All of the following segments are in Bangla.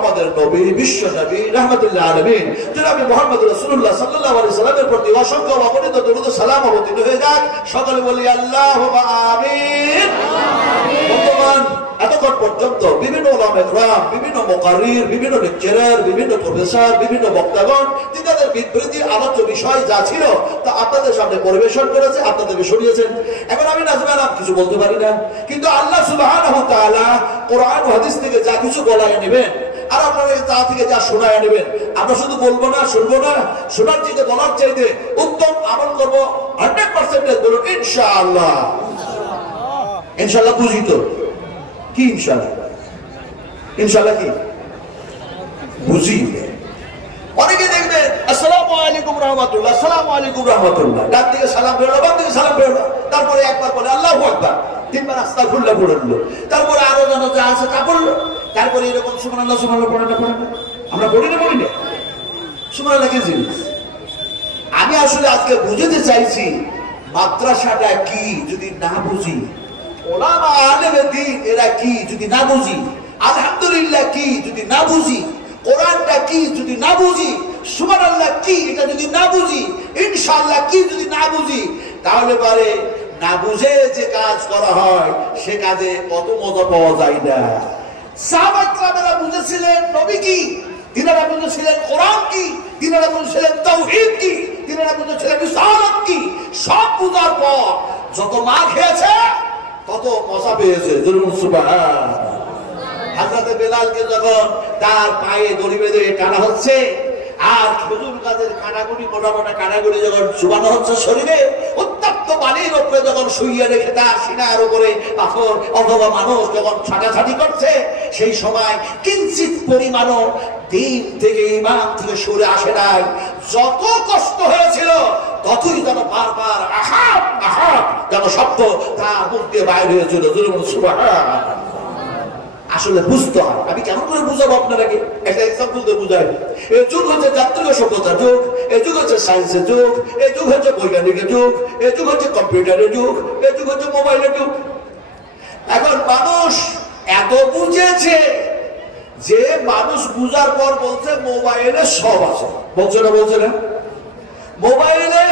আমাদের নবী, বিশ্ব নবী, রাহমাতুল আলামিন জনাবে মুহাম্মদ রাসূলুল্লাহ সাল্লাল্লাহু আলাইহি সাল্লামের প্রতি অসংখ্য অগণিত দরুদ ও সালাম অবতীর্ণ হয়ে যাক। সকলে বলি আল্লাহুম্মা আমিন। বর্তমান এতক্ষণ পর্যন্ত বিভিন্ন উলামায়ে কেরাম, বিভিন্ন মুকাররির, বিভিন্ন লেকচারার, বিভিন্ন প্রফেসর, বিভিন্ন বক্তাগণ তাদের বিবৃতি আলোচ্য বিষয় যা ছিল তা আপনাদের সামনে পরিবেশন করেছে, আপনাদেরকে শুনিয়েছেন। এখন আমি নাজমান কিছু বলতে পারি না, কিন্তু আল্লাহ সুবহানাহু ওয়া তাআলা কোরআন ও হাদিস থেকে যা কিছু বলায় নেবেন আর আপনারা তা থেকে যা শোনায় নেবেন, আমরা শুধু বলবো না, শুনবো না, শোনার চাইতে বলার চাইতে উত্তম আমল করবো 100% বলুন ইনশাআল্লাহ। ইনশাআল্লাহ বুঝি তো কি? ইনশাআল্লাহ ইনশাআল্লাহ কি বুঝি? অনেকে দেখবেন আসসালামু আলাইকুম রাহমাতুল্লাহ, আসসালামু আলাইকুম রাহমাতুল্লাহ, ডান দিকে সালাম বেরোলো, বাম দিকে সালাম বেরোলো, তারপরে একবার বলে আল্লাহু আকবার, তিনবার আস্তাগফিরুল্লাহ পড়লো, তারপরে আরো যেন যা আছে তা পড়লো, তারপরে এরকম সুবহানাল্লাহ সুবহানাল্লাহ পড়ে না। আমরা পড়ি না সুবহানাল্লাহ কি জিনিস? আমি আসলে আজকে বুঝাতে চাইছি মাদ্রাসাটা কি যদি না বুঝি, ওলামা আলেমে দ্বীন এরা কি যদি না বুঝি, আলহামদুলিল্লাহ কি যদি না বুঝি, কোরআনটা কি যদি না বুঝি, সুবহানাল্লাহ কি এটা যদি না বুঝি, ইনশাআল্লাহ কি যদি না বুঝি, তাহলে পারে না বুঝে যে কাজ করা হয় সে কাজে কত মজা পাওয়া যায় না। সাহাবায়ে কেরামেরা বুঝেছিলেন নবী কি, তিনারা বুঝেছিলেন কোরআন কি, তিনারা বুঝেছিলেন তাওহীদ কি, তিনারা বুঝেছিলেন রিসালাত কি। সব বুঝার পর যত মা খেয়েছে তত মজা পেয়েছে। সুবহানাল্লাহ। হযরত বেলালকে যখন তার পায়ে দড়ি বেঁধে টানা হচ্ছে আর খেজুর গাছের কাঁটাগুলি মোটা মোটা কাঁটাগুলি যখন চুবানো হচ্ছে শরীরে, উত্তপ্ত পানির উপরে যখন শুইয়ে রেখে তার সিনার উপরে পাথর অথবা মানুষ যখন ছাটাছাটি করছে, সেই সময় কিঞ্চিত পরিমাণও দিন থেকে ইমান থেকে সরে আসে নাই। যত কষ্ট হয়েছিল ততই যেন বারবার আহাব আহাব যেন শব্দ তার মুখ দিয়ে বাইরে হয়েছিল। সুবহানাল্লাহ। আসলে বুঝতে হয়। আমি কেমন করে বুঝাবো আপনারাকে? একটা এক্সাম্পল দিয়ে বুঝাই। এই যুগ হচ্ছে জাতীয় সভ্যতার যুগ, এই যুগ হচ্ছে সায়েন্সের যুগ, এই যুগ হচ্ছে বৈজ্ঞানিকের যুগ, এই যুগ হচ্ছে কম্পিউটারের যুগ, এই যুগ হচ্ছে মোবাইলের যুগ। এখন মানুষ এত বুঝেছে যে মানুষ বুঝার পর বলছে মোবাইলে সব আছে। বলছে না? মোবাইলে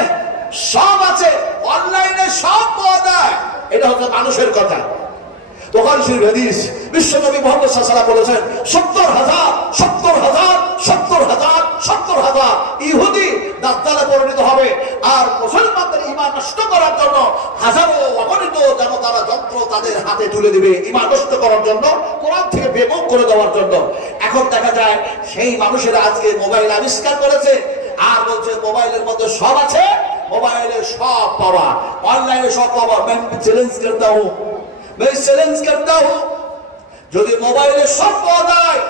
সব আছে, অনলাইনে সব পাওয়া যায়। এটা হচ্ছে মানুষের কথা। বুখারী শরীফ হাদিস, বিশ্বনবী মুহাম্মদ সাল্লাল্লাহু আলাইহি ওয়াসাল্লাম বলেছেন 70,000 ইহুদি দাজ্জালে পরিণত হবে, আর মুসলমানদের ঈমান নষ্ট করার জন্য হাজারো অগণিত যেন তারা যন্ত্র তাদের হাতে তুলে দিবে ঈমান নষ্ট করার জন্য, কোরআন থেকে বেমুখ করে দেওয়ার জন্য। এখন দেখা যায় সেই মানুষেরা আজকে মোবাইল আবিষ্কার করেছে আর বলছে মোবাইলের মধ্যে সব আছে, মোবাইলে সব পাওয়া, অনলাইনে সব পাওয়া। मैं চ্যালেঞ্জ करता हूं যদি মোবাইলে সব পাওয়া যায়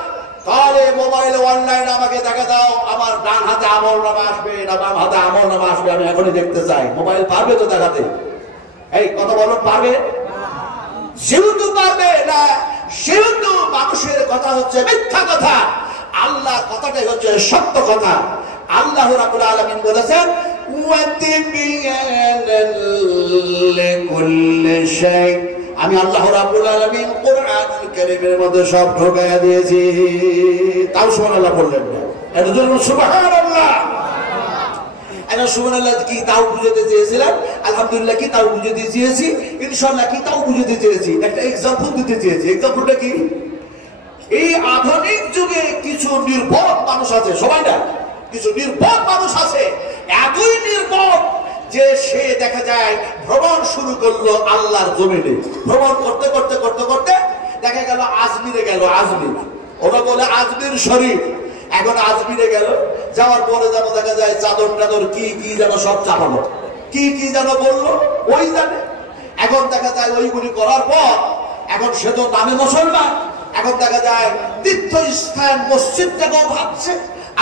তাহলে মোবাইলে অনলাইন আমাকে দেখা দাও, আমার ডান হাতে আমলনামা আসবে না বাম হাতে আমলনামা আসবে, আমি এখনই দেখতে চাই। মোবাইল পারবে তো দেখাতে? এই কথা বলো, পারবে? যেহেতু পারবে না, সেহেতু মানুষের কথা হচ্ছে মিথ্যা কথা, আল্লাহর কথাটাই হচ্ছে সত্য কথা। আল্লাহ রাব্বুল আলামিন বলেছেন আমি আল্লাহ রাব্বুল আলামিন কোরআনুল কারীমের মধ্যে সব ঢোকায়া দিয়েছি। তাও সুবহানাল্লাহ বললেন না? এটা জন্য সুবহানাল্লাহ। এটা সুবহানাল্লাহ কি তাও বুঝাতে চেয়েছিলাম, আলহামদুলিল্লাহ কি তাও বুঝাতে চেয়েছি, ইনশাআল্লাহ কি তাও বুঝাতে চেয়েছি। একটা एग्जांपल দিতে চেয়েছি। एग्जांपलটা কি? এই আধুনিক যুগে কিছু নির্বোধ মানুষ আছে, সবাই না, কিছু নির্বোধ মানুষ আছে, এতই নির্বোধ যে সে দেখা যায় ভ্রমণ শুরু করলো আল্লাহর জমিনে। ভ্রমণ করতে করতে করতে করতে দেখা গেল আজমিরে গেল। আজমির, ওরা বলে আজমির শরীফ। এখন আজমিরে গেল, যাওয়ার পরে যেন দেখা যায় চাদর টাদর কি কি যেন সব চাপালো, কি কি যেন বললো ওই জানে। এখন দেখা যায় ওইগুলি করার পর এখন সে তো নামে মুসলমান, এখন দেখা যায় তীর্থস্থান মসজিদটাকেও ভাবছে,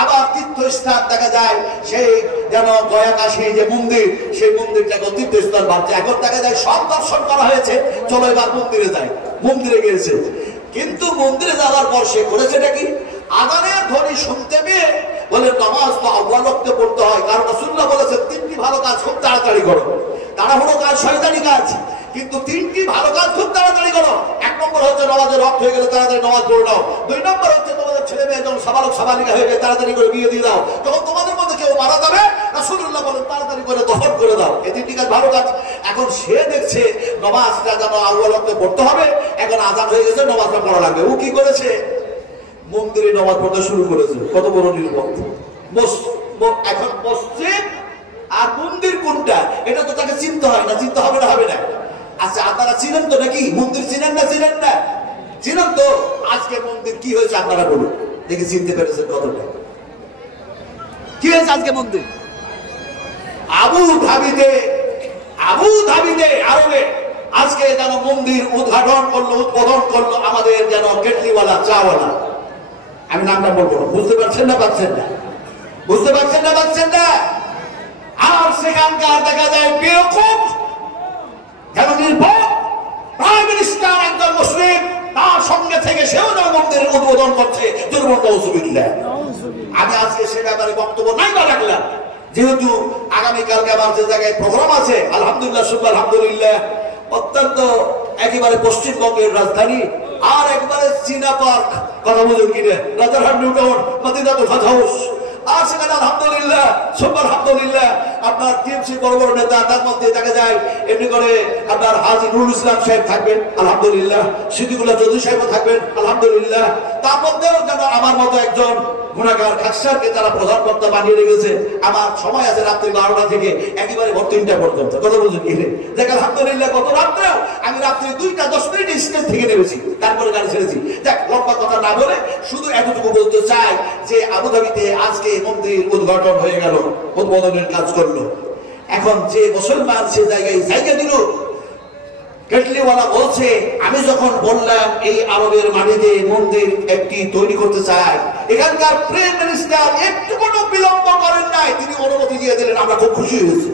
আবার তীর্থস্থান দেখা যায় সেই যেন গয়াকাশী যে মন্দির, সেই মন্দিরটাকে তীর্থস্থান ভাবছে। এখন দেখা যায় সব দর্শন করা হয়েছে, চলো এবার মন্দিরে যাই। মন্দিরে গিয়েছে, কিন্তু মন্দিরে যাওয়ার পর সে করেছেটা কি? আযানের ধ্বনি শুনতে পেয়ে বলে নামাজ তো আউয়াল ওয়াক্তে পড়তে হয়, কারণ রাসূলুল্লাহ বলেছেন তিনটি ভালো কাজ খুব তাড়াতাড়ি করো। তাড়াহুড়ো কাজ শয়তানি কাজ, কিন্তু তিনটি ভালো কাজ খুব তাড়াতাড়ি করো। এক নম্বর হচ্ছে নামাজের ওয়াক্ত হয়ে গেলে তাড়াতাড়ি নামাজ পড়ে নাও। দুই নম্বর হচ্ছে তোমাদের ছেলে সাবালক সাবালিকা হয়ে যায়, তাড়াতাড়ি করে বিয়ে দিয়ে দাও। যখন তোমাদের মধ্যে কেউ মারা যাবে, রাসূলুল্লাহ বলেন তাড়াতাড়ি করে দফন করে দাও। এই তিনটি কাজ ভালো কাজ। এখন সে দেখছে নামাজটা যেন আউয়াল ওয়াক্তে পড়তে হবে, এখন আযান হয়ে গেছে, নামাজটা পড়া লাগবে। ও কি করেছে? মন্দিরে নামাজ পড়তে শুরু করেছে। কত বড় নির্বোধ! এখন মসজিদ আর মন্দির কোনটা এটা তো তাকে চিনতে হয় না, চিনতে হবে না, হবে না। আচ্ছা, আপনারা চিনেন তো নাকি? মন্দির চিনেন না? চিনেন না? চিনেন তো? আজকে মন্দির কি হয়েছে আপনারা বলুন দেখি, চিনতে পেরেছেন কতটা? কি হয়েছে আজকে মন্দির? আবু ধাবিতে আরবে আজকে যেন মন্দির উদ্বোধন করলো আমাদের যেন কেটলিওয়ালা চাওয়ালা। আমি নামটা বলবো না, বুঝতে পারছেন না? পাচ্ছেন না? বুঝতে পারছেন না? পাচ্ছেন না? আর সেখানকার দেখা যায় বেওকুফ যেন নির্ভর প্রাইম মিনিস্টার একজন মুসলিম, তার সঙ্গে থেকে সেও যেন মন্দিরের উদ্বোধন করছে। আমি আজকে সে ব্যাপারে বক্তব্য নাই বা রাখলাম, যেহেতু আগামীকালকে আমার যে জায়গায় প্রোগ্রাম আছে, আলহামদুলিল্লাহ সুবহান আলহামদুলিল্লাহ, অত্যন্ত একেবারে পশ্চিমবঙ্গের রাজধানী আর একবারে চীনা পার্ক, কথা বলুন কিনে, রাজারহাট নিউটাউন, মদিনাতুল হজ হাউস। আর সেখানে আলহামদুলিল্লাহ সুবহান আলহামদুলিল্লাহ আপনার টিএমসি বড় বড় নেতা, তার মধ্যে দেখা যায় এমনি করে আপনার হাজী নুরুল ইসলাম সাহেব থাকবেন আলহামদুলিল্লাহ, সিদ্দিকুল্লাহ চৌধুরী সাহেবও থাকবেন আলহামদুলিল্লাহ। তার মধ্যেও যেন আমার মতো একজন গুণাগার খাকসারকে তারা প্রধান বক্তা বানিয়ে রেখেছে। আমার সময় আছে রাত্রি 12টা থেকে একেবারে ভোর 3টা পর্যন্ত, কথা বলছেন কি? দেখ আলহামদুলিল্লাহ গত রাত্রেও আমি রাত্রি 2:10 স্টেজ থেকে নেমেছি, তারপরে গাড়ি ছেড়েছি। দেখ, লম্বা কথা না বলে শুধু এতটুকু বলতে চাই যে আবুধাবিতে আজকে মন্দির উদ্ঘাটন হয়ে গেল, উদ্বোধনের কাজ করলো। এখন যে মুসলমান সে জায়গায় জায়গা দিল, কেটলিওয়ালা বলছে আমি যখন বললাম এই আরবের মাটিতে মন্দির একটি তৈরি করতে চাই, এখানকার প্রাইম মিনিস্টার একটু কোনো বিলম্ব করেন নাই, তিনি অনুমতি দিয়ে দিলেন। আমরা খুব খুশি হয়েছি।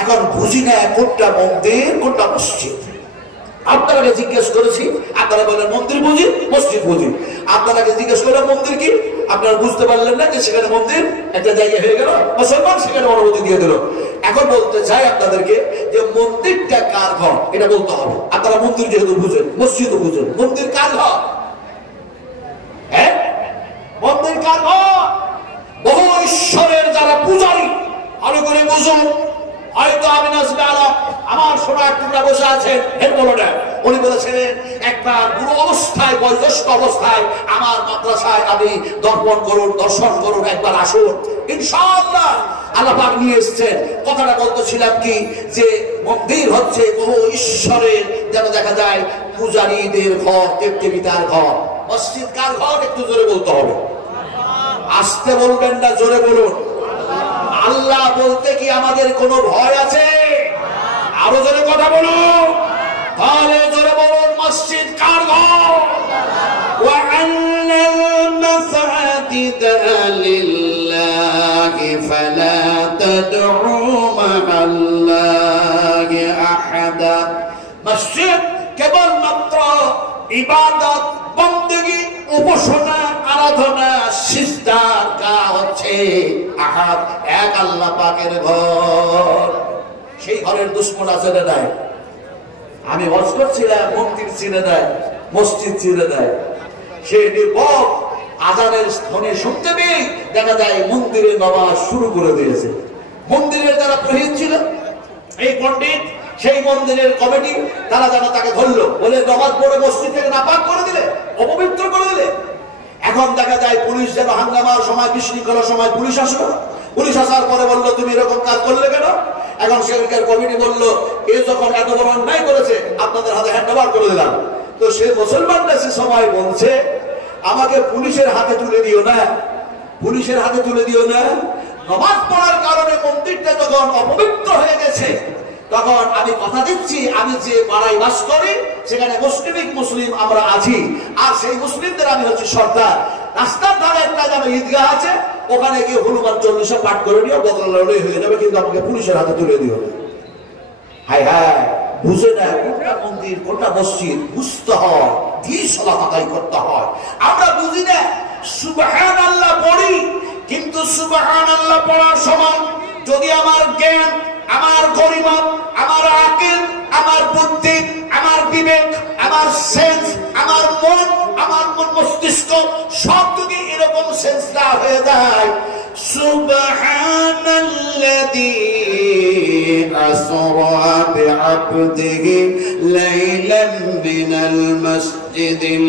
এখন বুঝি না কোনটা মন্দির কোনটা মসজিদ। আপনারাকে জিজ্ঞেস করেছি, আপনারা বলেন মন্দির বুঝি, মসজিদ বুঝি। আপনারাকে জিজ্ঞেস করলাম মন্দির কি, আপনারা বুঝতে পারলেন না যে সেখানে মন্দির একটা জায়গা হয়ে গেল, মুসলমান সেখানে অনুমতি দিয়ে দিল। এখন বলতে চাই আপনাদেরকে যে মন্দিরটা কার ঘর এটা বলতে হবে। আপনারা মন্দির যেহেতু বুঝেন, মসজিদও বুঝেন, মন্দির কার ঘর? হ্যাঁ, মন্দির কার ঘর? বহু ঈশ্বরের যারা পূজারী, ভালো করে বুঝুন। হয়তো আমি নাজবে আলম আমার সোনা এক টুকরা বসে আছেন, হের বলো না, উনি বলেছিলেন একবার বুড়ো অবস্থায়, বয়োজ্যেষ্ঠ অবস্থায় আমার মাদ্রাসায় আপনি দর্শন করুন, একবার আসুন, ইনশাআল্লাহ। আল্লাহ পাক নিয়ে এসেছেন। কথাটা বলতেছিলাম কি, যে মন্দির হচ্ছে বহু ঈশ্বরের যেন দেখা যায় পূজারীদের ঘর, দেবদেবীতার ঘর। মসজিদ কার ঘর? একটু জোরে বলতে হবে, আসতে বলবেন না, জোরে বলুন। আল্লাহ বলতে কি আমাদের কোনো ভয় আছে? আরো জোরে কথা বলুন, তাহলে জোরে বলুন, মসজিদ কার ঘর? ওয়া আন্নাল মাসাজিদা লিল্লাহি ফালা তাদউ মা'আল্লাহি আহাদা। মসজিদ কেবলমাত্র ইবাদত, বন্দেগী, উপাসনা, আরাধনা, সিজদার কা হচ্ছে আহাদ, এক আল্লাহ পাকের ঘর। সেই ঘরের দুশমন আছে না নাই? আমি ওয়াজ করছিলাম, মন্দির চিনে নাই, মসজিদ চিনে নাই। সে নির্ভর আজানের ধ্বনি শুনতে পেয়ে দেখা যায় মন্দিরে নামাজ শুরু করে দিয়েছে। মন্দিরের যারা পুরোহিত ছিল, এই পণ্ডিত, সেই মন্দিরের কমিটি, তারা যেন তাকে ধরলো, বলে নামাজ পড়ে মসজিদ থেকে নাপাক করে দিলে, অপবিত্র করে দিলে। এখন দেখা যায় পুলিশ যেন হাঙ্গামার সময়, বিশৃঙ্খলার সময় পুলিশ আসলো। পুলিশ আসার পরে বললো তুমি এরকম কাজ করলে কেন? এখন সেখানকার কমিটি বললো এ যখন এত বড় অন্যায় করেছে আপনাদের হাতে হ্যান্ডওভার করে দিলাম। তো সে মুসলমানরা সে সময় বলছে আমাকে পুলিশের হাতে তুলে দিও না, পুলিশের হাতে তুলে দিও না। নামাজ পড়ার কারণে মন্দিরটা যখন অপবিত্র হয়ে গেছে, তখন আমি কথা দিচ্ছি, আমি যে পাড়ায় বাস করি সেখানে মুসলিম আমরা আছি, আর সেই মুসলিমদের আমি হচ্ছে সর্দার। রাস্তার ধারে একটা যেন ঈদগাহ আছে, ওখানে গিয়ে হনুমান 40 পাঠ করে নিও, বদলা লড়াই হয়ে যাবে, কিন্তু আমাকে পুলিশের হাতে তুলে দিও। হায় হায়, বুঝে না কোনটা মন্দির কোনটা মসজিদ, বুঝতে হয়, দিয়ে সালাত আদায় করতে হয়। আমরা বুঝি না, সুবহানাল্লাহ পড়ি, কিন্তু সুবহানাল্লাহ পড়ার সময় যদি আমার জ্ঞান, আমার গরিমত, আমার আকিল, আমার বুদ্ধি, আমার বিবেক, আমার সেন্স, আমার মন, আমার মস্তিষ্ক সব যদি সেজদা হয়ে যায়। সুবহানাল্লাযী আসরা বিআবদিহি লাইলান মিনাল মাসজিদিল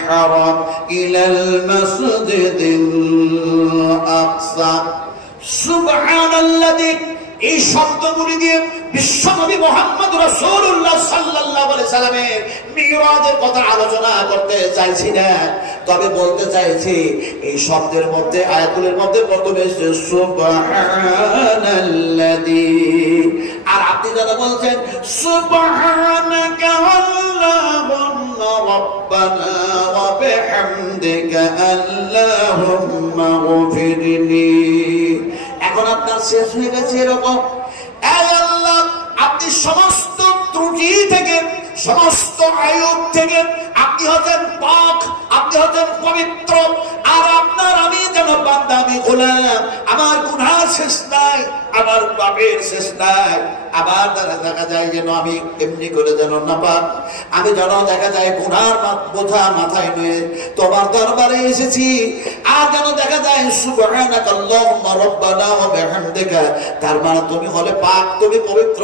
হারাম ইলাল মাসজিদিল আকসা। সুবহানাল্লাযী, এই শব্দগুলি দিয়ে বিশ্বনবী মুহাম্মদ রাসূলুল্লাহ সাল্লাল্লাহু আলাইহি সাল্লামের মিরাজের কথা আলোচনা করতে চাইছি না, তবে বলতে চাইছি এই শব্দের মধ্যে, আয়াতুলের মধ্যে প্রথমে সুবহানাল্লাযী, আর আপনি যারা বলছেন সুবহানাকা আল্লাহুম্মা রাব্বানা ওয়া বিহামদিকা আল্লাহুম্মা গফিরলি, এখন আপনার শেষ হয়ে গেছে এরকম। এই আল্লাহ, আপনি সমস্ত ত্রুটি থেকে, সমস্ত আয়ুব থেকে আপনি হচ্ছেন পাক, আপনি হচ্ছেন পবিত্র, আর আপনার আমি যেন বান্দা, আমি গোলাম, আমার গুনাহ শেষ নাই, আমার পাপের শেষ নাই। আবার দেখা যায় যেন আমি এমনি করে যেন না পাক, আমি যেন দেখা যায় গুনার বোঝা মাথায় নিয়ে তোমার দরবারে এসেছি, আর যেন দেখা যায় সুবহানাকা আল্লাহুম্মা রাব্বানা ওয়া বিহামদিকা, তার মানে তুমি হলে পাক, তুমি পবিত্র,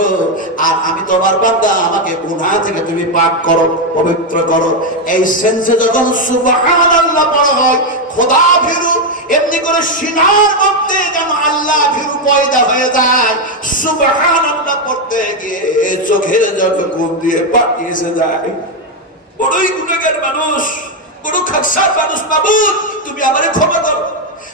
আর আমি তোমার বান্দা, আমাকে গুনাহ থেকে তুমি পাক করো, পবিত্র করো। এই সেন্সে যখন সুবহানাল্লাহ পড়া হয়, খোদা ভীরু, এমনি করে সিনার মধ্যে যেন আল্লাহ ভীরু পয়দা হয়ে যায়। সুবহানাল্লাহ পড়তে গিয়ে চোখের জল ঘুম দিয়ে পানি এসে যায়। বড়ই গুনাহগার মানুষ, বড় খাকসার মানুষ, মাবুদ তুমি আমারে ক্ষমা করো,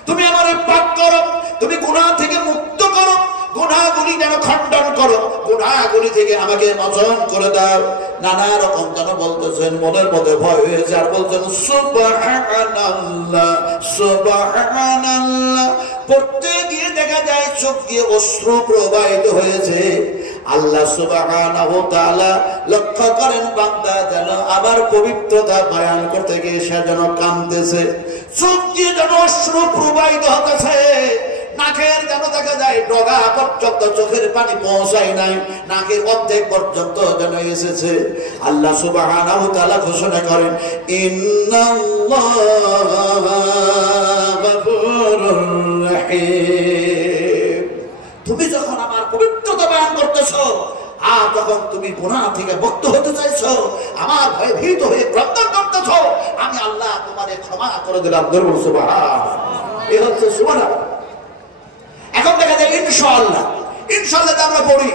তুমি আমারে পাক করো, তুমি গুনাহ থেকে মুক্ত করো, গুনাহগুলি যেন খণ্ডন করো, গুনাহগুলি থেকে আমাকে মোচন করে দাও। নানা রকম যেন বলতেছেন, মনের মধ্যে ভয় হয়েছে, আর বলছেন সুবহানাল্লাহ সুবহানাল্লাহ। পড়তে গিয়ে দেখা যায় চোখ দিয়ে অশ্রু প্রবাহিত হয়েছে। আল্লাহ সুবহানাহু ওয়া তাআলা লক্ষ্য করেন বান্দা যেন আবার পবিত্রতা বয়ান করতে গিয়ে সে যেন কাঁদতেছে, চোখ দিয়ে যেন অশ্রু প্রবাহিত হতেছে, নাকের যেন দেখা যায় ডগা পর্যন্ত চোখের পানি পৌঁছায় নাই, নাকের অর্ধেক পর্যন্ত যেন এসেছে। আল্লাহ সুবহানাহু ওয়া তাআলা ঘোষণা করেন, ইন্নাল্লাহা গফুরুর রহিম। তুমি যখন আমার পবিত্রতা বয়ান করতেছো, আর যখন তুমি গুনাহ থেকে মুক্ত হতে চাইছো, আমার ভয়ে ভীত হয়ে ক্রন্দন করতেছো, আমি আল্লাহ তোমারে ক্ষমা করে দিলাম। সুবহানাল্লাহ, এই হচ্ছে সুবহানাল্লাহ। এখন দেখা যায় ইনশাআল্লাহ, ইনশাআল্লাহ আমরা পড়ি,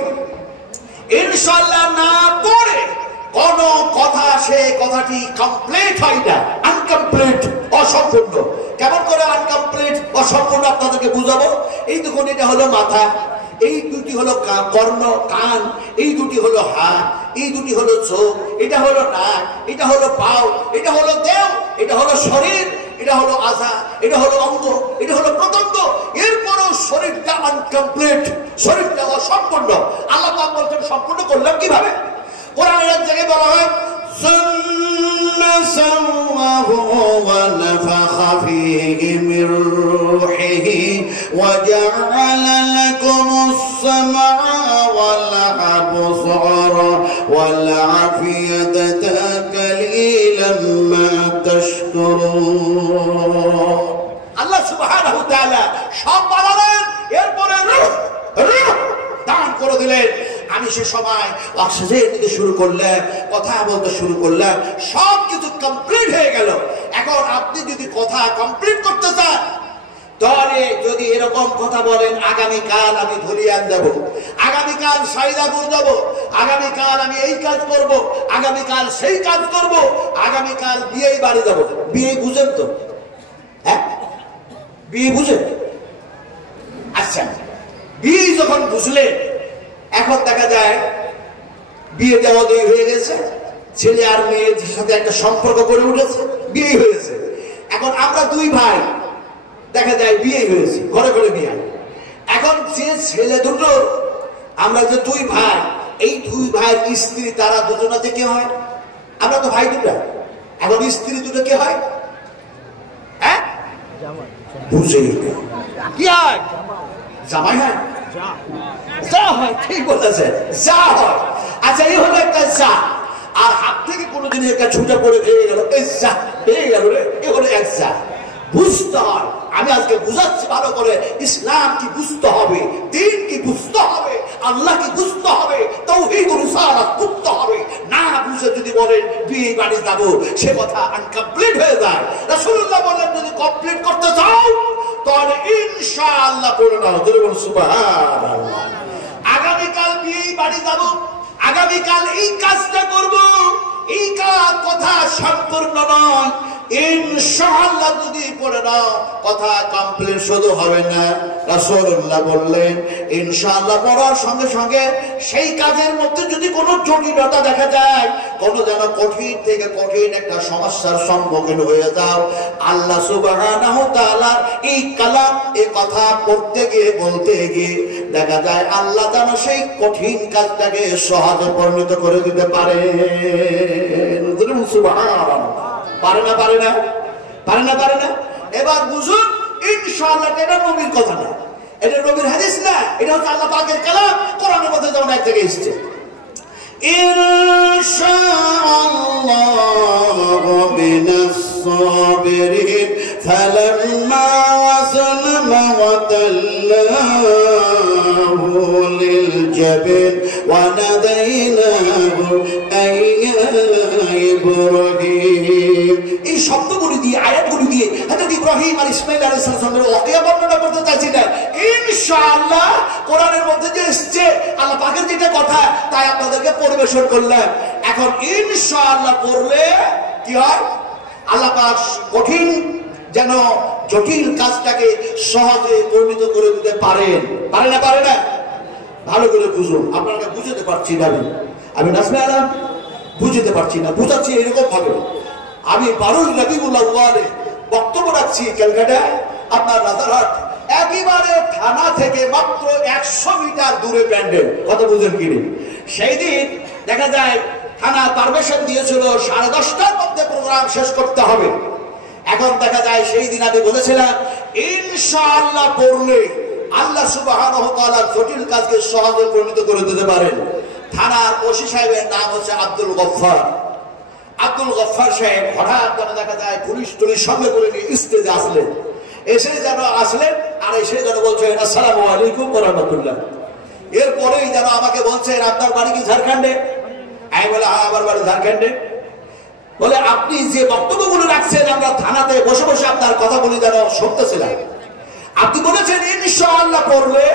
ইনশাআল্লাহ না পড়ে কোন কথা, সে কথাটি কমপ্লিট হয় না, আনকমপ্লিট, অসম্পূর্ণ। কেমন করে আনকমপ্লিট, অসম্পূর্ণ আপনাদেরকে বুঝাবো। এই দেখুন, এটা হলো মাথা, এই দুটি হলো কর্ণ, কান, এই দুটি হলো হাত, এই দুটি হলো চোখ, এটা হলো নাক, এটা হলো পাও, এটা হলো দেহ, এটা হলো শরীর, এটা হলো আজা, এটা হলো অঙ্গ, এটা হলো প্রত্যঙ্গ। এরপরও শরীরটা আনকমপ্লিট, শরীরটা অসম্পূর্ণ। আল্লাহ পাক বলছেন সম্পূর্ণ করলাম কিভাবে? কোরআনের এক জায়গায় বলা হয়, সুম্মা সাওয়াহু ওয়া নাফাখা ফীহি মির রূহিহি ওয়া জাআলা লাকুমুস সামআ ওয়াল আবসারা ওয়াল আফিয়াতা কালিলাম মা তাশকুরুন। আল্লাহ সুবহানাহু ওয়া তাআলা সব বানালেন, এরপরে রূহ দান করে দিলেন। আমি সে সময় অক্সিজেন দিতে শুরু করলাম, কথা বলতে শুরু করলাম, সব কিছু কমপ্লিট হয়ে গেল। এখন আপনি যদি কথা কমপ্লিট করতে চান, তাহলে যদি এরকম কথা বলেন, আগামীকাল আমি ধুলিয়ান যাব, আগামীকাল সাইদাপুর যাব, আগামীকাল আমি এই কাজ করব, আগামীকাল সেই কাজ করব, আগামীকাল বিয়েই বাড়ি যাব। বিয়ে বুঝেন তো? হ্যাঁ, বিয়ে বুঝেন? আচ্ছা, বিয়ে যখন বুঝলেন, এখন দেখা যায় বিয়ে দেওয়া দিয়ে হয়ে গেছে, ছেলে আর মেয়ের সাথে একটা সম্পর্ক গড়ে উঠেছে, বিয়ে হয়েছে। এখন আমরা দুই ভাই, দেখা যায় বিয়ে হয়েছে, ঘরে ঘরে বিয়ে। এখন যে ছেলে দুটো, আমরা যে দুই ভাই, এই দুই ভাইয়ের স্ত্রী, তারা দুজনা যে কে হয়? আমরা তো ভাই দুটা। এখন স্ত্রী দুটো কে হয়? হ্যাঁ, বুঝে কি হয়? জামাই হয়, যা হয়, ঠিক বলেছে, যা হয়। আচ্ছা, এই হলো একটা যা, আর হাত থেকে কোনো জিনিস একটা ছুটে পড়ে ভেঙে গেল, এই যা ভেঙে গেল রে, এ হলো এক যা। বুঝতে হয়। আমি আজকে বুঝাচ্ছি ভালো করে, ইসলাম কি বুঝতে হবে, দ্বীন কি বুঝতে হবে, আল্লাহ কি বুঝতে হবে, তাওহীদুর রিসালাত বুঝতে হবে। না বুঝে যদি বলেন বিয়ে বাড়ি যাবো, সে কথা আনকমপ্লিট হয়ে যায়। রাসূলুল্লাহ বলেন যদি কমপ্লিট করতে চাও তাহলে ইনশাআল্লাহ পড়ে নাও, জোরে বলুন সুবহানাল্লাহ। আগামীকাল বিয়ে বাড়ি যাবো, আগামীকাল এই কাজটা করব, এই কথা সম্পূর্ণ নয়। ইনশাআল্লাহ যদি পড়ে নাও কথা কমপ্লিট শুধু হবে না। রাসূলুল্লাহ বললেন ইনশাআল্লাহ পড়ার সঙ্গে সঙ্গে সেই কাজের মধ্যে যদি কোনো জটিলতা দেখা যায়, কোনো যেন কঠিন থেকে কঠিন একটা সমস্যার সম্মুখীন হয়ে যাও, আল্লাহ সুবহানাহু ওয়া তাআলা এই কালাম এই কথা পড়তে গিয়ে বলতে গিয়ে দেখা যায় আল্লাহ যেন সেই কঠিন কাজটাকে সহজে পরিণত করে দিতে পারে। সুবহানাল্লাহ। পারে না পারে না পারে না পারে না। এবার বুঝুন ইনশাআল্লাহ এটা নবীর কথা না, এটা নবীর হাদিস না, এটা হচ্ছে আল্লাহ পাকের কালাম। কোরআনের মধ্যে যেমন এক জায়গায় এসেছে ইনশাআল্লাহু বিনাস সাবিরিন ফালাম্মা আযলামা ওয়া তাল্লাহু লিল জাবিন ওয়া নাদাইনাহু আইয়া ইব্রাহিম। এই শব্দগুলি দিয়ে, আয়াতগুলি দিয়ে হযরত ইব্রাহিম আর ইসমাঈল আলাইহিস সালামের ওয়াকিয়া বর্ণনা করতে চাইছি না। ইনশাআল্লাহ কোরআনের মধ্যে যে এসেছে আল্লাহ পাকের যেটা কথা তাই আপনাদেরকে পরিবেশন করলাম। এখন ইনশাআল্লাহ পড়লে কি হয়, আল্লাহ পাক কঠিন যেন জটিল কাজটাকে সহজে পরিণত করে দিতে পারেন। পারে না পারে না? ভালো করে বুঝুন। আপনারা বুঝতে পারছি না, আমি নাজমে আলম বুঝতে পারছি না, বুঝাচ্ছি এরকম ভাবে। আমি 12 রবিউল আউয়ালে বক্তব্য রাখছি ক্যালকাটায়, আপনার রাজারহাট, একেবারে থানা থেকে মাত্র 100 মিটার দূরে প্যান্ডেল। কথা বুঝেন কিনে? সেই দিন দেখা যায় থানা পারমিশন দিয়েছিল 10:30টার মধ্যে প্রোগ্রাম শেষ করতে হবে। এখন দেখা যায় সেই দিন আমি বলেছিলাম ইনশাআল্লাহ পড়লে আল্লাহ সুবহানাহু ওয়া তাআলা জটিল কাজকে সহজে পরিণত করে দিতে পারেন। থানার ওসি সাহেবের নাম হচ্ছে আব্দুল গফফার। আব্দুল গফফার সাহেব হঠাৎ দেখা যায় পুলিশ টুলিশ সঙ্গে করে নিয়ে স্টেজে আসলেন। এসে যেন আসলেন আর এসে যেন বলছেন আসসালামু আলাইকুম ওয়া রাহমাতুল্লাহ। এরপরেই যেন আমাকে বলছেন আপনার বাড়ি কি ঝাড়খণ্ডে? আমি বলে আমার বাড়ি ঝাড়খণ্ডে। বলে আপনি যে বক্তব্যগুলো রাখছেন আমরা থানাতে বসে বসে আপনার কথাগুলি যেন শুনতেছিলাম। আপনি বলেছেন ইনশাআল্লাহ পড়লে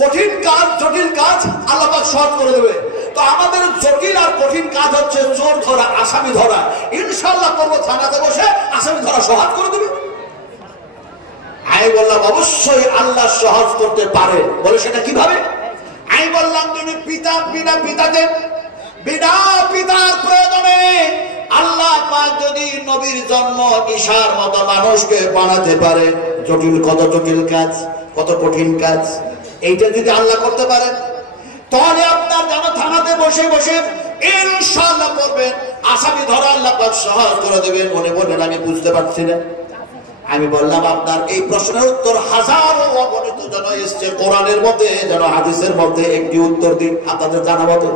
কঠিন কাজ জটিল কাজ আল্লাহ পাক সহজ করে দেবে। তো আমাদের জটিল আর কঠিন কাজ হচ্ছে চোর ধরা, আসামি ধরা। ইনশাআল্লাহ পড়বো থানাতে বসে আসামি ধরা সহজ করে দেবে। আমি বললাম অবশ্যই আল্লাহ সহজ করতে পারে। বলে সেটা কিভাবে? আমি বললাম তুমি বিনা পিতার প্রয়োজনে আল্লাহ পাক যদি নবীর জন্ম ঈসার মতো মানুষকে বানাতে পারে, কত জটিল কাজ, কত কঠিন কাজ, এইটা যদি আল্লাহ করতে পারেন তাহলে আপনার যেন থানাতে বসে বসে ইনশাআল্লাহ পড়বেন, আসামি ধরা আল্লাহ পাক সহজ করে দেবেন। মনে বলেন আমি বুঝতে পারছি না। আমি বললাম আপনার এই প্রশ্নের উত্তর হাজারো অগণিত যেন এসছে কোরআনের মধ্যে, যেন হাদিসের মধ্যে একটি উত্তর দিন আপনাদের জানা মতো।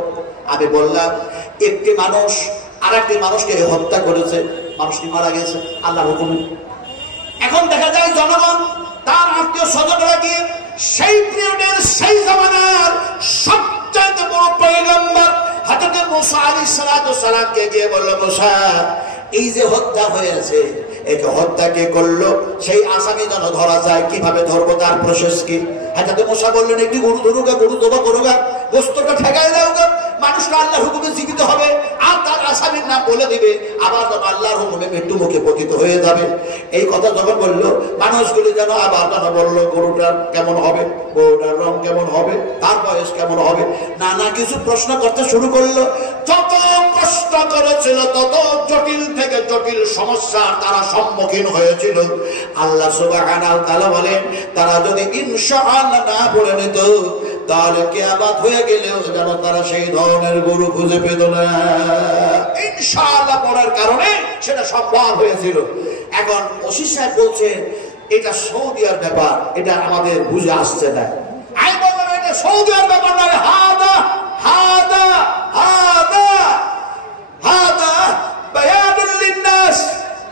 আমি বললাম একটি মানুষ আর একটি মানুষকে হত্যা করেছে, মানুষটি মারা গেছে আল্লাহর হুকুমে। এখন দেখা যায় জনগণ তার আত্মীয় স্বজনরা গিয়ে সেই পিরিয়ডের সেই জামানার সবচেয়ে বড় পয়গম্বর হযরত মুসা আলাইহিস সালামকে গিয়ে বলল, মুসা এই যে হত্যা হয়েছে একে হত্যা কে করলো, সেই আসামি যেন ধরা যায়, কিভাবে ধরবো তার প্রসেস কি? হযরত মুসা বললেন একটি গরু ধরুগা, গরু জবাই করুগা, গোশতটা ঠেকায় দাওগা, মানুষটা আল্লাহর হুকুমে জীবিত হবে আর তার আসামির নাম বলে দিবে, আবার যেন আল্লাহর হুকুমে মৃত্যু মুখে পতিত হয়ে যাবে। এই কথা যখন বললো মানুষগুলি যেন আবার যেন বললো গরুটার কেমন হবে, গরুটার রং কেমন হবে, তার বয়স কেমন হবে, নানা কিছু প্রশ্ন করতে শুরু করলো। যত প্রশ্ন করেছিল তত জটিল থেকে জটিল সমস্যার তারা সম্মুখীন হয়েছিল। আল্লাহ সুবহানাহু ওয়া তাআলা বলেন তারা যদি ইনশাআল্লাহ না পড়ে নিত তাহলে কিয়ামত হয়ে গেলেও যেন তারা সেই ধরনের গরু খুঁজে পেত না। ইনশাআল্লাহ পড়ার কারণে সেটা সম্ভব হয়েছিল। এখন ওসি সাহেব বলছেন এটা সৌদিয়ার ব্যাপার, এটা আমাদের বুঝে আসছে না। আমি বললাম এটা সৌদিয়ার ব্যাপার নয়, হাদা হাদা হাদা হাদা বায়ানুল লিন্নাস,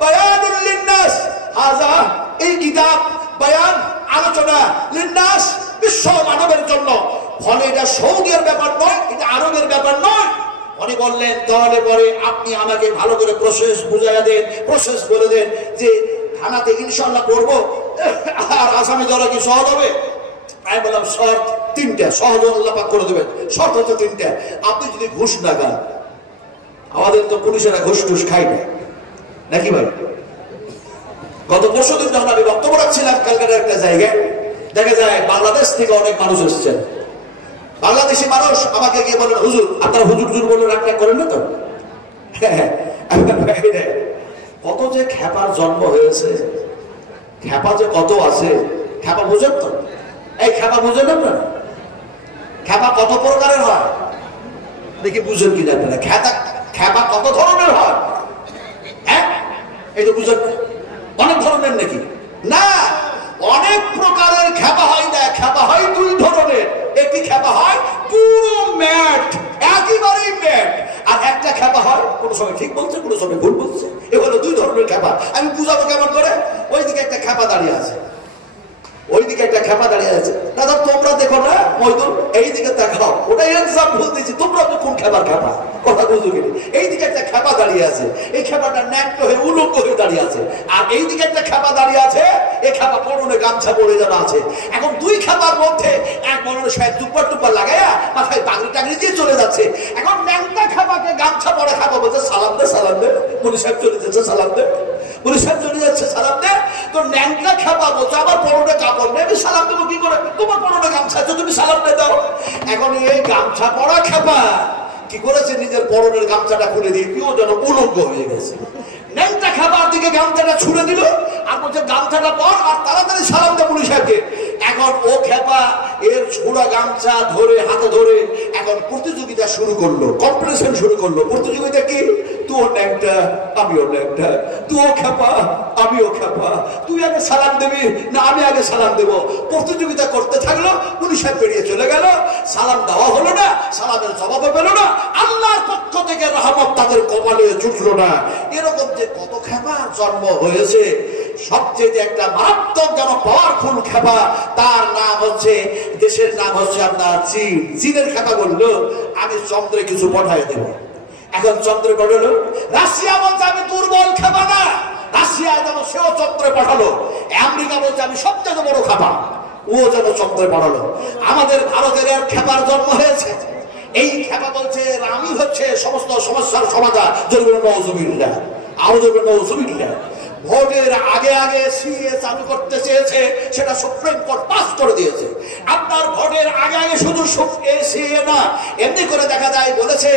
বায়ানুল লিন্নাস। ফলে এটা সৌদির ব্যাপার নয়, এটা আরবের ব্যাপার নয়। উনি বললেন তাহলে পরে আপনি আমাকে ভালো করে প্রসেস বুঝাইয়া দেন, প্রসেস বলে দেন যে থানাতে ইনশাল্লাহ করবো আর আসামি ধরা কি সহজ হবে? আমি বললাম শর্ত তিনটা, সহজ আল্লাহ পাক করে দেবেন। শর্ত হচ্ছে তিনটা, আপনি যদি ঘুষ না খান। আমাদের তো পুলিশেরা ঘুষ টুস খায় না, নাকি ভাই? গত পরশুদিন যখন আমি বক্তব্য রাখছিলাম ক্যালকাটার একটা জায়গায়, দেখা যায় বাংলাদেশ থেকে অনেক মানুষ এসেছেন। বাংলাদেশি মানুষ আমাকে গিয়ে বলেন হুজুর আপনারা হুজুর হুজুর বলে রাগ করেন না তো? কত যে খ্যাপার জন্ম হয়েছে, খ্যাপা যে কত আছে, খ্যাপা বুঝেন তো? এই খ্যাপা বুঝেন আপনারা? খ্যাপা কত প্রকারের হয় দেখি বুঝেন কি জানেন না? খ্যাপা কত ধরনের হয়? হ্যাঁ এই তো বুঝেন অনেক ধরনের নাকি? না, অনেক প্রকারের খ্যাপা হয় না, খ্যাপা হয় দুই ধরনের। একটি খ্যাপা হয় পুরো ম্যাট, একেবারেই ম্যাট, আর একটা খ্যাপা হয় কোনো সময় ঠিক বলছে কোনো সময় ভুল বলছে। এ হলো দুই ধরনের খ্যাপা। আমি বুঝাবো কেমন করে? ওইদিকে একটা খ্যাপা দাঁড়িয়ে আছে, ওইদিকে একটা খ্যাপা দাঁড়িয়ে আছে। দাদা তোমরা দেখো না মইদুল, এইদিকে দেখাও, ওটা এক্সাম্পল দিয়েছি, তোমরা তো কোন খ্যাপার খ্যাপা কথা বুঝো কিনি। এইদিকে একটা খ্যাপা দাঁড়িয়ে আছে, এই খ্যাপাটা ন্যাক্ট হয়ে উলঙ্গ হয়ে দাঁড়িয়ে আছে, আর এইদিকে একটা খ্যাপা দাঁড়িয়ে আছে, এই খ্যাপা পরনে গামছা পরে জানা আছে। এখন দুই খ্যাপার মধ্যে এক মনে সাহেব টুপ্পা টুপ্পা লাগাইয়া মাথায় পাগড়ি টাগড়ি দিয়ে চলে যাচ্ছে। এখন ন্যাংটা খ্যাপাকে গামছা পরে খ্যাপা বলছে সালাম দে সালাম দে, মনি সাহেব চলে যাচ্ছে সালাম দে, মনি সাহেব চলে যাচ্ছে সালাম দে। তো ন্যাংটা খ্যাপা বলছে আমার পরনে কাপড় নেই, আমি সালাম দেবো কি করে? তোমার পরনে গামছা আছে, তুমি সালাম দিয়ে দাও। এখন এই গামছা পরা খ্যাপা কি করেছে, নিজের পরনের গামছাটা খুলে দিয়ে কেউ যেন উলঙ্গ হয়ে গেছে। ন্যাংটা খাবার দিকে গামছাটা ছুড়ে দিল আর বলছে গামছাটা পর আর তাড়াতাড়ি সালাম দে পুলিশ সাহেবকে। এখন ও খেপা এর ছোড়া গামছা ধরে হাতে ধরে এখন প্রতিযোগিতা শুরু করলো, কম্পিটিশন শুরু করলো। প্রতিযোগিতা কি? তুই ন্যাংটা আমিও ন্যাংটা, তুইও খেপা আমিও খেপা, তুই আগে সালাম দেবি না আমি আগে সালাম দেব। প্রতিযোগিতা করতে থাকলো, পুলিশ সাহেব বেরিয়ে চলে গেল, সালাম দেওয়া হলো না, সালামের জবাবও পেল না, আল্লাহর পক্ষ থেকে রহমত তাদের কপালে জুটলো না। এরকম যে কত খেপা জন্ম হয়েছে। সবচেয়ে একটা মারাত্মক যেন পাওয়ারফুল খেপা, তার নাম হচ্ছে, দেশের নাম হচ্ছে আপনার চীন। চীনের খেপা বললো আমি চন্দ্রে কিছু পাঠাই দেব। এখন চন্দ্রে পাঠালো, রাশিয়া বলছে আমি দুর্বল খেপা না, রাশিয়া যেন সেও চন্দ্রে পাঠালো। আমেরিকা বলছে আমি সবচেয়ে বড় খেপা, ও যেন চন্দ্রে পাঠালো। আমাদের ভারতের এক খেপার জন্ম হয়েছে, এই খেপা বলছে আমি হচ্ছে সমস্ত সমস্যার সমাধান। জরুরি নওজুবিল্লাহ, আরো জরুরি নওজুবিল্লাহ। ভোটের আগে আগে সিএ চালু করতে চেয়েছে, সেটা সুপ্রিম কোর্ট পাস করে দিয়েছে। আপনার ভোটের আগে আগে শুধু সিএ না, এমনি করে দেখা যায় বলেছে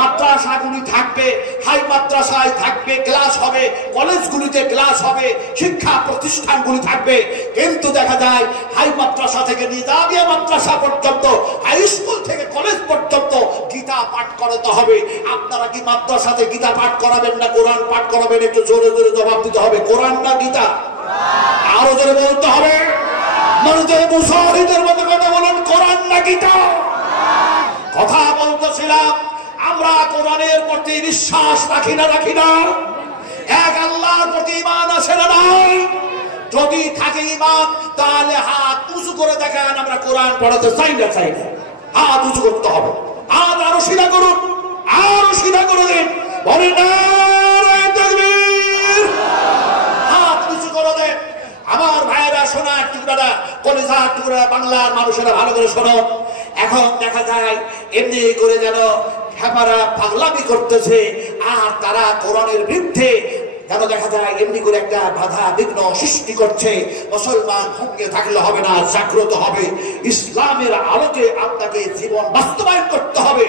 মাদ্রাসাগুলি থাকবে, হাই মাদ্রাসায় থাকবে, ক্লাস হবে, কলেজগুলিতে ক্লাস হবে, শিক্ষা প্রতিষ্ঠানগুলি থাকবে। কিন্তু দেখা যায় হাই মাদ্রাসা থেকে নিজামিয়া মাদ্রাসা পর্যন্ত, হাই স্কুল থেকে কলেজ পর্যন্ত গীতা পাঠ করাতে হবে। আপনারা কি মাদ্রাসাতে গীতা পাঠ করাবেন না কোরআন পাঠ করাবেন? একটু জোরে জোরে জবাব দিতে হবে। কোরআন না গীতা? আরো জোরে বলতে হবে। মানুষের মুসাহিদের মতো কথা বলুন, কোরআন না গীতা? কথা বলতেছিলাম আমরা কোরআনের প্রতি বিশ্বাস রাখি না এক আল্লাহর প্রতি ঈমান আছে না নাই? যদি থাকে ঈমান তাহলে হাত উঁচু করে দেখান আমরা কোরআন পড়াতে চাই না। হাত উঁচু করতে হবে, হাত আরো সিধা করুন, আরো সিধা করে দিন, বলে নারে তাকবীর, হাত উঁচু করে দেন। আমার ভাইয়েরা শোনার টুকরারা, কলিজার টুকরা, বাংলার মানুষেরা ভালো করে শোনো। এখন দেখা যায় এমনি করে যেন খেপারা পাগলামি করতেছে আর তারা কোরআনের বিরুদ্ধে যেন দেখা যায় এমনি করে একটা বাধা বিঘ্ন সৃষ্টি করছে। মুসলমান ভঙ্গে থাকলে হবে না, জাগ্রত হবে, ইসলামের আলোকে আপনাকে জীবন বাস্তবায়ন করতে হবে।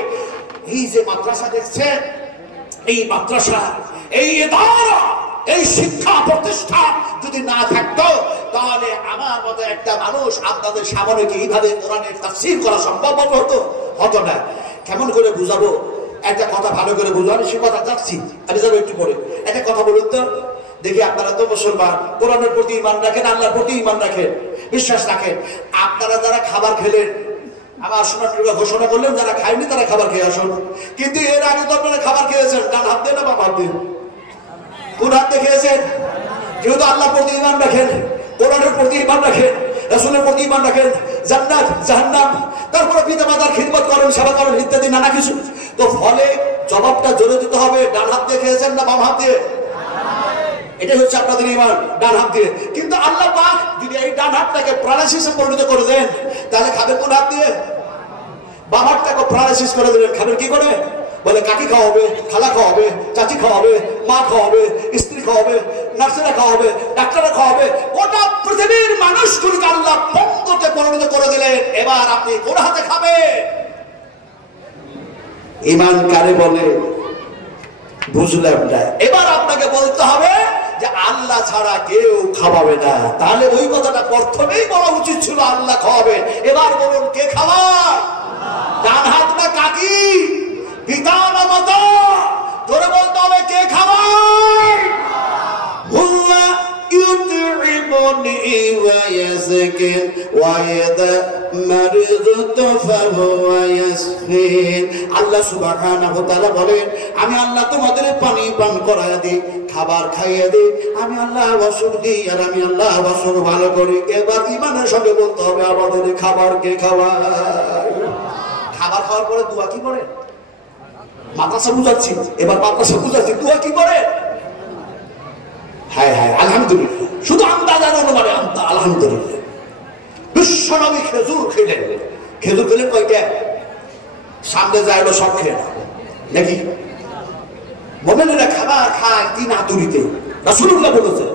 এই যে মাদ্রাসা দেখছেন, এই মাদ্রাসা, এই ইদারা, এই শিক্ষা প্রতিষ্ঠান যদি না থাকতো তাহলে আমার মতো একটা মানুষ আপনাদের সামনে কি এইভাবে কোরআনের তাফসীর করা সম্ভব হতো না। কেমন করে বুঝাবো? একটা কথা ভালো করে বুঝবো, আমি সে কথা যাচ্ছি, আমি যাবো একটু পরে। একটা কথা বলুন তো দেখি, আপনারা তো মুসলমান, কোরআনের প্রতি ঈমান রাখেন, আল্লাহর প্রতি ঈমান রাখেন, বিশ্বাস রাখেন। আপনারা যারা খাবার খেলেন, আমার শোনার ঘোষণা করলেন যারা খায়নি তারা খাবার খেয়ে আসুন। কিন্তু এর আগে তো আপনারা খাবার খেয়েছেন, ডান হাত দিয়ে না বাম হাত দিয়ে? কোন হাত দিয়ে খেয়েছেন? যেহেতু আল্লাহর প্রতি ঈমান রাখেন, কোরআনের প্রতি ঈমান রাখেন, রাসূলের প্রতি ঈমান রাখেন, জান্নাত জাহান্নাম, তারপরে পিতা মাতার খিদমত করেন, সেবা করেন ইত্যাদি নানা কিছু। তো ফলে জবাবটা জোরে দিতে হবে, ডান হাত দিয়ে খেয়েছেন না বাম হাত দিয়ে? এটাই হচ্ছে আপনাদের ঈমান, ডান হাত দিয়ে। কিন্তু আল্লাহ পাক যদি এই ডান হাতটাকে প্যারালাইসিসে পরিণত করে দেন, তাহলে খাবেন কোন হাত দিয়ে? বাম হাতটাকে প্যারালাইসিস করে দিলেন, খাবেন কি করে? বলে কাকি খাওয়াবে, খালা খাওয়াবে, চাচি খাওয়াবে, মা খাওয়াবে, স্ত্রী খাওয়াবে, নার্সেরা খাওয়াবে, ডাক্তাররা খাওয়াবে, গোটা পৃথিবীর মানুষগুলিকে আল্লাহ পঙ্গুতে পরিণত করে দিলেন। এবার আপনি কোন হাতে খাবেন? ঈমান কারে বলে বুঝলাম না। এবার আপনাকে বলতে হবে যে আল্লাহ ছাড়া কেউ খাওয়াবে না। তাহলে ওই কথাটা প্রথমেই বলা উচিত ছিল, আল্লাহ খাওয়াবেন। এবার বলুন কে খাওয়ায়? ডান হাত না কাকি, পিতা না মাতা? তোরে বলতে হবে কে খাওয়ায়? হুয়া ইউতইমুনি ওয়া ইয়াসকিন ওয়া ইযা মারিযতু ফাহুয়া ইয়াসফিন। আল্লাহ সুবহানাহু ওয়া তাআলা বলেন, আমি আল্লাহ তোমাদের পানি পান করায়া দিই, খাবার খাইয়ে দিই, আমি আল্লাহ ওয়াসুর দিই, আর আমি আল্লাহ ওয়াসুর ভালো করি। এবার ঈমানের সঙ্গে বলতে হবে আমাদের খাবার কে খাওয়ায়? খাবার খাওয়ার পরে দোয়া কি করে? মাদ্রাসা বুঝাচ্ছি, এবার মাদ্রাসা বুঝাচ্ছি, দোয়া কি করে? হায় হায় আলহামদুলিল্লাহ, শুধু আন্দাজ অনুমানে আলহামদুলিল্লাহ। বিশ্ব নবী খেজুর খেলেন, খেজুর খেলেন কয়টা? সামনে যায় সব খেয়ে না নাকি? মুমিনেরা খাবার খায় 3 হাতুড়িতে, রাসূলুল্লাহ বলেছে,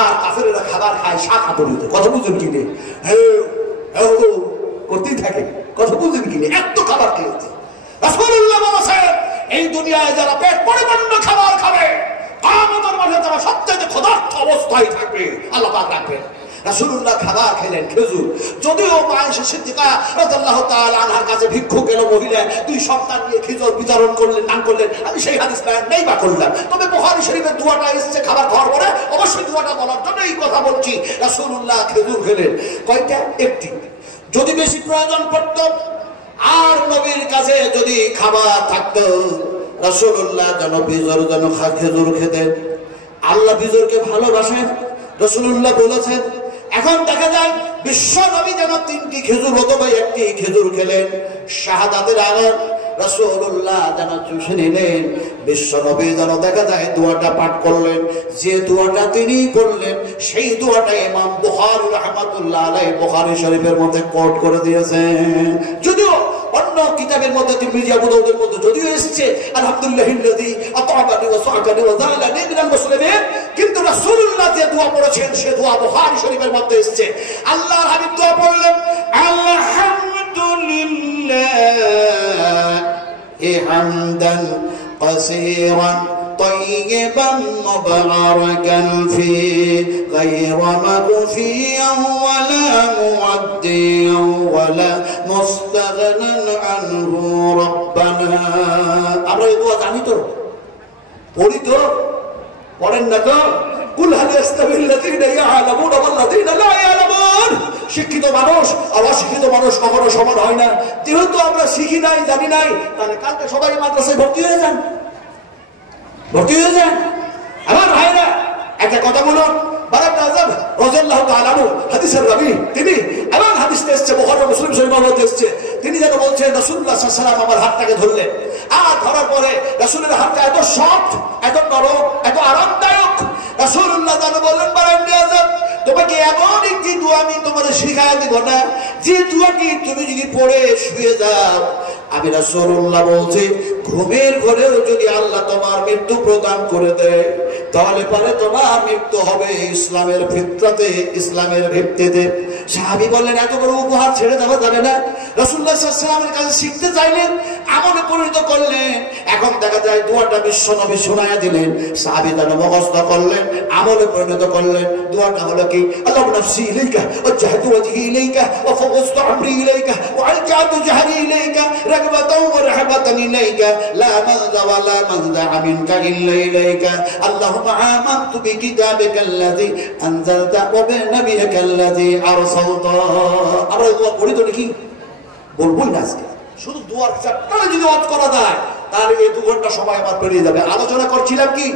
আর কাফেরেরা খাবার খায় 7 হাতুড়িতে। কথা বুঝেন কি নেই? করতেই থাকে, কথা বুঝেন কি নেই? এত খাবার খেয়েছে রাসূলুল্লাহ বলেছেন, এই দুনিয়ায় যারা পেট পরিপূর্ণ খাবার খাবে, কিয়ামতের মাঠে তারা সবচেয়ে ক্ষুধার্ত অবস্থায় থাকবে, আল্লাহ পাক রাখবেন। রাসূলুল্লাহ খাবার খেলেন খেজুর। যদিও আয়েশা সিদ্দিকা রাদিয়াল্লাহু তাআলা আনহার কাছে ভিক্ষুক এলো মহিলা, 2 সন্তান নিয়ে খেজুর বিতরণ করলেন, দান করলেন। আমি সেই হাদিস বয়ান নেই বা করলাম, তবে বুখারী শরীফের দোয়াটা এসেছে খাবার খাওয়ার পরে, অবশ্যই দোয়াটা বলার জন্য এই কথা বলছি। রাসূলুল্লাহ খেজুর খেলেন কয়টা? 1টি। যদি বেশি প্রয়োজন পড়ত আর নবীর কাছে যদি খাবার থাকতো, রাসূলুল্লাহ যেন খেজুর খেতেন। আল্লাহ বিজরকে ভালোবাসেন, রাসূলুল্লাহ বলেছেন। এখন দেখা যায় বিশ্ব নবী যেন 3টি খেজুর অথবা 1টি খেজুর খেলেন, শাহাদাতের আগান রাসূলুল্লাহ যেন চুষে নিলেন। বিশ্ব নবী যেন দেখা যায় দোয়াটা পাঠ করলেন। যে দোয়াটা তিনি করলেন সেই দোয়াটা ইমাম বুখারী রাহমাতুল্লাহ আলাইহি বুখারী শরীফের মধ্যে কোট করে দিয়েছেন। যদিও অন্য কিতাবের মধ্যে, তিরমিজি, আবু দাউদের মধ্যে যদিও এসেছে আলহামদুলিল্লাহিল্লাযী আত'আমানি ওয়া সা'কানি ওয়া জা'আলানি মিনাল মুসলিমিন, কিন্তু রাসূলুল্লাহ যে দোয়া পড়েছেন সে দোয়া বুখারী শরীফের মধ্যে এসেছে। আল্লাহর হাবিব দোয়া পড়লেন, আলহামদুলিল্লাহি হামদান কাসীরান طيبا مباركا فيه غير مغفيا ولا معديا ولا مستغنى عنه ربنا। আমরা এই দোয়া জানি তো, পড়ি তো, পড়েন না তো? কুল হাল ইস্তাবিল লাযিনা ইয়ালামুনা ওয়াল লাযিনা লা ইয়ালামুন। শিক্ষিত মানুষ আর অশিক্ষিত মানুষ কখনো সমান হয় না। যেহেতু আমরা শিখি নাই, জানি নাই, তাহলে কালকে সবাই মাদ্রাসায় ভর্তি হয়ে যান, ভর্তি হয়ে যান। আমার ভাইরা একটা কথা বলুন, বারা ইবনে আযব রাদিয়াল্লাহু তাআলা আনহু হাদিসের রাবী তিনি, এবং হাদিসটা এসেছে বুখারী মুসলিম শরীফের মধ্যে এসেছে, তিনি যেন বলছেন রাসূলুল্লাহ সাল্লাল্লাহু আলাইহি ওয়াসাল্লাম আমার হাতটাকে ধরলেন, আর ধরার পরে রাসূলের হাতটা এত সফট, এত নরম, এত আরামদায়ক। রাসূলুল্লাহ যেন বললেন, বারা ইবনে আযব তোমাকে এমন একটি দোয়া আমি তোমাদের শিখাই দেব না, যে দোয়াটি তুমি যদি পড়ে শুয়ে যাও, আমি রাসূলুল্লাহ বলছি ঘুমের ঘরেও যদি আল্লাহ তোমার মৃত্যু প্রদান করে দেয়, তাহলে পরে তোমার মৃত্যু হবে ইসলামের ফিতরাতে, ইসলামের ভিত্তিতে। সাহাবী বললেন, এত বড় উপহার ছেড়ে দেওয়া যাবে না। রাসূলুল্লাহ সাল্লাল্লাহু আলাইহি ওয়াসাল্লামের কাছে শিখতে চাইলেন, আমলে পরিণত করলেন। এখন দেখা যায় দোয়াটা বিশ্ব নবী শোনায়া দিলেন, সাহাবী তারা মুখস্থ করলেন, আমলে পরিণত করলেন। দোয়াটা হলো কি? আল্লাহুম্মা নাফসি ইলাইকা ওয়াজহাতু ওয়াজহি ইলাইকা ওয়া ফাওয়াজতু আমরি ইলাইকা ওয়া আলজাতু জাহরি ইলাইকা রাগবাতাও ওয়া রাহবাতান ইলাইকা লা মালজা ওয়া লা মালজা মিনকা ইল্লা ইলাইকা আল্লাহুম্মা আমানতু বিকিতাবিকাল্লাযী আনজালতা ওয়া বিনাবিয়িকাল্লাযী আরসালতা। আমরা দোয়া পড়ি তো নাকি? বলবই না আজকে, শুধু দোয়ার চ্যাপ্টারে যদি ওয়াজ করা যায় তাহলে এই 2 ঘন্টা সময় আমার পেরিয়ে যাবে। আলোচনা করছিলাম কি?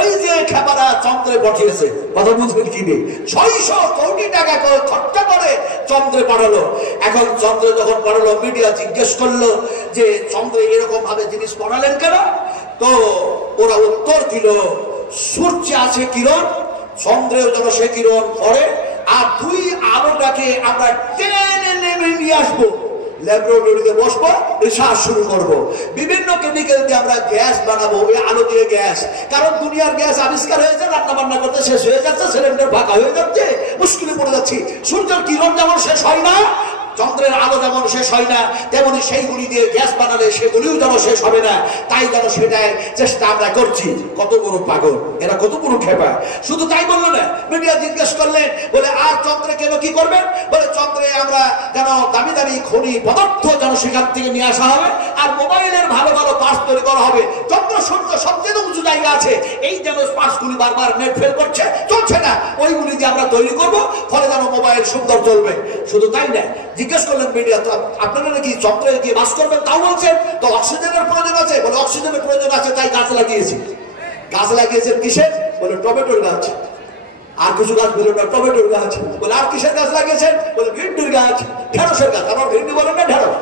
ওই যে খেপারা চন্দ্রে পাঠিয়েছে, কথা বুঝবেন কি নেই, 600 কোটি টাকা খরচা করে চন্দ্রে পাঠালো। এখন চন্দ্রে যখন পাঠালো, মিডিয়া জিজ্ঞেস করলো যে চন্দ্রে এরকম ভাবে জিনিস পাঠালেন কেন? তো ওরা উত্তর দিল, সূর্যে আছে কিরণ, চন্দ্রেও যেন সে কিরণ পড়ে, আর দুই আলোটাকে আমরা টেনে নেমে নিয়ে আসবো, ল্যাবরেটরিতে বসবো, রিসার্চ শুরু করবো, বিভিন্ন কেমিক্যাল দিয়ে আমরা গ্যাস বানাবো, ওই আলো দিয়ে গ্যাস। কারণ দুনিয়ার গ্যাস আবিষ্কার হয়েছে, রান্না বান্না করতে শেষ হয়ে যাচ্ছে, সিলিন্ডার ফাঁকা হয়ে যাচ্ছে, মুশকিলে পড়ে যাচ্ছি। সূর্যের কিরণ যেমন শেষ হয় না, চন্দ্রের আলো যেমন শেষ হয় না, তেমনি সেইগুলি দিয়ে গ্যাস বানালে সেগুলিও যেন শেষ হবে না, তাই যেন সেটাই চেষ্টা আমরা করছি। কত বড় পাগল এরা, কত বড় খেপা। শুধু তাই বললো না, মিডিয়া জিজ্ঞেস করলেন, বলে আর চন্দ্রে কেন কি করবেন? বলে চন্দ্রে আমরা যেন দামি দামি খনি পদার্থ যেন সেখান থেকে নিয়ে আসা হবে, আর মোবাইলের ভালো ভালো পার্টস তৈরি করা হবে। চন্দ্র সূর্য সবচেয়ে উঁচু জায়গা আছে, এই যেন পার্টসগুলি বারবার নেট ফেল করছে, চলছে না, ওইগুলি দিয়ে আমরা তৈরি করবো, ফলে যেন মোবাইল সুন্দর চলবে। শুধু তাই না, জিজ্ঞেস করলেন মিডিয়া, তো আপনারা নাকি চন্দ্রে গিয়ে বাস করবেন, তাও বলছেন তো অক্সিজেনের প্রয়োজন আছে। বলে অক্সিজেনের প্রয়োজন আছে, তাই গাছ লাগিয়েছি। গাছ লাগিয়েছেন কিসের? বলে টমেটোর গাছ। আর কিছু গাছ বলে না, টমেটোর গাছ। বলে আর কিসের গাছ লাগিয়েছেন? বলে ভিন্ডির গাছ, ঢেঁড়সের গাছ। আমার ভিন্ডি বলেন না ঢেঁড়স?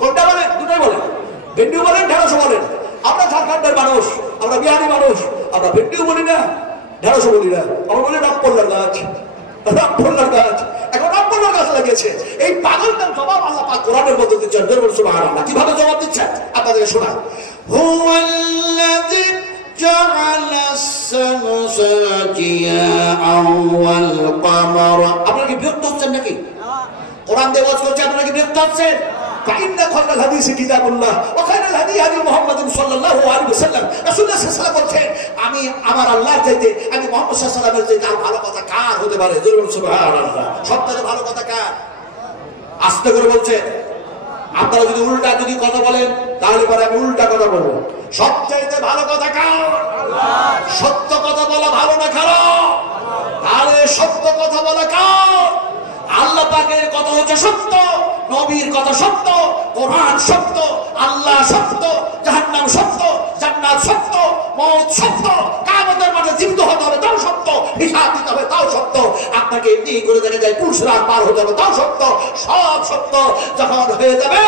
কোনটা বলেন? দুটোই বলেন, ভিন্ডিও বলেন ঢেঁড়সও বলেন। আমরা ঝাড়খণ্ডের মানুষ, আমরা বিহারি মানুষ, আমরা ভিন্ডিও বলি না, ঢেঁড়সও বলি না, আমরা বলি রামপল্লার গাছ, রামপল্লার গাছ। এখন রামপল্লার গাছ লাগিয়েছে। এই পাগলটার জবাব আল্লাহ পাক কোরআনের মধ্যে দিচ্ছেন। সুবহানাল্লাহ। কিভাবে জবাব দিচ্ছেন আপনাদেরকে শোনান। হুয়াল্লাযী জাআলাস শামসা জিয়াআন ওয়াল কামারা। আপনারা কি বিরক্ত হচ্ছেন নাকি? কোরআন দিয়ে ওয়াজ করছে, আপনারা কি বিরক্ত হচ্ছেন? فإن خير الحديث كتاب الله وخير الهدي هدي محمد صلى الله عليه وسلم। রাসূলুল্লাহ সাল্লাল্লাহু আলাইহি ওয়াসাল্লাম বলেন, আমি আমার আল্লাহর চাইতে, আমি মুহাম্মদ সাল্লাল্লাহু আলাইহি ওয়াসাল্লামের চাইতে আর ভালো কথা কার হতে পারে? জোরে সুবহানাল্লাহ। সবথেকে ভালো কথা কার? আস্তে করে বলছেন। আপনারা যদি উল্টা যদি কথা বলেন, তাহলে পরে আমি উল্টা কথা বলবো। সবচাইতে ভালো কথা কার? আল্লাহ। সত্য কথা বলা ভালো না খারাপ? তাহলে সত্য কথা বলা কার? আল্লাহ পাকের কথা হচ্ছে সত্য, নবীর কথা সত্য, কোরআন সত্য, আল্লাহ সত্য, জাহান্নাম সত্য, জান্নাত সত্য, মওত সত্য, কিয়ামতের মাঠে জীবিত হতে হবে তাও সত্য, হিসাব দিতে হবে তাও সত্য, আপনাকে এমনি করে দেখা যায় পুরুষরা পার হতে হবে তাও সত্য। সব সত্য যখন হয়ে যাবে,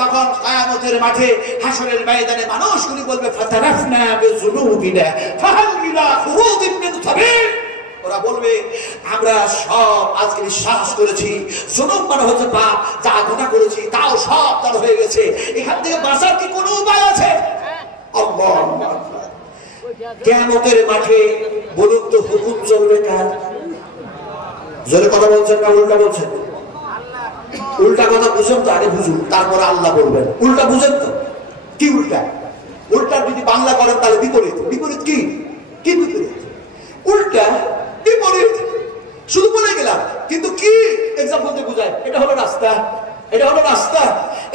তখন কিয়ামতের মাঠে হাসরের ময়দানে মানুষগুলি বলবে, ফাতারাফনা বিযুনুবিনা ফাহাল ইলা খুরুজিন মিন সাবিল। ওরা বলবে, আমরা সব আজকে বিশ্বাস করেছি, জুনুব মানে হচ্ছে পাপ, যা গুনাহ করেছি তাও সব তার হয়ে গেছে, এখান থেকে বাঁচার কি কোনো উপায় আছে? আল্লাহ। কিয়ামতের মাঠে বলুন তো হুকুম চলবে কার? জোরে কথা বলছেন না উল্টা বলছেন? উল্টা কথা বুঝেন তো, আগে বুঝুন, তারপরে আল্লাহ বলবেন। উল্টা বুঝেন তো? কি উল্টা? উল্টা যদি বাংলা করেন তাহলে বিপরীত। বিপরীত কি? কি বিপরীত? উল্টা বিপরীত। শুধু বলে গেলাম, কিন্তু কি এক্সাম্পল দিয়ে বুঝায়? এটা হলো রাস্তা, এটা হলো রাস্তা।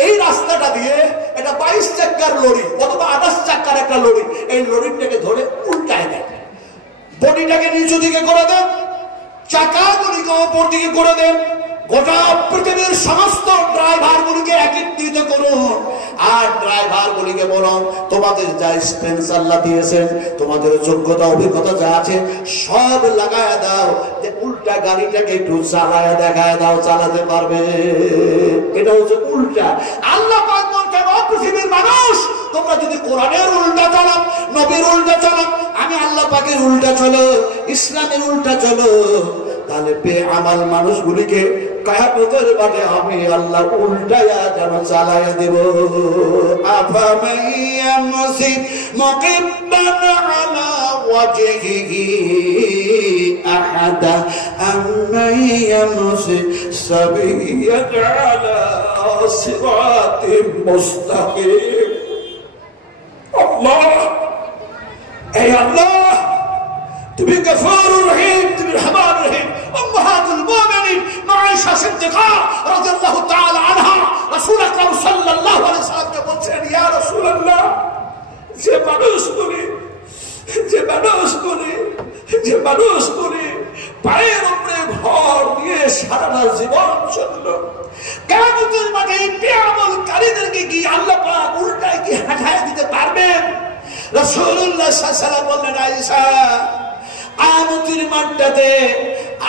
এই রাস্তাটা দিয়ে এটা 22 চাকার লরি অথবা 28 চাকার একটা লরি, এই লরিটাকে ধরে উল্টায় দেন, বডিটাকে নিচু দিকে করে দেন, চাকাগুলিকে উপর দিকে করে দেন, গোটা পৃথিবীর সমস্ত ড্রাইভার গুলিকে একত্রিত করুন, আর ড্রাইভার গুলিকে বলুন, তোমাদের যা এক্সপেন্স আল্লাহ দিয়েছেন, তোমাদের যোগ্যতা অভিজ্ঞতা যা আছে সব লাগায় দাও, যে উল্টা গাড়িটাকে একটু চালায় দেখায় দাও, চালাতে পারবে। এটা হচ্ছে উল্টা। আল্লাহ পাক বলছেন, ও পৃথিবীর মানুষ, তোমরা যদি কোরআনের উল্টা চালাও, নবীর উল্টা চালাও, আমি আল্লাহ পাকের উল্টা চলো, ইসলামের উল্টা চলো, তাহলে বেআমাল মানুষগুলিকে কিয়ামতের মাঠে আমি আল্লাহ উল্টায়া যেন চালায়া দেব। আফামাইয়ামসি মুকিব্বান আলা ওয়াজহিহি আহাদা আমাইয়ামসি সাবিয়ান আলা সিরাতিম মুস্তাকিম। আল্লাহ, এই আল্লাহ তুমি গফুরুর রহিম, তুমি রহমান রহিম। উম্মাহাতুল মুমিনিন আয়েশা সিদ্দিকা রাদিয়াল্লাহু তাআলা আনহা রাসূল আকরাম সাল্লাল্লাহু আলাইহি ওয়াসাল্লামকে বলছেন, ইয়া রাসূলুল্লাহ, যে মানুষগুলি পায়ের উপরে ভর দিয়ে সারাটা জীবন চললো, কিয়ামতের মাঠে বেআমলকারীদেরকে কি আল্লাহ পাক উল্টায় কি হাঁটায় দিতে পারবেন? রাসূলুল্লাহ সাল্লাল্লাহু আলাইহি ওয়াসাল্লাম বললেন, আয়েশা কিয়ামতের মাঠটাতে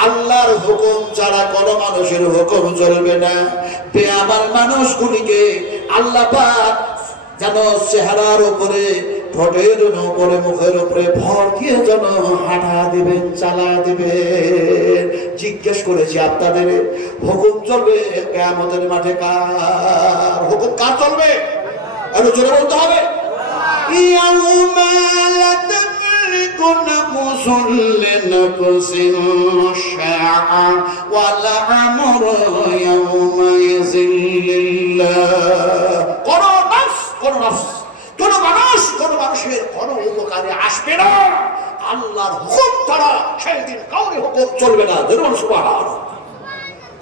আল্লাহর হুকুম ছাড়া কোনো মানুষের হুকুম চলবে না। বেঈমান মানুষগুলিকে আল্লাহ পাক যেন চেহারার উপরে, ঠোঁটের উপরে, মুখের উপরে ভর দিয়ে যেন হাঁটা দিবেন, চালা দিবেন। জিজ্ঞেস করেছি আপনাদের, হুকুম চলবে কিয়ামতের মাঠে কার? হুকুম কার চলবে? আরো জোরে বলতে হবে। ইয়াউমা লা তামলিকু নাফসুন লিনাফসিন শাইআ ওয়া লা আমরু ইয়াউমা ইযিন লিল্লাহ। কোন মানুষের কোন উপকারে আসবে না আল্লাহর হুকুম ছাড়া। সেই দিন কাউরি হুকুম চলবে না। সুবহানাল্লাহ।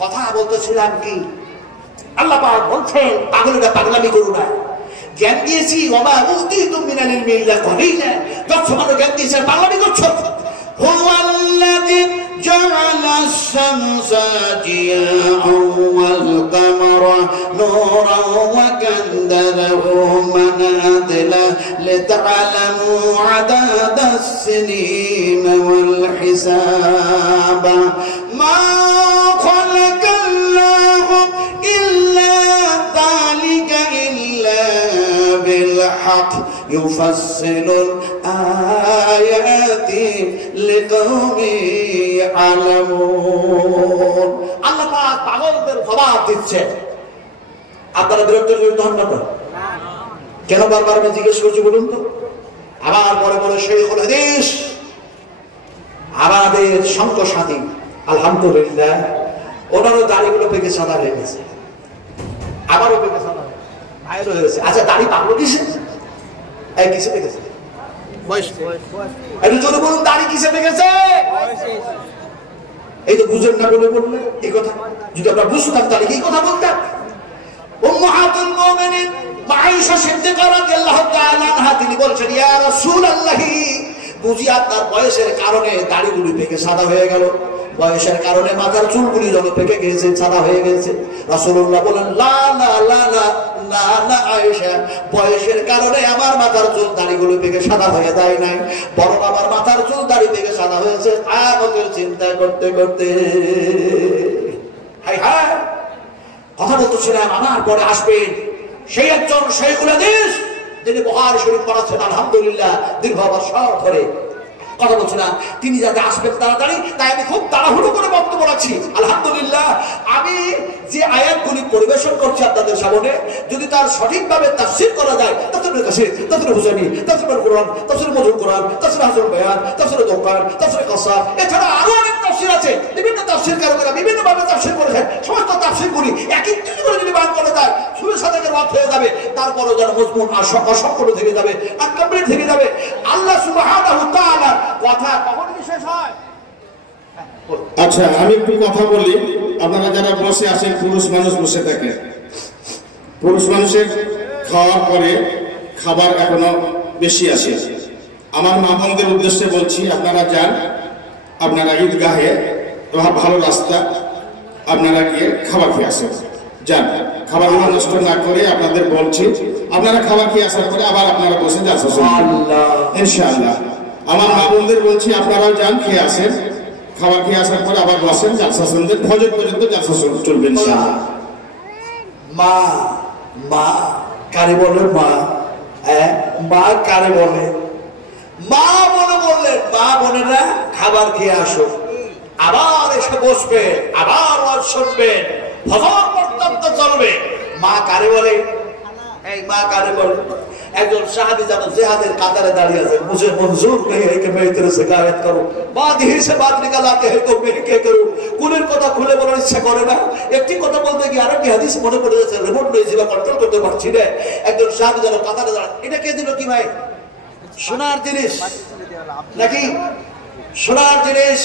কথা বলতেছিলাম কি, আল্লাহ পাক বলছেন পাগলেরা পাগলামি করো না। জ্ঞান দিয়েছি, ওমা উতিতুম মিনাল ইলমি ইল্লা কলিলা। যত মানুষ জ্ঞান দিয়েছে পাগলামি করছো। হুয়াল্লাযী জাআলাস শামসা জিয়াআন ওয়াল কামারা নূরান ওয়া কাদ্দারাহু মানাযিলা লিতা'লামু আদাদাস সিনিনা ওয়াল হিসাবা মা খালাকাল্লাহু ইল্লা যালিকা ইল্লা বিল হক ইউফাসসিলুল আয়াতি লিকাওমি ইয়ালামুন। আল্লাহ পাক পাগলদের জবাব দিচ্ছে। আপনারা বিরক্ত হন না তো? কেন বারবার আমি জিজ্ঞেস করছি বলুন তো? আবার পরে পরে শেখুল হাদিস আমাদের সঙ্গ সাথী আলহামদুলিল্লাহ ওনারও দাড়িগুলো পেকে সাদা হয়ে গেছে, আবারও পেকে সাদা হয়ে গেছে। আচ্ছা, দাড়ি পাকলো কিসে? এই কিসে পেকেছে? বলুন, দাড়ি কিসে পেকেছে? এই তো বুঝেন না বলে বললে এই কথা। যদি আমরা বুঝতাম তাহলে এই কথা বলতাম। উম্মাহাতুল মুমিনিন আয়েশা সিদ্দিকা রাদিয়াল্লাহু তাআলা আনহা তিনি বলছেন, ইয়া রাসূলুল্লাহ, বুঝি আপনার বয়সের কারণে দাড়িগুলি পেকে সাদা হয়ে গেল, বয়সের কারণে মাথার চুলগুলি যেন পেকে গেছে, সাদা হয়ে গেছে। রাসূলুল্লাহ বলেন, লা লা লা লা না না আয়েশা, বয়সের কারণে আমার মাথার চুল দাড়িগুলো পেকে সাদা হয়ে যায় নাই, বরং আমার মাথার চুল দাড়ি পেকে সাদা হয়েছে কিয়ামতের চিন্তা করতে করতে। হাই হাই, কথা বলতেছিলাম আমার পরে আসবেন সেই একজন শেখুল হাদিস যিনি বুখারী শরীফ পড়াচ্ছেন আলহামদুলিল্লাহ দীর্ঘ বছর ধরে। কথা বলছিলাম তিনি যাতে আসবেন তাড়াতাড়ি, তাই আমি খুব তাড়াহুড়ো করে বক্তব্য রাখছি। আলহামদুলিল্লাহ, আমি যে আয়াতগুলি পরিবেশন করছি আপনাদের সামনে, যদি তার সঠিকভাবে তাফসীর করা যায়, তাফসীরুল কাসির, তাফসীরুল হুসাইনি, তাফসীরুল কুরআন, তাফসীরুল মজুল কুরআন, তাফসীর হাজরুল বায়ান, তাফসীরুল দোকান, তাফসীর কাসাব, এছাড়া আরো অনেক তাফসীর আছে। বিভিন্ন তাফসীরকাররা বিভিন্ন ভাবে তাফসীর করেছেন। সমস্ত তাফসীরগুলি এক একটি করে যদি বান করা যায়, সুরে সাদাকের রাত হয়ে যাবে। তারপরও যেন মজমুন অসম্পূর্ণ থেকে যাবে, আনকমপ্লিট থেকে যাবে। আল্লাহ সুবহানাহু ওয়া তাআলা কথা কখন শেষ হয়? আচ্ছা, আমি একটু কথা বলি। আপনারা যারা বসে আছেন, পুরুষ মানুষ বসে থাকেন, পুরুষ মানুষের খাওয়ার পরে খাবার এখনো বেশি আসে। আমার মা বোনদের উদ্দেশ্যে বলছি, আপনারা যান, আপনারা ঈদগাহে ভালো রাস্তা, আপনারা গিয়ে খাবার খেয়ে আসেন। যান, খাবারগুলো নষ্ট না করে আপনাদের বলছি, আপনারা খাবার খেয়ে আসার পরে আবার আপনারা বসে যান ইনশাআল্লাহ। আমার মা বোনদের বলছি, আপনারাও যান, খেয়ে আসেন, খাবার খেয়ে আসার পরে আবার বসেন, জালসা শুনবেন, ফজর পর্যন্ত জালসা চলবেন। মা মা কারে বলে? মা মা কারে বলে? মা বলে বললেন, মা বোনেরা খাবার খেয়ে আসো, আবার এসে বসবে, আবার ওয়াজ শুনবেন, ফজর পর্যন্ত চলবে। মা কারে বলে? এই মা কারে বলে? একজন সাহাবী যেন জিহাদের কাতারে দাঁড়িয়ে আছে, মুঝে মঞ্জুর নেই है कि मैं तेरे शिकायत करूं, बात ही से बात निकालते हैं तो मैं क्या करूं। কোনের কথা খুলে বলার ইচ্ছা করে না, একটি কথা বলতে গিয়ে আরেকটি হাদিস মনে পড়ে যাচ্ছে, রিমোট নিয়ে জীবা কন্ট্রোল করতে পারছি না। একজন সাহাবী যেন কাতারে দাঁড়ায়, এটা কে দিল কি ভাই? সোনার জিনিস নাকি? সোনার জিনিস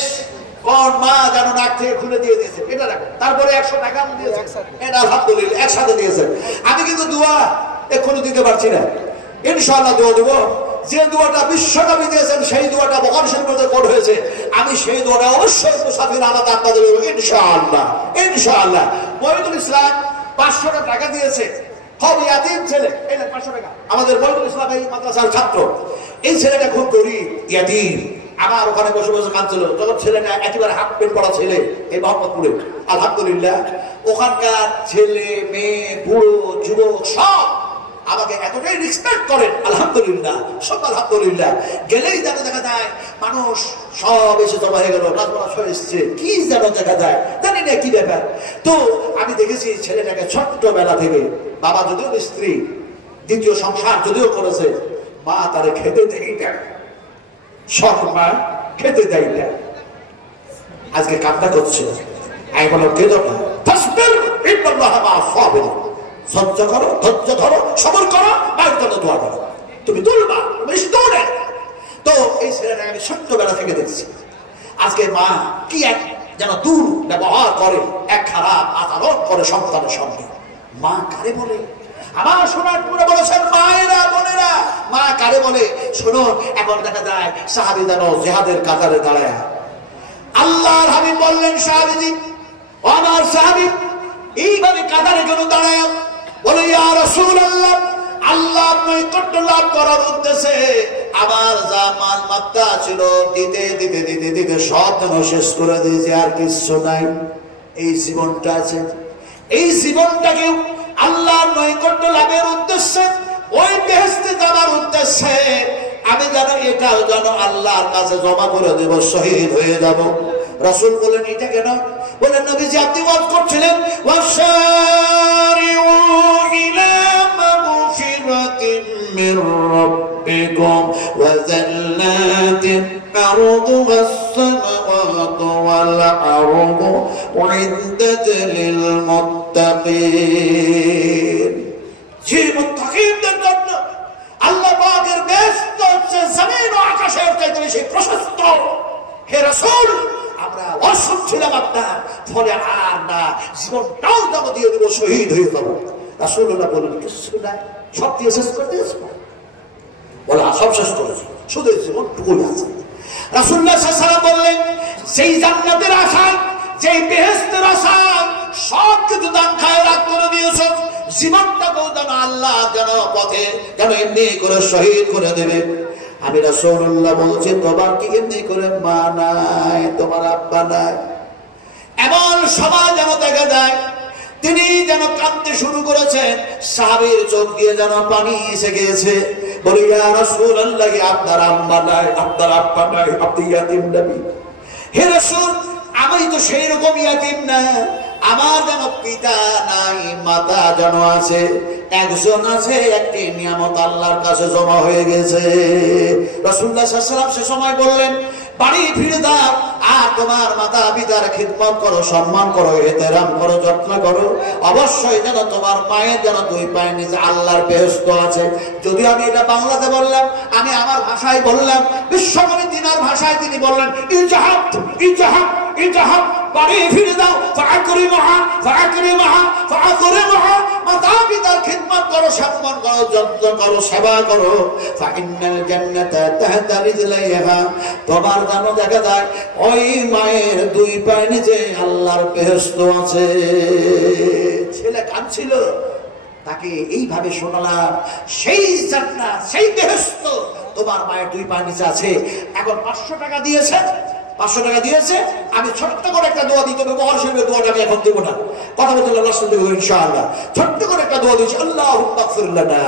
কোন মা যেন নাক থেকে খুলে দিয়ে দিয়েছে, এটা রাখো। তারপরে 100 টাকা দিয়েছে, এটা আলহামদুলিল্লাহ একসাথে দিয়েছে। আমি কিন্তু দোয়া এখনো দিতে পারছি না, ইনশাআল্লাহ দোয়া দেব। যে দোয়াটা বিশ্বনবী দিয়েছেন সেই দোয়াটা বুখারী শরীফের মধ্যে কোট হয়েছে, আমি সেই দোয়াটা অবশ্যই মুসাফির আলাদা আপনাদের ইনশাআল্লাহ ইনশাআল্লাহ। বৈদুল ইসলাম 500 টাকা দিয়েছে, হবে ইয়াতিম ছেলে, এই 500 টাকা। আমাদের বৈদুল ইসলাম এই মাদ্রাসার ছাত্র, এই ছেলেটা খুব গরিব, ইয়াতীম। আমার ওখানে বসে বসে কাঁদছিল যখন ছেলেটা একেবারে হাফ প্যান্ট পরা ছেলে, এই মোহাম্মদপুরে। আলহামদুলিল্লাহ ওখানকার ছেলে মেয়ে বুড়ো যুবক সব আমাকে এতটাই রেসপেক্ট করেন, আলহামদুলিল্লাহ, সব আলহামদুলিল্লাহ। গেলেই যেন দেখা যায় মানুষ সব এসে জমা হয়ে গেল, নাচবাস হয়ে এসছে, কি যেন দেখা যায়, জানি না কি ব্যাপার। তো আমি দেখেছি ছেলেটাকে ছোট্টবেলা থেকে, বাবা যদিও স্ত্রী, দ্বিতীয় সংসার যদিও করেছে, মা তারে খেতে দেয় না, সব মা খেতে দেয় না। আজকে কান্না করছে, আমি বললাম কেঁদো না, সহ্য করো, ধৈর্য ধরো, সবর করো, মায়ের জন্য দোয়া করো, তুমি তুলবা বেশি দৌড়ে। তো এই ছেলেটা আমি ছোট্টবেলা থেকে দেখছি। আজকে মা কি এক যেন দূর ব্যবহার করে, এক খারাপ আচরণ করে সন্তানের সঙ্গে। মা কারে বলে? আমার শোনার পরে বলেছেন মায়েরা বোনেরা, মা কারে বলে শোনো। এখন দেখা যায় সাহাবী যেন জিহাদের কাতারে দাঁড়ায়, আল্লাহর হাবিব বললেন সাহাবীজি, আমার সাহাবী এইভাবে কাতারে কেন দাঁড়ায়? বলে ইয়া রাসূলুল্লাহ, আল্লাহ নৈকট্য লাভ করার উদ্দেশ্যে আমার যা মাল মাত্রা ছিল দিতে দিতে দিতে দিতে সব যেন শেষ করে দিয়েছে, আর কিছু নাই। এই জীবনটা আছে, এই জীবনটাকে আল্লাহর নৈকট্য লাভের উদ্দেশ্যে, ওই বেহেশতে যাওয়ার উদ্দেশ্যে আমি যেন এটাও যেন আল্লাহর কাছে জমা করে দেব, শহীদ হয়ে যাব। রাসূল বলেন এটা কেন? বলেন নবীজি আপনি ওয়াজ করছিলেন ওয়াশারিউ ইলা মাগফিরাতিন মির রাব্বিকুম ওয়া জান্নাতিন আরদুহাস সামাওয়াতু ওয়াল আরদু উইদ্দাত লিল মুত্তাকিন। যে মুত্তাকিনদের জন্য আল্লাহ পাকের বেহেশত হচ্ছে জমিন ও আকাশের চাইতে বেশি প্রশস্ত। হে রাসূল, আমরা অসুখ ছিলাম আপনার, ফলে আর না, জীবনটাও জমা দিয়ে দেবো, শহীদ হয়ে যাবো। রাসূলুল্লাহ বলেন কিছু নাই, সব দিয়ে শেষ করে দিয়েছে। বলে সব শেষ করেছে, শুধু জীবনটুকুই আছে। রাসূলুল্লাহ সাল্লাল্লাহু আলাইহি ওয়াসাল্লাম বললেন সেই জান্নাতের আশায়, যেই বেহেশতের আশায় সব কিছু দান খায়রাত করে দিয়েছ, জীবনটাকেও যেন আল্লাহ যেন পথে যেন এমনি করে শহীদ করে দেবে। আমি রাসূলুল্লাহ বলছি তোমার কি এমনি করে মা নাই, তোমার আব্বা নাই? এমন সময় যেন দেখা যায় তিনি যেন কাঁদতে শুরু করেছেন, সাহাবীর চোখ দিয়ে যেন পানি এসে গিয়েছে। বলি ইয়া রাসূলুল্লাহ, আপনার আম্মা নাই, আপনার আব্বা নাই, আপনি ইয়াতীম নবী। হে রাসূল, আমি তো সেই রকম ইয়াতীম না, আমার যেন পিতা নাই, মাতা যেন আছে, একজন আছে, একটি নিয়ামত আল্লাহর কাছে জমা হয়ে গেছে। রাসূলুল্লাহ সাল্লাল্লাহু আলাইহি ওয়াসাল্লাম সে সময় বললেন বাড়ি ফিরে দাও, আর তোমার মাতা পিতার খিদমত করো, সম্মান করো, এহতেরাম করো, যত্ন করো। অবশ্যই যেন তোমার মায়ের যেন দুই পায়ের নিচে আল্লাহর বেহেশত আছে। যদি আমি এটা বাংলাতে বললাম, আমি আমার ভাষায় বললাম, বিশ্বনবী তিনার ভাষায় তিনি বললেন ইজহাব ইজহাব ইজহাব, বাড়ি ফিরে দাও, ফাকরিমহা ফাকরিমহা ফাকরিমহা, মাতা পিতার খিদমত করো, সম্মান করো, যত্ন করো, সেবা করো। ফাইন্নাল জান্নাতা তাহতা রিজলাইহা, তোমার জানো দেখা যায় ওই মায়ের দুই পায়ের নিচে আল্লাহর বেহেশত আছে। ছেলে কাঁদছিল, তাকে এইভাবে শোনালাম সেই জান্নাত, সেই বেহেশত তোমার মায়ের দুই পায়ের নিচে আছে। এখন 500 টাকা দিয়েছে, 500 টাকা দিয়েছে, আমি ছোট্ট করে একটা দোয়া দিতে হবে। মহর শরীফের দোয়াটা আমি এখন দেবো না, কথা বলতে আল্লাহ শুনতে দেবো ইনশাআল্লাহ। ছোট্ট করে একটা দোয়া দিচ্ছি, আল্লাহুম্মা গফির লানা।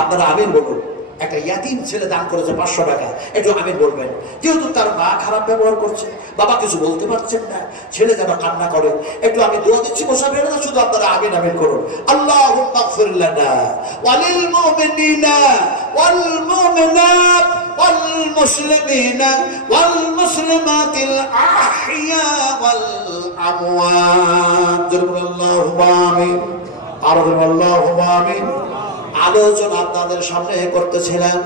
আপনারা আমিন বলুন। একটা ইয়াতীম ছেলে দান করেছে 500 টাকা, একটু আমিন বলবেন। যেহেতু তার মা খারাপ ব্যবহার করছে, বাবা কিছু বলতে পারছেন না, ছেলে যেন কান্না করে, একটু আমি দোয়া দিচ্ছি, বসা বেরো না, শুধু আপনারা আমিন আমিন করুন। আল্লাহুম্মা গফির লানা ওয়ালিল মুমিনিনা ওয়াল মুমিনাত ওয়াল মুসলিমিনা ওয়াল মুসলিমাতিল আহইয়া ওয়াল আমওয়াত। আল্লাহুম্মা আমিন, আল্লাহুম্মা আমিন। আলোচনা আপনাদের সামনে করতেছিলাম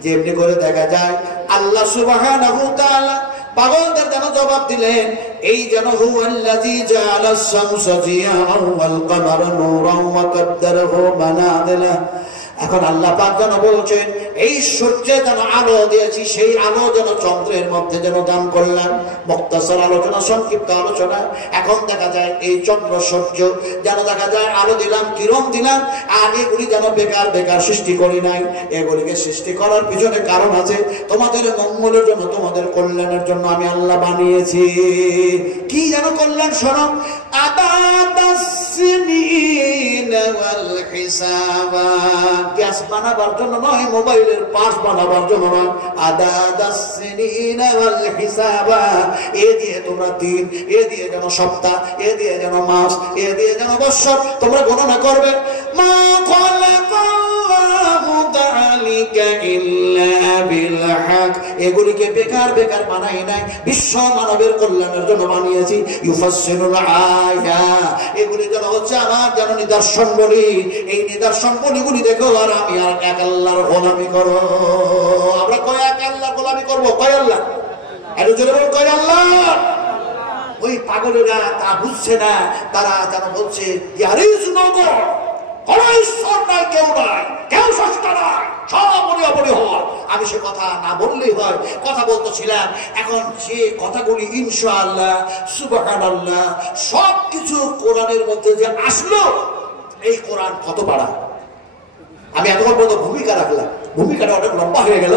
যে এমনি করে দেখা যায় আল্লাহ সুবহানাহু ওয়া তাআলা পাগলদের যেন জবাব দিলেন, এই যেন হুয়াল্লাযী জাআলাস শামসা জিয়াআন ওয়াল কামারা নূরান ওয়া কাদ্দারাহু মানাযিলা। এখন আল্লাহ পাক যেন বলছেন এই সূর্যে যেন আলো দিয়েছি, সেই আলো যেন চন্দ্রের মধ্যে যেন দান করলাম। মুক্তাসর আলোচনা, সংক্ষিপ্ত আলোচনা। এখন দেখা যায় এই চন্দ্র সূর্য যেন দেখা যায় আলো দিলাম, কিরণ দিলাম, আর এগুলি যেন বেকার বেকার সৃষ্টি করি নাই। এগুলিকে সৃষ্টি করার পিছনে কারণ আছে, তোমাদের মঙ্গলের জন্য, তোমাদের কল্যাণের জন্য আমি আল্লাহ বানিয়েছি। কি যেন কল্যাণ? শোনো, গ্যাস বানাবার জন্য নয়, মোবাইলের পাস বানাবার জন্য নয়। এ দিয়ে তোমরা দিন, এ দিয়ে যেন সপ্তাহ, এ দিয়ে যেন মাস, এ দিয়ে যেন বৎসর তোমরা গণনা করবে। মা এগুলিকে বেকার বেকার বানাই নাই, বিশ্ব মানবের কল্যাণের জন্য বানিয়েছি। ইউফাসসিরুল আয়া, এগুলি যেন হচ্ছে আমার যেন নিদর্শন বলি। এই নিদর্শন বলিগুলি দেখো আর আমি আর এক আল্লাহর গোলামি করো। আমরা কয় এক আল্লাহর গোলামি করবো? কয় আল্লাহ? এর জন্য বল কয় আল্লাহ। ওই পাগলেরা তা বুঝছে না, তারা যেন বলছে there is no God, কোন ঈশ্বর নাই, কেউ নাই, কেউ সষ্টা নাই, সব অপরি হয়। আমি সে কথা না বললেই হয়, কথা বলতেছিলাম। এখন যে কথাগুলি ইনশাআল্লাহ, সুবহানাল্লাহ, সবকিছু কোরআনের মধ্যে যে আসলো, এই কোরআন কত বড়। আমি এতক্ষণ পর্যন্ত ভূমিকা রাখলাম, ভূমিকাটা অনেক লম্বা হয়ে গেল,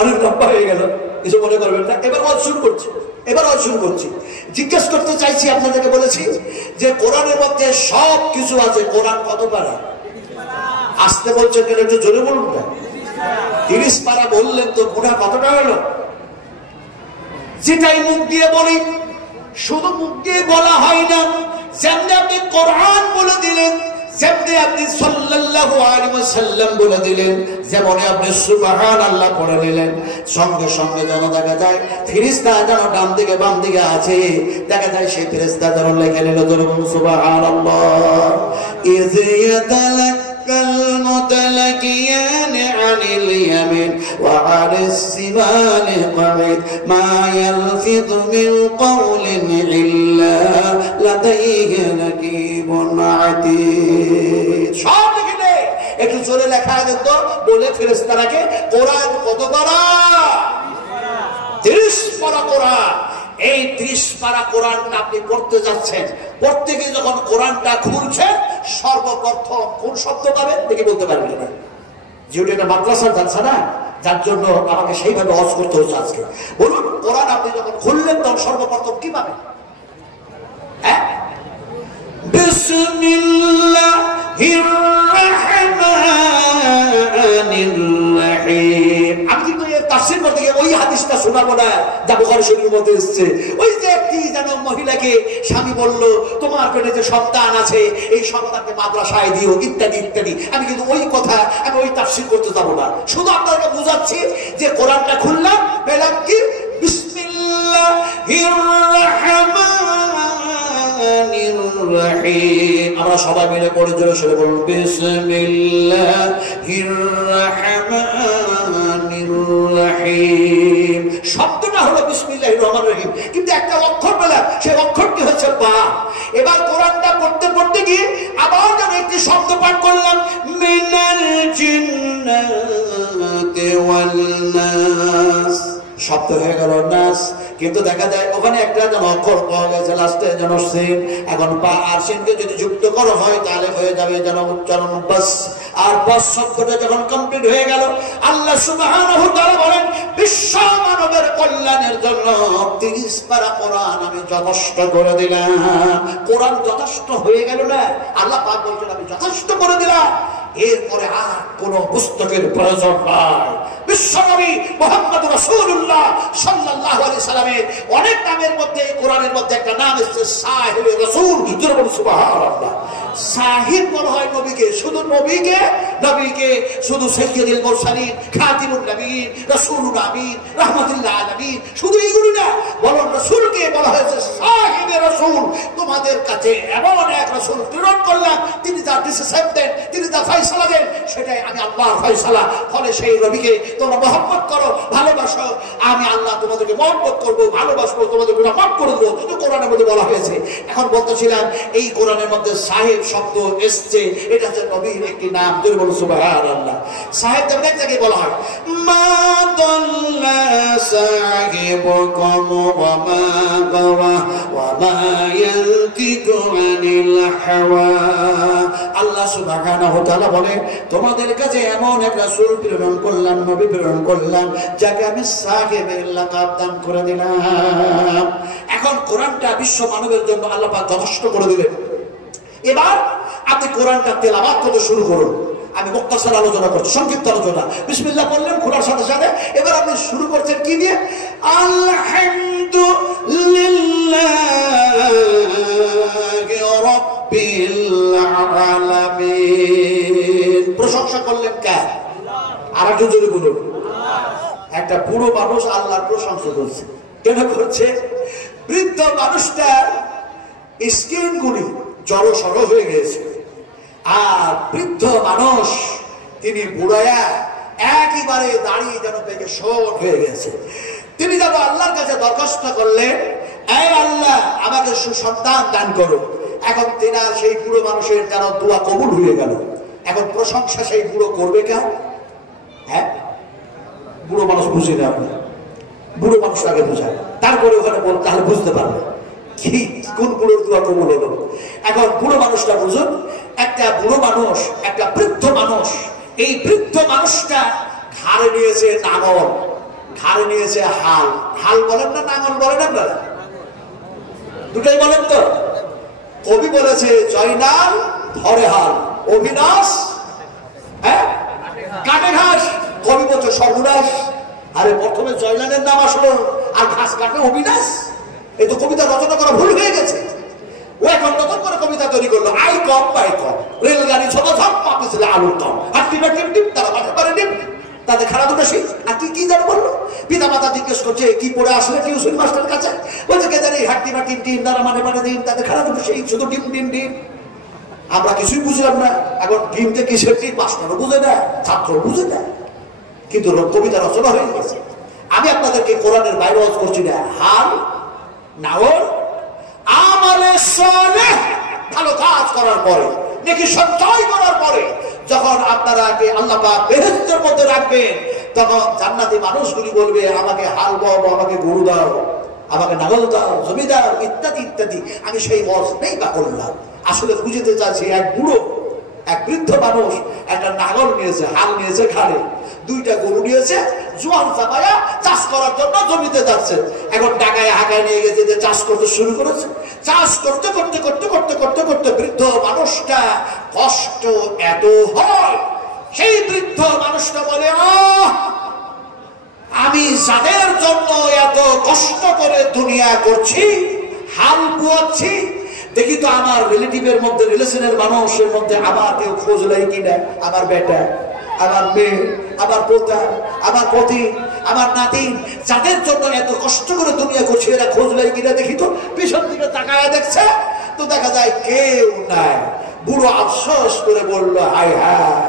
অনেক লম্বা হয়ে গেল, কিছু মনে করবেন না। এবার ওয়াজ শুরু করছি, জিজ্ঞেস করতে চাইছি, আপনাদেরকে বলেছি যে কোরআনের মধ্যে সব কিছু আছে। কোরআন কত পারা? আসতে বলছে কেন, একটু জোরে বলুন না। 30 পারা বললেন তো গুনাহ কতটা হলো? যেটাই মুখ দিয়ে বলি, শুধু মুখ দিয়ে বলা হয় না, যেমনি আপনি কোরআন বলে দিলেন, যেমনি আপনি সাল্লাল্লাহু আলাইহি ওয়াসাল্লাম বলে দিলেন, যেমন আপনি সুবহানাল্লাহ পড়ে নিলেন, সঙ্গে সঙ্গে যেন দেখা যায় ফেরেশতা যেন ডান দিকে বাম দিকে আছে, দেখা যায় সেই ফেরেশতা যেন লিখে নিল সুবহানাল্লাহ। ইয ইয়াতালাক্কাল মুতালাকিয়ান আনিল ইয়ামিন ওয়া আনিস শিমালি কাঈদ মা ইয়ালফিযু মিন কাওলিন ইল্লা লাদাইহি রাকিবুন আতীদ। সব লিখে নে, একটু জোরে লেখা দেন তো, বলে ফেরেশতাকে কোরআন কত পারা? 30 পারা কোরআন। এই 30 পারা কোরআনটা আপনি পড়তে যাচ্ছেন, পড়তে গিয়ে যখন কোরআনটা খুলছেন, সর্বপ্রথম কোন শব্দ পাবেন দেখে বলতে পারবেন না। যেহেতু এটা মাদ্রাসার জালসা না, যার জন্য আমাকে সেইভাবে ওয়াজ করতে হচ্ছে আজকে। বলুন, কোরআন আপনি যখন খুললেন তখন সর্বপ্রথম কি পাবেন? হ্যাঁ, বিসমিল্লাহির রাহমানির রহিম। আমি কিন্তু এর তাফসীর করতে গিয়ে ওই হাদিসটা শোনাবো না যা বুখারী শরীফের মধ্যে এসেছে। ওই যে একটি যেন মহিলাকে স্বামী বলল, তোমার পেটে যে সন্তান আছে, এই সন্তানকে মাদ্রাসায় দিও, ইত্যাদি ইত্যাদি। আমি কিন্তু ওই কথা, আমি ওই তাফসীর করতে যাবো না। শুধু আপনাকে বুঝাচ্ছি যে কোরআনটা খুললাম, পেলাম কি বিসমিল্লাহির রাহমানির রহিম। আমরা সবাই মিলে পড়ে জোরে সরে বলুন, বিসমিল্লাহির রাহমানির রহিম। শব্দটা হলো বিসমিল্লাহির রহমানির রহিম, কিন্তু একটা অক্ষর পেলাম, সেই অক্ষরটি হচ্ছে বা। এবার কোরআনটা পড়তে পড়তে গিয়ে আবার যেন একটি শব্দ পাঠ করলাম, মিনাল জিন্নাতি ওয়াল নাস। শব্দ হয়ে গেল নাস, কিন্তু দেখা যায় ওখানে একটা যেন অক্ষর পাওয়া গেছে লাস্টে যেন সিন। এখন পা আর সিনকে যদি যুক্ত করা হয় তাহলে হয়ে যাবে যেন উচ্চারণ বাস। আর বাস শব্দটা যখন কমপ্লিট হয়ে গেল, আল্লাহ সুবহানাহু ওয়া তাআলা বলেন, বিশ্ব মানবের কল্যাণের জন্য 30 পারা কোরআন আমি যথেষ্ট করে দিলাম। কোরআন যথেষ্ট হয়ে গেল না, আল্লাহ পাক বলছেন আমি যথেষ্ট করে দিলাম। এরপরে আর কোন পুস্তকের প্রয়োজন নাই। বিশ্বনবী মুহাম্মদ রাসূলুল্লাহ সাল্লাল্লাহু আলাইহি সাল্লামের অনেক নামের মধ্যে কোরআনের মধ্যে একটা নাম এসেছে সাহিবে রাসূল। সুবহানাল্লাহ। সাহিব বলা হয় নবীকে, শুধু নবীকে, নবীকে শুধু সাইয়্যিদুল মুরসালিন, খাতিমুন নবীন, রাসূলুল আমিন, রাহমাতুল আলামিন, শুধু এইগুলো না, বরং রাসূলকে বলা হয়েছে সাহিবে রাসূল। তোমাদের কাছে এমন এক রাসূল প্রেরণ করলাম, তিনি যা ডিসিশন দেন, তিনি যা ফয়সালা দেন, সেটাই আমি আল্লাহর ফয়সালা। ফলে সেই নবীকে তোমরা মহব্বত করো, ভালোবাসো। আমি আল্লাহ তোমাদেরকে মহব্বত করবো, ভালোবাসবো, তোমাদের গুনাহ মাফ করে দেবো, কিন্তু কোরআনের মধ্যে বলা হয়েছে। এখন বলতেছিলাম এই কোরআনের মধ্যে সাহেব শব্দ এসছে, এটা হচ্ছে নবীর একটি নাম। যদি বলো সুবহানাল্লাহ। সাহেব যেমন এক জায়গায় বলা হয় মা দাল্লা সাহিবুকুম ওয়া মা গাওয়া ওয়া মা ইয়ানতিকু আনিল হাওয়া। আল্লাহ সুবহানাহু ওয়া তাআলা বলে তোমাদের কাছে এমন এক রাসূল প্রেরণ করলাম, নবী প্রেরণ করলাম, যাকে আমি সাহেবের লাকাব দান করে দিলাম। এখন কোরআনটা বিশ্ব মানবের জন্য আল্লাহ পাক যথেষ্ট করে দিলেন। এবার আপনি কোরআনটা তেলাওয়াত করতে শুরু করুন। আমি মুক্তাসার আলোচনা করছি, সংক্ষিপ্ত আলোচনা। বিসমিল্লাহ বললেন খোলার সাথে সাথে এবার আপনি শুরু করছেন কি দিয়ে? আলহামদুলিল্লাহি রাব্বিল আলামিন। প্রশংসা করলেন কার? আর একটু জোরে বলুন। একটা বুড়ো মানুষ আল্লাহর প্রশংসা করছে। কেন করছে? বৃদ্ধ মানুষটা স্কিন গুলি জড়ো সড়ো হয়ে গেছে, আর বৃদ্ধ মানুষ তিনি বুড়ায়া একেবারে দাঁড়িয়ে যেন পেকে শোট হয়ে গেছে। তিনি যেন আল্লাহর কাছে দরখাস্ত করলেন, এই আল্লাহ আমাকে সুসন্তান দান করো। এখন তেনার সেই বুড়ো মানুষের যেন দোয়া কবুল হয়ে গেল। এখন প্রশংসা সেই বুড়ো করবে কেন? হ্যাঁ, বুড়ো মানুষ বুঝে না, বুড়ো মানুষ আগে বুঝায়, তারপরে ওখানে বল, তাহলে বুঝতে পারবে কি কোন বুড়োর দোয়া কবুল হলো। এখন বুড়ো মানুষটা বুঝুন, একটা বুড়ো মানুষ, একটা বৃদ্ধ মানুষ, এই বৃদ্ধ মানুষটা ঘাড়ে নিয়েছে নাঙল, ঘাড়ে নিয়েছে হাল। হাল বলেন না নাঙল বলেন আপনারা? দুটাই বলেন তো। কবি বলেছে জয়নাল ধরে হাল, অবিনাশ হ্যাঁ কাটে ঘাস। কবি বলছে সর্বনাশ। আরে প্রথমে জয়নালের নাম আসলো আর ঘাস কাটে অবিনাশ। এই তো কবিতা রচনা করা ভুল হয়ে গেছে। ও এখন নতুন করে কবিতা তৈরি করলো, আই কম বাই কম, রেলগাড়ি ছোট সব পাপিছিল আলুর কম, আর টিপে টিপ টিপ তারা মাঠে পারে টিপ, তাদের খারাপ বেশি। আর কি কি যেন বললো, পিতা মাতা জিজ্ঞেস করছে কি পড়ে আসলে টিউশন মাস্টার কাছে, বলছে কে জানি হাট্টি বা টিম টিম তারা মানে মানে ডিম, তাদের খারাপ বেশি, শুধু ডিম ডিম ডিম। আমরা কিছুই বুঝলাম না। এখন ডিমতে কিসের ডিম মাস্টারও বুঝে না, ছাত্র বুঝে না, কিন্তু কবিতা রচনা হয়ে গেছে। আমি আপনাদেরকে কোরআনের বাইরে ওয়াজ করছি না। হাল নাওল আমালে সালেহ, ভালো কাজ করার পরে, নেকি সঞ্চয় করার পরে যখন আপনারাকে আল্লাহ পাক বেহেশতের মধ্যে রাখবেন, তখন জান্নাতি মানুষগুলি বলবে আমাকে হাল দাও, আমাকে গরু দাও, আমাকে নাগল দাও, জমি দাও, ইত্যাদি ইত্যাদি। আমি সেই ওয়াজ নেই বা করলাম। আসলে বুঝতে চাচ্ছি এক বুড়ো, এক বৃদ্ধ মানুষ একটা নাগল নিয়েছে, হাল নিয়েছে ঘাড়ে, দুইটা গরু নিয়েছে, জোয়ান চাপায়া চাষ করার জন্য জমিতে যাচ্ছে। এখন টাকায় হাঁকায় নিয়ে গেছে, যে চাষ করতে শুরু করেছে। চাষ করতে করতে করতে করতে করতে করতে বৃদ্ধ মানুষটা কষ্ট এত হয়, সেই বৃদ্ধ মানুষটা বলে আমি যাদের জন্য এত কষ্ট করে দুনিয়া করছি, হাল বুয়াচ্ছি, দেখি তো আমার রিলেটিভের মধ্যে, রিলেশনের মানুষের মধ্যে আমার কেউ খোঁজ নেয় কিনা, আমার বেটা, আমার মেয়ে, আমার পোতা, আমার পতি, আমার নাতিন, যাদের জন্য এত কষ্ট করে দুনিয়া করছি, এরা খোঁজ নেয় কিনা দেখি তো। পিছন দিকে তাকায় দেখছে তো দেখা যায় কেউ নাই। বুড়ো আফসোস করে বললো হাই হায়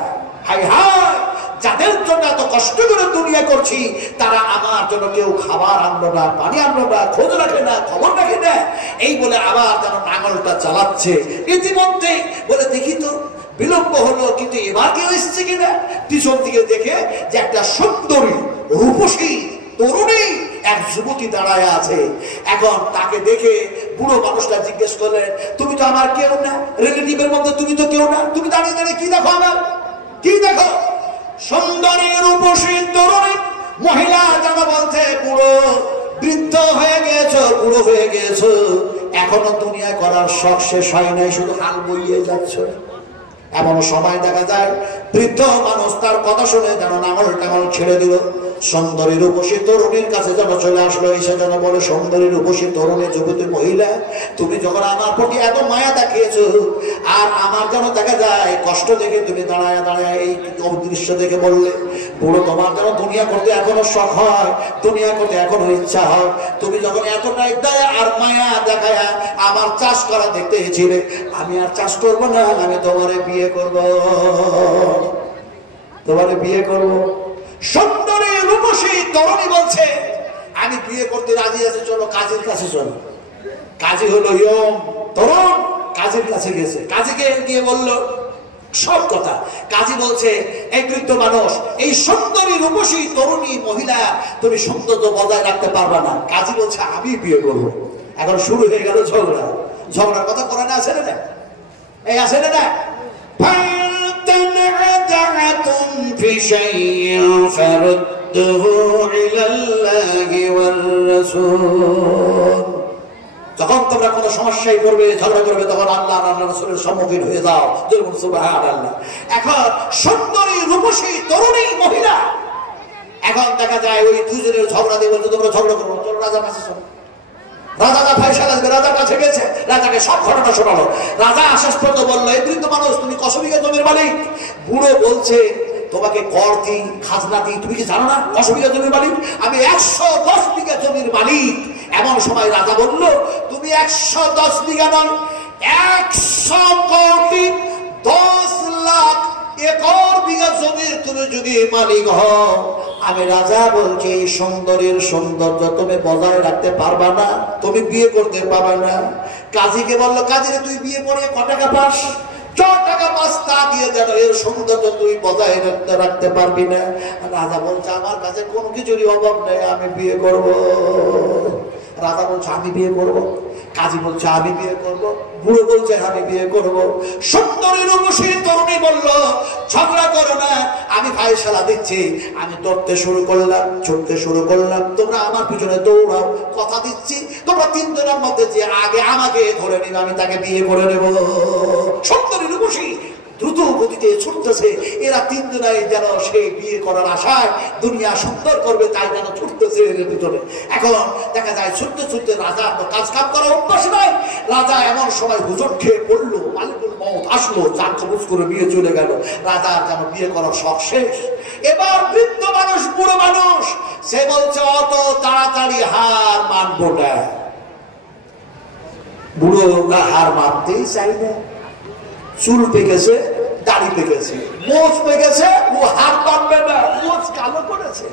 হাই হায়, যাদের জন্য এত কষ্ট করে দুনিয়া করছি তারা আমার জন্য কেউ খাবার আনলো না, পানি আনলো না, খোঁজ রাখে না, খবর রাখে না। এই বলে আবার যেন নাঙলটা চালাচ্ছে। ইতিমধ্যে বলে দেখি তো বিলম্ব হলো, কিন্তু এবার কেউ এসছে কিনা। পিছন দিকে দেখে যে একটা সুন্দরী রূপসী তরুণী এক যুবতী দাঁড়ায় আছে। এখন তাকে দেখে বুড়ো মানুষটা জিজ্ঞেস করলেন, তুমি তো আমার কেউ না, রিলেটিভের মধ্যে তুমি তো কেউ না, তুমি দাঁড়িয়ে দাঁড়িয়ে কি দেখো, আমার কি দেখো? সুন্দরী রূপসী তরুণী মহিলা যেন বলছে, বুড়ো বৃদ্ধ হয়ে গেছো, বুড়ো হয়ে গেছো, এখনো দুনিয়া করার শখ শেষ হয় নাই, শুধু হাল বইয়ে যাচ্ছ। এমন সময় দেখা যায় বৃদ্ধ মানুষ তার কথা শুনে যেন নাঙল টাঙল ছেড়ে দিল, সুন্দরী রূপসী তরুণীর কাছে যেন চলে আসলো। এসে যেন বলে, সুন্দরী রূপসী তরুণী যুবতী মহিলা, তুমি যখন আমার প্রতি এত মায়া দেখিয়েছো, আর আমার যেন দেখা যায় কষ্ট দেখে তুমি দাঁড়ায় দাঁড়ায় এই দৃশ্য দেখে বললে, বুড়ো তোমার যেন দুনিয়া করতে এখনো শখ হয়, দুনিয়া করতে এখনো ইচ্ছা হয়, তুমি যখন এতটাই দয়া আর মায়া দেখায় আমার চাষ করা দেখতে এসেছিলে, আমি আর চাষ করবো না, আমি তোমারে বিয়ে করবো, তোমারে বিয়ে করবো। সুন্দরী রূপসী তরুণী বলছে, আমি বিয়ে করতে রাজি আছে, চলো কাজীর কাছে চলো। কাজী হলো ইয়ং তরুণ, কাজীর কাছে গেছে। কাজীকে গিয়ে বলল সব কথা। কাজী বলছে, এই বৃদ্ধ মানুষ, এই সুন্দরী রূপসী তরুণী মহিলা, তুমি সৌন্দর্য বজায় রাখতে পারবা না। কাজী বলছে, আমি বিয়ে করবো। এখন শুরু হয়ে গেল ঝগড়া। ঝগড়ার কথা কোরআনে আছে না? এই আছে না? যখন তোমরা কোনো সমস্যায় করবে, ঝগড়া করবে, তখন আল্লাহ রাসূলের সম্মুখীন হয়ে যাও। সুবহানাল্লাহ। এখন সুন্দরী রূপসী তরুণী মহিলা, এখন দেখা যায় ওই দুজনের ঝগড়া দিয়ে বলছে, তোমরা ঝগড়া করবো, চলো রাজার কাছে চলো। রাজা ফায়সালা দিবে, রাজার কাছে গেছে, রাজাকে সব ঘটনা শোনালো। রাজা আশ্বাস করতে বললো, এই বৃদ্ধ মানুষ, তুমি কত বিঘা জমির মালিক? বুড়ো বলছে, তোমাকে কর দিই, খাজনা দিই, তুমি কি জানো না কত বিঘা জমির মালিক? আমি 110 বিঘা জমির মালিক। এমন সময় রাজা বলল, তুমি 110 বিঘা নয়, 100 কোটি 10 লাখ একর বিঘা জমির তুমি যদি মালিক হও, আমি রাজা বলছি এই সুন্দরীর সৌন্দর্য তুমি বজায় রাখতে পারবা না, তুমি বিয়ে করতে পারবা না। কাজীকে বললো, কাজীরে তুই বিয়ে করে ক টাকা পাস? 4 টাকা পাস, তা দিয়ে যেন এর সৌন্দর্য তুই বজায় রাখতে পারবি না। রাজা বলছে, আমার কাছে কোনো কিছুরই অভাব নেই, আমি বিয়ে করব। রাজা বলছে, আমি বিয়ে করব। কাজী বলছে, আমি বিয়ে করব। বুড়ো বলছে, আমি বিয়ে করব। সুন্দরী রূপসী তরুণী বলল, ঝগড়া করো না, আমি ফায়সালা দিচ্ছি। আমি দৌড়তে শুরু করলাম, ছুটতে শুরু করলাম, তোমরা আমার পিছনে দৌড়াও। কথা দিচ্ছি, তোমরা 3 জনের মধ্যে যে আগে আমাকে ধরে নিবে, আমি তাকে বিয়ে করে নেব। সুন্দরী রূপসী দ্রুত গতিতে ছুটতেছে। এরা 3 জনাই যেন সেই বিয়ে করার আশায় দুনিয়া সুন্দর করবে, তাই যেন ছুটতেছে এর ভিতরে। এখন দেখা যায় ছুটতে ছুটতে রাজার তো কাজ কাম করার অভ্যাস নাই। রাজা এমন সময় হুজুর খেয়ে পড়লো, মালিকুল মউত আসলো, জান কবজ করে বিয়ে চলে গেল। রাজার যেন বিয়ে করার শখ শেষ। এবার বৃদ্ধ মানুষ, বুড়ো মানুষ, সে বলছে, অত তাড়াতাড়ি হার মানবো না। বুড়ো হার মানতেই চাই না। চুল পেকেছে, দাড়ি পেকেছে, মোচ পেকেছে, ও হার মানবে না। মোচ কালো করেছে,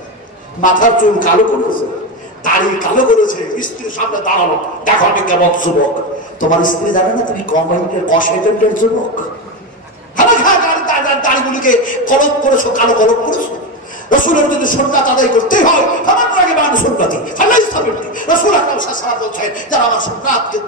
মাথার চুল কালো করেছে, দাড়ি কালো করেছে, স্ত্রীর সামনে দাঁড়ালো, দেখো আমি কেমন যুবক। তোমার স্ত্রী জানে না তুমি কসমেটিকের যুবক? দাড়িগুলিকে কলম করেছো, কালো কলম করেছো। রাসূলের যদি সুন্নাত আদায় করতে হয়, আমার আগে মান সুন্নতি ফালাইসা বিনতি। রাসূল আকরাম সাল্লাল্লাহু আলাইহি ওয়াসাল্লাম বলেছেন, যারা আমার সুন্নাতকে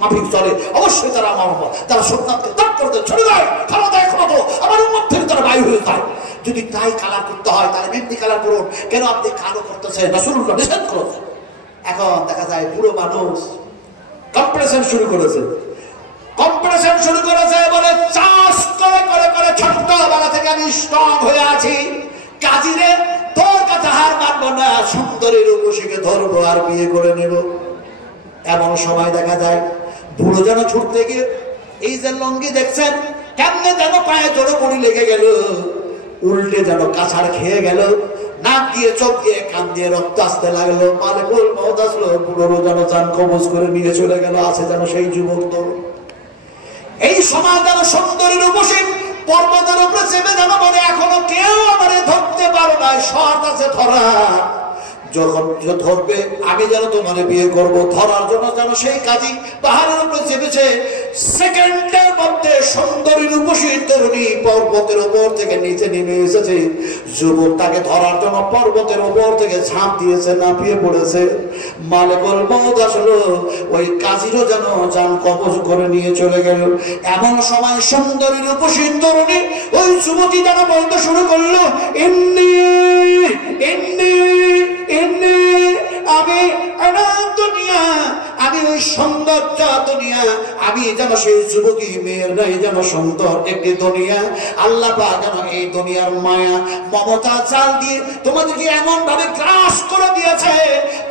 মাফিক চলে, অবশ্যই তারা আমার উম্মত। যারা সুন্নাতকে ত্যাগ করে দেয়, ছেড়ে দেয়, তারা দেখো না তো আমার উম্মত থেকে তারা বায়ু হয়ে যায়। যদি তাই কালার করতে হয়, তাহলে মেহেদি কালার করুন। কেন আপনি কালো করতেছেন? রাসূলুল্লাহ নিষেধ করেছেন। এখন দেখা যায় বুড়ো মানুষ কম্প্রেশন শুরু করেছে। কম্প্রেশন শুরু করেছে বলে চাষ করে করে করে ছোট্টবেলা থেকে আমি স্ট্রং হয়ে আছি। কাজীরে তোর কাছে হার মানবো না, সুন্দরী রূপসীকে ধরবো আর বিয়ে করে নেব। এমন সময় দেখা যায় বুড়ো যেন ছুটতে গিয়ে এই যে লঙ্গি দেখছেন, কেমনে যেন পায়ে জোরে পড়ি লেগে গেল, উল্টে যেন কাছাড় খেয়ে গেল, নাক দিয়ে, চোখ দিয়ে, কান দিয়ে রক্ত আসতে লাগলো। মালিকুল মউত আসলো, বুড়োরও যেন জান কবজ করে নিয়ে চলে গেল। আছে যেন সেই যুবক তরুণ। এই সময় যেন সুন্দরী রূপসী পর্বতের উপরে চেপে যেন বলে, এখনো কেউ আমারে ধরতে পারো না, শর্ত আছে ধরা। যখন ধরবে আমি যেন তোমার বিয়ে করব। ধরার জন্য যেন সেই কাজী পাহাড়ের উপরে চেপেছে। সেকেন্ডের মধ্যে সুন্দরী রূপসী তরুণী পর্বতের উপর থেকে নিচে নেমে এসেছে। যুবক তাকে ধরার জন্য পর্বতের উপর থেকে ঝাঁপ দিয়েছে, নাপিয়ে পড়েছে। মালিকুল মউত আসলো, ওই কাজীরও যেন জান কবজ করে নিয়ে চলে গেল। এমন সময় সুন্দরী রূপসী তরুণী ওই যুবতী যেন বলতে শুরু করলো, ইন্নী ইন্নী ইন্নী, আমি দুনিয়া, আমি ওই সৌন্দর্য দুনিয়া, আমি যেন সেই যুবতী মেয়ের নাই যেন সুন্দর একটি দুনিয়া। আল্লাহ পাক যেন এই দুনিয়ার মায়া মমতা চাল দিয়ে তোমাদেরকে এমন ভাবে গ্রাস করে দিয়েছে,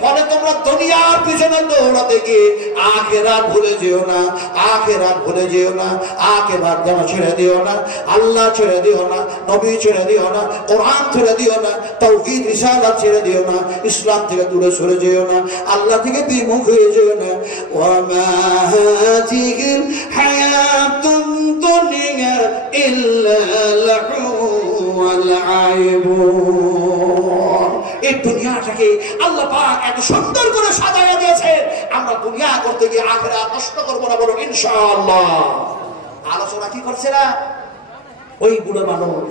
ফলে তোমরা দুনিয়ার পিছনে দৌড়াতে গিয়ে আখিরাত ভুলে যেও না, আখিরাত ভুলে যেও না, আখিরাত যেন ছেড়ে দিও না, আল্লাহ ছেড়ে দিও না, নবী ছেড়ে দিও না, কোরআন ছেড়ে দিও না, তাওহীদ রিসালাত ছেড়ে দিও না, ইসলাম থেকে দূরে সরে যেও না, আল্লাহ থেকে বিমুখ হয়ে যেও না। ওয়া মা হাযিহিল হায়াতুদ দুনিয়া ইল্লা লাহু ওয়া লাইবুন। এই দুনিয়াটাকে আল্লাহ পাক এত সুন্দর করে সাজায়া দিয়েছে, আমরা দুনিয়া করতে গিয়ে আখিরাত নষ্ট করব না, বলুন ইনশাআল্লাহ। আলোচনা কি করছে না ওই বুড়ো মানুষ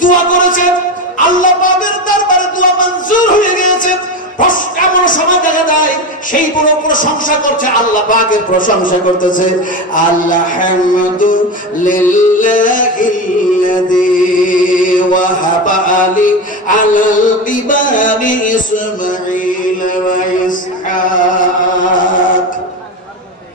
দোয়া করেছে, আল্লাহ পাকের দরবারে দোয়া মঞ্জুর হয়ে গিয়েছে। এমন সময় দেখা যায় সেই পুরো প্রশংসা করছে, আল্লাহ পাকের প্রশংসা করতেছে, আলহামদুলিল্লাহিল্লাযী ওয়াহাবা আলী আলাল কিবারি ইসমাঈল ওয়া ইসহাক।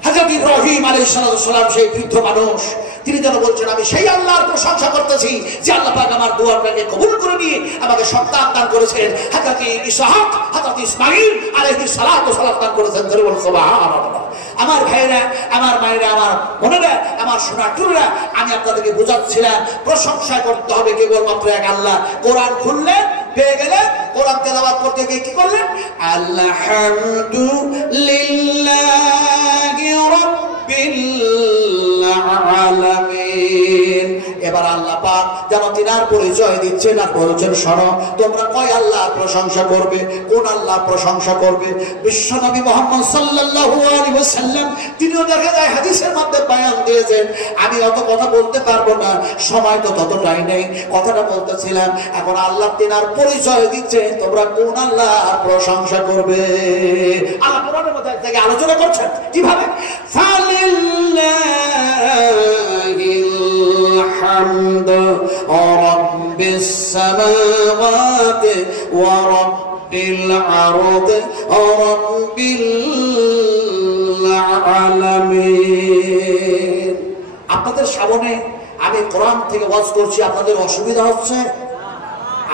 হযরত ইব্রাহিম আলাইহিস সালাম সেই বৃদ্ধ মানুষ, তিনি যেন বলছেন আমি সেই আল্লাহর প্রশংসা করতেছি যে আল্লাহ পাক আমার দোয়াটাকে কবুল করে নিয়ে আমাকে সন্তান দান করেছেন। হযরত ইসহাক, হযরত ইসমাঈল আলাইহিস সালাতু সালাম দান করেছেন। সুবহানাল্লাহ। আমার ভাইরা, আমার মায়েরা, আমার বোনেরা, আমার সোনাটুরা, আমি আপনাদেরকে বোঝাচ্ছিলাম প্রশংসা করতে হবে কেবলমাত্র এক আল্লাহ। কোরআন খুললেন, পেয়ে গেলেন, কোরআন তেলাওয়াত করতে গিয়ে কি করলেন? আলহামদুলিল্লাহি রাব্বিল আলামিন। এবার আল্লাহ পাক যেন তিনার পরিচয় দিচ্ছেন আর বলছেন, শোনো তোমরা কয় আল্লাহর প্রশংসা করবে, কোন আল্লাহর প্রশংসা করবে? বিশ্বনবী মুহাম্মদ সাল্লাল্লাহু আলাইহি ওয়াসাল্লাম তিনিও দেখা যায় হাদিসের মধ্যে বয়ান দিয়েছেন। আমি অত কথা বলতে পারবো না, সময় তো ততটাই নেই, কথাটা বলতেছিলাম। এখন আল্লাহ তিনার পরিচয় দিচ্ছে, তোমরা কোন আল্লাহর প্রশংসা করবে। আল্লাহ কোরআনের মধ্যে থেকে আলোচনা করছেন কিভাবে, الحمد رب السماوات ورب الأرض رب العالمين। আপনাদের সামনে আমি কোরআন থেকে ওয়াজ করছি, আপনাদের অসুবিধা হচ্ছে?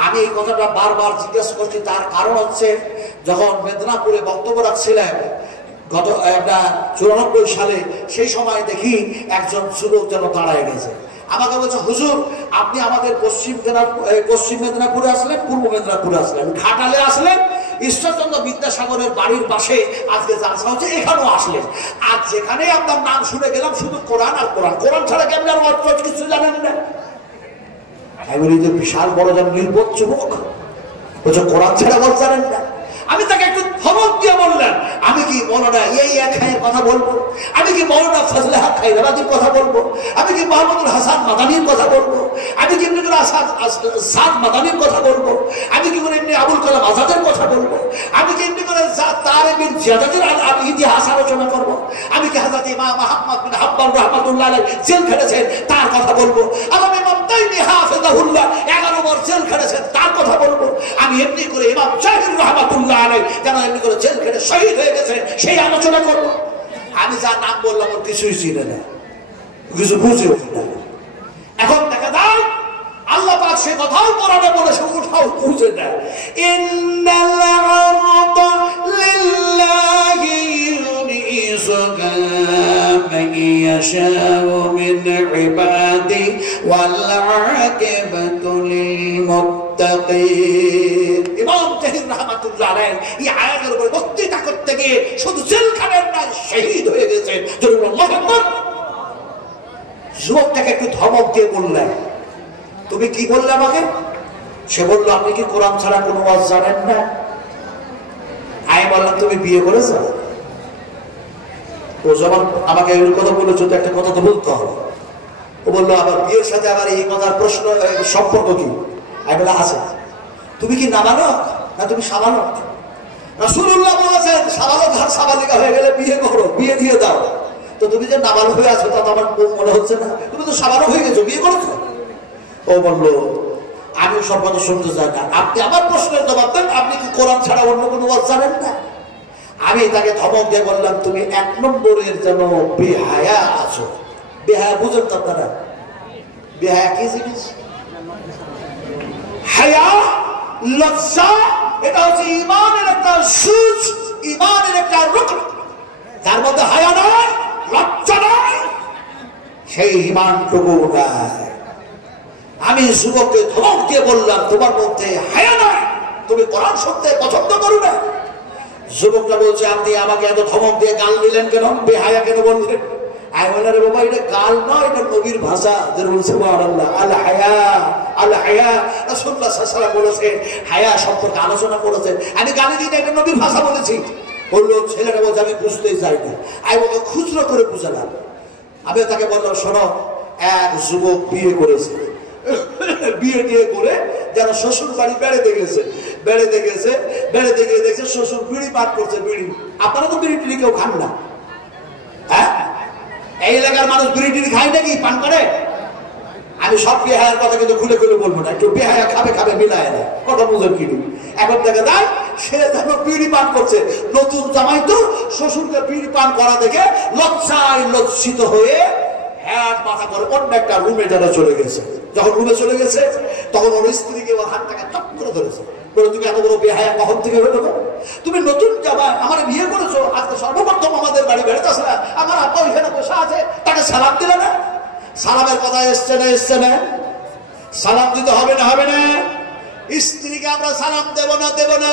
আমি এই কথাটা বারবার জিজ্ঞেস করছি, তার কারণ হচ্ছে যখন মেদিনীপুরে বক্তব্য রাখছিলেন গত 94 সালে, সেই সময় দেখি একজন যুবক যেন দাঁড়ায় গেছে, আমাকে বলছে, হুজুর আপনি আমাদের পশ্চিম মেদিনীপুরে আসলেন, পূর্ব মেদিনীপুরে আসলেন, ঘাটালে আসলেন, ঈশ্বরচন্দ্র বিদ্যাসাগরের বাড়ির পাশে আজকে জালসা হচ্ছে, এখানেও আসলেন, আর যেখানে আপনার নাম শুনে গেলাম শুধু কোরআন আর কোরআন, কোরআন ছাড়া কেমন আর অর্থ কিছু জানেন না। এমনি যে বিশাল বড় যেন নির্বোধ যুবক, বলছে কোরআন ছাড়া বল জানেন না। আমি তাকে একটু ধমক দিয়ে বললাম, আমি কি মৌলানা এই এক খায়ের কথা বলবো? আমি কি মৌলানা ফজলে হক খায়রাবাদীর কথা বলবো? আমি কি মোহাম্মদুল হাসান মাদানির কথা বলবো? আমি কি এমনি করে সাদ মাদানির কথা বলবো? আমি কি করে এমনি আবুল কালাম আজাদের কথা বলবো? আমি কি এমনি করে তারিবিন জিয়াদের ইতিহাস আলোচনা করবো? আমি কি হযরত ইমাম আহমদ বিন হাম্বল রাহমাতুল্লাহ আলাইহি জেল খেটেছেন তার কথা বলবো? আল্লামা ইমাম তাইমি হাফিজাহুল্লাহ 11 বার জেল খেটেছেন তার কথা বলবো? আমি এমনি করে ইমাম জাহির রাহমাতুল্লাহ আলাইহি কেন এমনি করে জেল খেটে শহীদ হয়ে গেছেন সেই আলোচনা করবো? আমি যা নাম বললাম ওর কিছুই চিনে না, কিছু বুঝে না। এখন দেখা যায় আল্লাহ পাক সে কথাও কোরআনে বলেছে, ওটাও বুঝে না। ইন্নাল আরদা লিল্লাহি ইউরিসুহা মান ইয়াশাউ মিন ইবাদি ওয়াল আকিবাতু লিল মুত্তাকিন। ইমাম জাহির রাহমাতুল্লাহ আলাইহি এই আয়াতের উপর বক্তৃতা করতে গিয়ে শুধু জেলখানার না শহীদ হয়ে গেছেন। আল্লাহু আকবার। যুবকটাকে একটু ধমক দিয়ে বললেন, তুমি কি বললে আমাকে? সে বললো, আপনি কি কোরআন ছাড়া কোনো ওয়াজ জানেন না? আমি বললাম, তুমি বিয়ে করেছো? ও যখন আমাকে এই কথা বলেছো তো একটা কথা তো বলতে হবে। ও বললো, আবার বিয়ের সাথে আবার এই কথার প্রশ্ন সম্পর্ক কি? আমি বললাম, আছে। তুমি কি নাবালক না তুমি সাবালক? রাসূলুল্লাহ বলেছেন সাবালক আর সাবালিকা হয়ে গেলে বিয়ে করো, বিয়ে দিয়ে দাও। তো তুমি যে নাবালক হয়ে আছো তা তো আমার মনে হচ্ছে না, তুমি তো সাবালক হয়ে গেছো, বিয়ে করেছো। ও বললো, আমি সব কথা শুনতে চাই না, আপনি আমার প্রশ্নের জবাব দেন, আপনি কি কোরআন ছাড়া অন্য কোনো ওয়াজ জানেন না? আমি তাকে ধমক দিয়ে বললাম, তুমি 1 নম্বরের যেন বেহায়া আছো। বেহায়া বুঝেন তো আপনারা? বেহায়া কি জিনিস? হায়া, লজ্জা, এটা হচ্ছে ঈমানের একটা সুজ, ঈমানের একটা রুকন। যার মধ্যে হায়া নাই, লজ্জা নাই, সেই ঈমানটুকু নাই। আমি যুবককে ধমক দিয়ে বললাম, তোমার মধ্যে হায়া নাই, তুমি কোরআন শুনতে পছন্দ করো না। যুবকটা বলছে, আপনি আমাকে এত ধমক দিয়ে গাল দিলেন কেন, বেহায়া কেন বললেন? আমি বললাম রে বাবা এটা গাল নয়, এটা নবীর ভাষা। সুবহানাল্লাহ। আল হায়া, আল হায়া, রাসূলুল্লাহ সাল্লাল্লাহু আলাইহি ওয়াসাল্লাম বলেছে, হায়া সম্পর্কে আলোচনা করেছে। আমি গালি দিই না, এটা নবীর ভাষা বলেছি। বললো ছেলেটা বলছে আমি বুঝতেই চাই না। আমি ওকে খুচরো করে বুঝালাম। আমি তাকে বললাম শোনো, এক যুবক বিয়ে করেছে, বিয়ে টিয়ে করে যেন শ্বশুর বাড়ি বেড়াতে গেছে, বেড়াতে গেছে, বেড়াতে গিয়ে দেখছে শ্বশুর বিড়ি পান করছে। বিড়ি, আপনারা তো বিড়ি টিড়ি কেউ খান না, হ্যাঁ? এই এলাকার মানুষ বিড়ি টিড়ি খায় নাকি, পান করে? আমি সব বেহায়ার কথা কিন্তু খুলে খুলে বলবো না, একটু বেহায়া খাবে খাবে মিলায় না, কথা বুঝেন কি? এখন দেখা যায় সে যেন বিড়ি পান করছে। নতুন জামাই তো শ্বশুরকে বিড়ি পান করা দেখে লজ্জায় লজ্জিত হয়ে হ্যাঁ মাথা করে অন্য একটা রুমে যারা চলে গেছে। যখন রুমে চলে গেছে তখন ওর স্ত্রীকে ওর হাতটাকে চপ করে ধরেছে, বলে তুমি এত বড় বেহায়া কখন থেকে হয়ে গেলো? তুমি নতুন জামাই আমার বিয়ে করেছো, আজকে সর্বপ্রথম আমাদের বাড়ি বেড়াতে আসলে আমার আব্বা ওইখানে বসে আছে, তাকে সালাম দিলে না? সালামের কথা এসছে না, এসছে না? সালাম দিতে হবে না, হবে না? স্ত্রীকে আমরা সালাম দেব না, দেব না?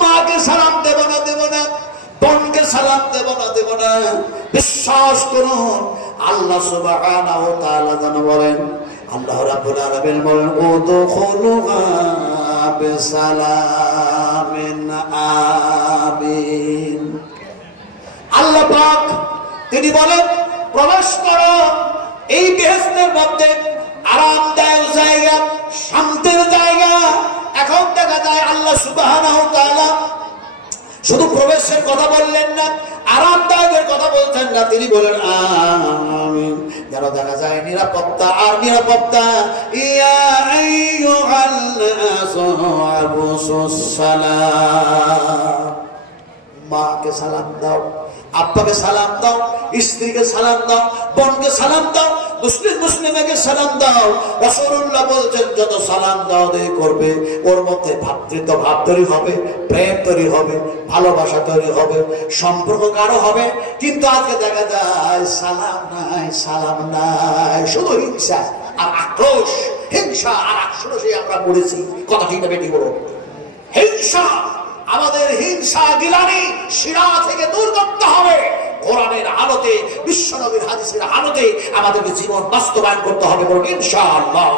মাকে সালাম দেব না, দেব না? বোনকে সালাম দেব না, দেব না? বিশ্বাস করুন আল্লাহ সুবহানাহু ওয়া তাআলা যেন বলেন, আল্লাহ রাব্বুল আলামিন বলেন উদখুলুহা বিসালামিন আমিন। আল্লাহ পাক তিনি বলেন প্রবেশ করো এই বেহেশতের মধ্যে, আরামদায়ক জায়গা, শান্তির জায়গা। এখন দেখা যায় আল্লাহ সুবহানাহু ওয়া তাআলা শুধু প্রবেশের কথা বললেন না, আরামদায়কের কথা বলছেন না, তিনি বলেন আমিন। যেন দেখা যায় নিরাপত্তা আর নিরাপত্তা। ইয়া আইয়ুহাল নাসু আবুসুস সালাম, মাকে সালাম দাও, আব্বাকে সালাম দাও, স্ত্রীকে সালাম দাও, বোনকে সালাম দাও, মুসলিম মুসলিমাকে সালাম দাও। রাসূলুল্লাহ বলছেন যত সালাম দাও দেই করবে ওর মধ্যে ভ্রাতৃত্ব ভাব তৈরি হবে, প্রেম তৈরি হবে, ভালোবাসা তৈরি হবে, সম্পর্ক গাঢ় হবে। কিন্তু আজকে দেখা যায় সালাম নাই, সালাম নাই, শুধু হিংসা আর আক্রোশ, হিংসা আর আক্রোশে আমরা পড়েছি। কথা ঠিক না বেটি বলো? হিংসা, আমাদের হিংসা গিলানি শিরা থেকে দূর করতে হবে। কোরআনের আলোতে, বিশ্বনবীর হাদিসের আলোতে আমাদেরকে জীবন বাস্তবায়ন করতে হবে, বলুন ইনশাআল্লাহ।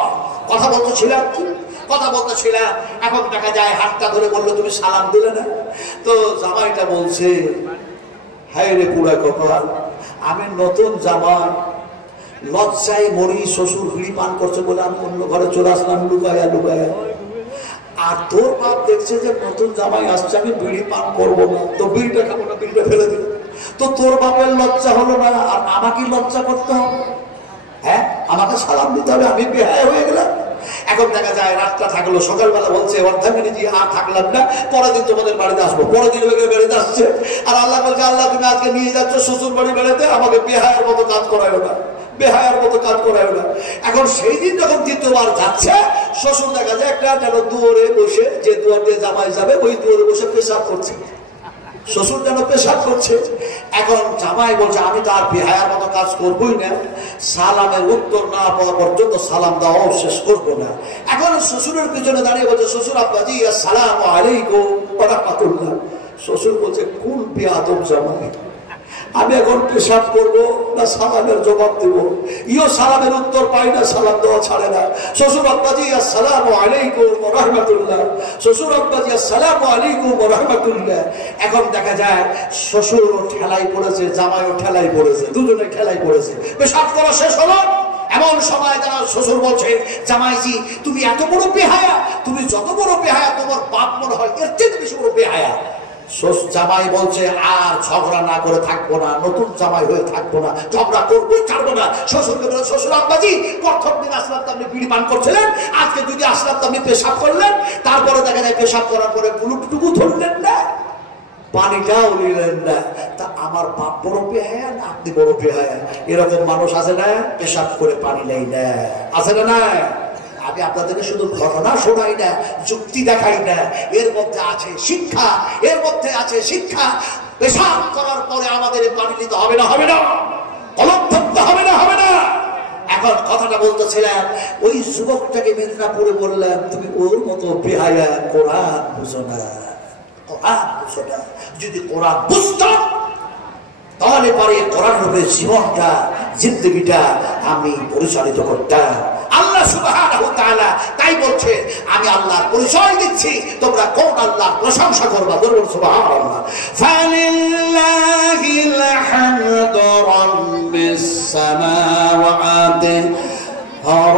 কথা বলতেছিলাম, কথা বলতেছিলাম, এখন দেখা যায় হাতটা ধরে বললো তুমি সালাম দিলে না। তো জামাইটা বলছে হায় রে পুরা কপাল, আমি নতুন জামাই, লজ্জায় মরি, শ্বশুর বিড়ি পান করছে বলে আমি অন্য ঘরে চলে আসলাম লুকায়া লুকায়া। আর তোর বাপ দেখছে যে নতুন জামাই আসছে, আমি বিড়ি পান করবো না, তো বিড়িটা খাবো না, বিড়িটা ফেলে দিল। তো তোর বাপের লজ্জা হলো না, আর আমাকে লজ্জা করতে হবে? হ্যাঁ, আমাকে সালাম দিতে হবে, আমি বেহায়া হয়ে গেলাম। এখন দেখা যায় রাতটা থাকলো, সকালবেলা বলছে অর্ধাঙ্গিনী আর থাকলাম না, পরের দিন তোমাদের বাড়িতে আসবো। পরের দিন বেড়াতে আসছে, আর আল্লাহ বলছে আল্লাহ তুমি আজকে নিয়ে যাচ্ছ শ্বশুর বাড়ি বেড়াতে, আমাকে বেহায়ার মতো কাজ করায় না, বেহায়ার মতো কাজ করায় না। এখন সেই দিন যখন দ্বিতীয়বার যাচ্ছে, শ্বশুর দেখা যায় একটা যেন দুয়ারে বসে, যে দুয়ার দিয়ে জামাই যাবে ওই দুয়ারে বসে পেশাব করছে, শ্বশুর যেন পেশাব করছে। এখন জামাই বলছে আমি তো আর বেহায়ার মতো কাজ করবোই না, সালামের উত্তর না পাওয়া পর্যন্ত সালাম দেওয়াও শেষ করবো না। এখন শ্বশুরের পিছনে দাঁড়িয়ে বলছে শ্বশুর আব্বাজি আসসালামু আলাইকুম ওয়া রাহমাতুল্লাহ। শ্বশুর বলছে কোন বেয়াদব জামাই, আমি এখন পেশাব করবো না সালামের জবাব দেব? ইও সালামের উত্তর পাই না, সালাম দেওয়া ছাড়ে না। শ্বশুর আব্বাজি আসসালামু আলাইকুম ওয়া রাহমাতুল্লাহ, শ্বশুর আব্বাজি আসসালামু আলাইকুম ওয়া রাহমাতুল্লাহ। এখন দেখা যায় শ্বশুরও ঠেলাই পড়েছে, জামাইও ঠেলাই পড়েছে, দুজনে ঠেলাই পড়েছে। পেশাব করা শেষ হলো, এমন সময় যারা শ্বশুর বলছে জামাইজি তুমি এত বড় বেহায়া, তুমি যত বড় বেহায়া তোমার বাপ মনে হয় এর থেকে বেশি বড় বেহায়া। জামাই বলছে আর ঝগড়া না করে থাকবো না, নতুন জামাই হয়ে থাকবো না, ঝগড়া করবোই, ছাড়বো না। শ্বশুরকে বলে শ্বশুর আব্বাজি প্রথম দিন আসলাম তো আপনি বিড়ি পান করছিলেন, আজকে যদি আসলাম তো আপনি পেশাব করলেন, তারপরে দেখা যায় পেশাব করার পরে কুলুকটুকু ধরলেন না, পানিটাও নিলেন না। তা আমার বাপ বড় বেহায়া না আপনি বড় বেহায়া? এরকম মানুষ আছে না, পেশাব করে পানি নেই না, আছে না? না, আমি আপনাদেরকে শুধু ঘটনা শোনাই না, যুক্তি দেখাই না, এর মধ্যে আছে শিক্ষা, এর মধ্যে আছে শিক্ষা। পেশাব করার পরে আমাদের পানি নিতে হবে না, হবে না? কলম ধরতে হবে না, হবে না? এখন কথাটা বলতেছিলাম, ওই যুবকটাকে মেদিনীপুরে বললাম তুমি ওর মতো বেহায়া, কোরআন বুঝো না, কোরআন বুঝো না। যদি কোরআন বুঝতাম তাহলে পরে কোরআনের উপরে জীবনটা জিন্দগিটা আমি পরিচালিত করতাম। আল্লাহ সুবহানাহু ওয়া তাআলা তাই বলছে, আমি আল্লাহর পরিচয় দিচ্ছি, তোমরা কোন আল্লাহর প্রশংসা করবা? বলুন সুবহানাল্লাহ। ফালিল্লাহিল হামদু রাব্বিস সামাওয়াতি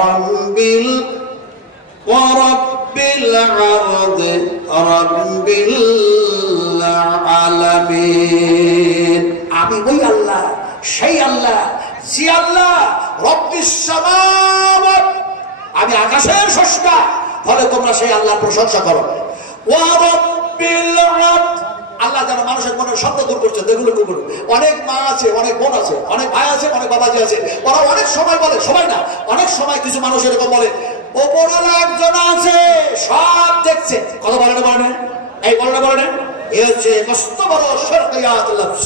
রাব্বিল ওয়া রাব্বিল আরদি রাব্বিল আলামিন। আমি ওই আল্লাহ, সেই আল্লাহ, যে আল্লাহ রব্বিস সামাওয়াত, আমি আকাশের স্রষ্টা, ফলে তোমরা সেই আল্লাহর প্রশংসা করো। ওয়া রাব্বিল আরদ, আল্লাহ যেন মানুষের মনের শব্দ দূর করছে। দেখুন অনেক মা আছে, অনেক বোন আছে, অনেক ভাই আছে, অনেক বাবাজি আছে, ওরা অনেক সময় বলে, সবাই না, অনেক সময় কিছু মানুষ এরকম বলে, ওপরওয়ালা একজন আছে সব দেখছে। কথা বলে না, বলে না, এই বলে না, বলে না, এ হচ্ছে মস্ত বড় শিরকিয়াত লফজ।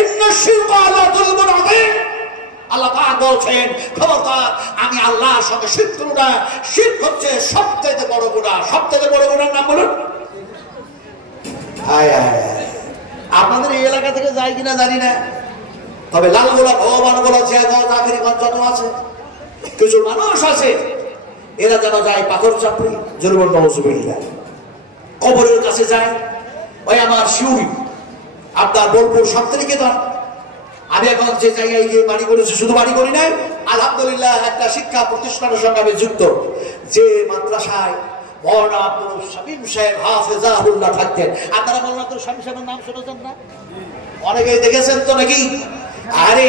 ইন্না শিরকা লা যুলমুন আযীম। আল্লাহ পাক বলছেন, খবরদার আমি আল্লাহর সঙ্গে শিরক করো না। শিরক হচ্ছে সবচেয়ে বড় গুনাহ। সবচেয়ে বড় গুনাহর নাম বলুন। আপনাদের এই এলাকা থেকে যায় কিনা জানি না, তবে লালগোলা, ভগবানগোলা, জিয়াগঞ্জ, আখেরিগঞ্জ যত আছে, কিছু মানুষ আছে এরা যেন যায় পাথর চাপড়ি, জরুর নওজুবিল্লাহ, কবরের কাছে যায়। ওই আমার শিউরি, আপনার বোলপুর শান্তিনিকেতন, আমি এখন যে জায়গায় গিয়ে বাড়ি করেছি, শুধু বাড়ি করি নাই, আলহামদুলিল্লাহ একটা শিক্ষা প্রতিষ্ঠানের সঙ্গে আমি যুক্ত। যে মাদ্রাসায় মওলানা আব্দুল শামীম সাহেব হাফেজাহুল্লাহ থাকতেন, আপনারা মওলানা আব্দুল শামীম সাহেবের নাম শুনেছেন না? অনেকেই দেখেছেন তো নাকি? আরে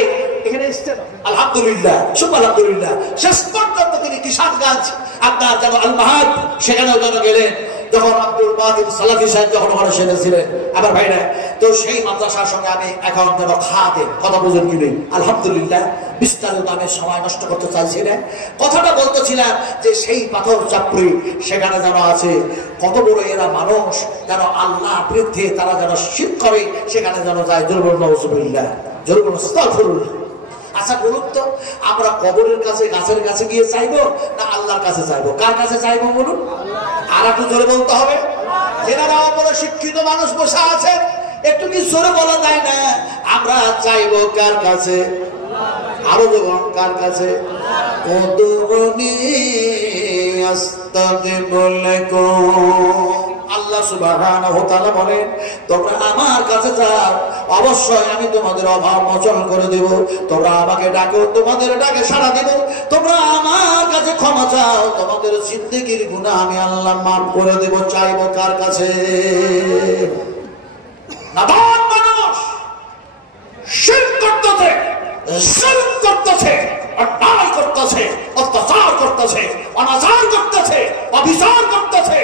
এখানে এসছেন, আলহামদুলিল্লাহ, শুভ আলহামদুলিল্লাহ। শেষ পর্যন্ত তিনি কিষানগঞ্জ, আপনার যেন আল মাহাদ, সেখানেও যেন গেলেন, যখন আব্দুল বাদিন সালাফি সাহেব যখন ওখানে সেরেছিলেন। আবার ভাইরা, তো সেই মাদ্রাসার সঙ্গে আমি এখন যেন খাতে কথা বুঝেন কি নেই, আলহামদুলিল্লাহ। বিস্তারিত আমি সময় নষ্ট করতে চাইছি না, কথাটা বলতেছিলাম যে সেই পাথর চাপড়ি সেখানে যেন আছে, কত বড় এরা মানুষ যেন আল্লাহ বিরুদ্ধে তারা যেন শিরক করে, সেখানে যেন যায়। জরুর নওজুবিল্লাহ, জরুর আস্তাগফিরুল্লাহ। আচ্ছা বলুন তো, আমরা কবরের কাছে, গাছের কাছে গিয়ে চাইবো না আল্লাহর কাছে চাইবো? কার কাছে চাইবো বলুন? আর একটু জোরে বলতে হবে। যেনারা বড় শিক্ষিত মানুষ বসে আছেন, একটু কি জোরে বলা যায় না? আমরা চাইবো কার কাছে? আরো বলুন, কার কাছে? উদউনি আস্তাগফির লাকুম। আল্লাহ সুবহানাহু ওয়া তাআলা বলেন, তোমরা আমার কাছে যাও, অবশ্যই আমি তোমাদের অভাব মোচন করে দেব। তোমরা আমাকে ডাকো, তোমাদের ডাকে সাড়া দেব। তোমরা আমার কাছে ক্ষমা চাও, তোমাদের জিন্দেগির গুনাহ আমি আল্লাহ মাফ করে দেব। চাইবো কার কাছে? নাদান মানুষ শিরক করতেছে, জুলম করতেছে, অন্যায় করতেছে, অত্যাচার করতেছে, অনাচার করতেছে, অবিচার করতেছে।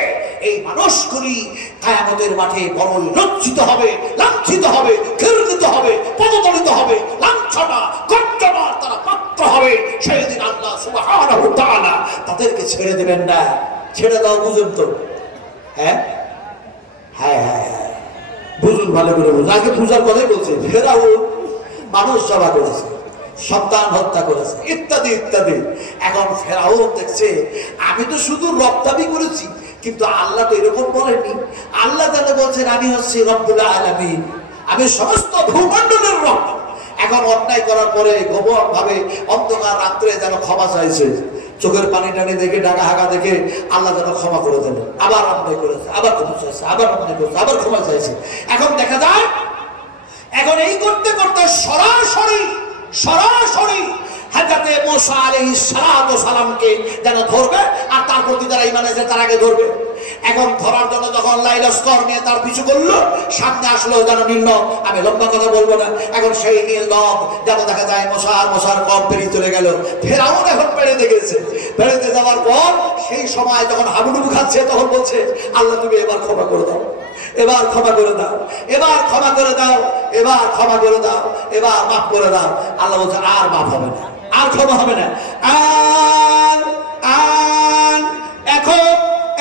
এই মানুষগুলি কিয়ামতের মাঠে বড় লজ্জিত হবে, লাঞ্ছিত হবে, ঘৃণিত হবে, পদদলিত হবে, লাঞ্ছনা গঞ্জনার তারা পাত্র হবে। সেই দিন আল্লাহ সুবহানাহু ওয়া তাআলা তাদেরকে ছেড়ে দেবেন না। ছেড়ে দাও, বুঝুন তো? হ্যাঁ হ্যাঁ হ্যাঁ, বুঝুন, ভালো করে বুঝুন। আগে পূজার কথাই বলছে। ফেরাউন মানুষ জবা করেছে, সন্তান হত্যা করেছে, ইত্যাদি ইত্যাদি। এখন ফেরাউন দেখছে, আমি তো শুধু রব দাবি করেছি, কিন্তু আল্লাহ তো এরকম বলেননি। আল্লাহ তাহলে বলছেন, আমি হচ্ছি রব্বুল আলামিন, আমি সমস্ত ভূমণ্ডলের রব। এখন অন্যায় করার পরে গোপন ভাবে অন্ধকার রাত্রে যেন ক্ষমা চাইছে, চোখের পানি টানি দেখে, ডাকা হাঁকা দেখে আল্লাহ যেন ক্ষমা করে দেন। আবার অন্যায় করেছে, আবার ক্ষমা চাইছে, আবার অন্যায় করেছে, আবার ক্ষমা চাইছে। এখন দেখা যায়, এখন এই করতে করতে সরাসরি হযরতে মুসা আলাইহিস সালামকে যেন ধরবে, আর তার প্রতি যারা ঈমান এনেছে তার আগে ধরবে। এখন ধরার জন্য যখন লাইলস্কর নিয়ে তার পিছু করলো, সামনে আসলো যেন নীলনদ। আমি লম্বা কথা বলবো না। এখন সেই নীলনদ যেন দেখা যায় মশার কম পেরিয়ে চলে গেল। ফেরাউন এখন পেড়েতে গেছে। পেড়েতে যাওয়ার পর সেই সময় যখন হাবুডুবু খাচ্ছে, তখন বলছে, আল্লাহ তুমি এবার ক্ষমা করে দাও, এবার ক্ষমা করে দাও, এবার ক্ষমা করে দাও, এবার ক্ষমা করে দাও, এবার মাফ করে দাও। আল্লাহ বলছে, আর মাফ হবে না, আর ক্ষমা হবে না।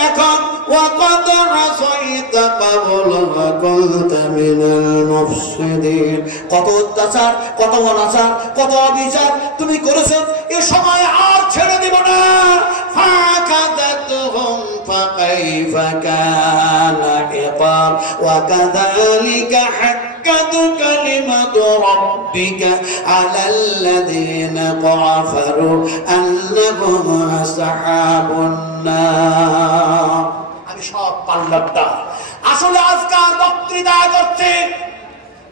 এখন وقد عصيت قبل وكنت من المفسدين। কত অত্যাচার, কত অনাচার, কত অবিচার তুমি করেছো, এ সময় আর ছেড়ে দিব না। فَأَخَذْتُهُمْ فَكَيْفَ كَانَ عِقَابِ وَكَذَلِكَ حَقَّتْ كَلِمَتُ رَبِّكَ রাব্বিকা আলাল্লাযীনা কাফারু আন্নাহুম আসহাবুন নার। আমি সব পারলাম না। আসলে আজকাল বক্তৃতা করছে,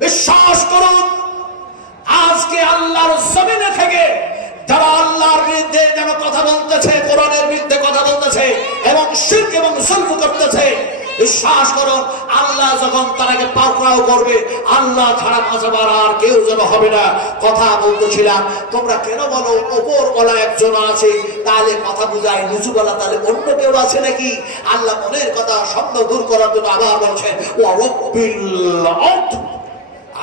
বিশ্বাস করুন আজকে আল্লাহর জমিনে থেকে যারা আল্লাহর বিরুদ্ধে যেন কথা বলতেছে, কোরআনের বিরুদ্ধে কথা বলতেছে এবং শিরক এবং জুলম করতেছে, বিশ্বাস করুন আল্লাহ যখন তারাকে পাকড়াও করবে, আল্লাহ ছাড়া বাঁচাবার আর কেউ যেন হবে না। কথা বলতেছিলাম, তোমরা কেন বলো ওপর ওলা একজন আছে, তাহলে কথা বুঝায় নিচু বলা, তাহলে অন্য কেউ আছে নাকি? আল্লাহ মনের কথা স্বপ্ন দূর করার জন্য আবার বলছেন ওয়া রাব্বিল আরদ,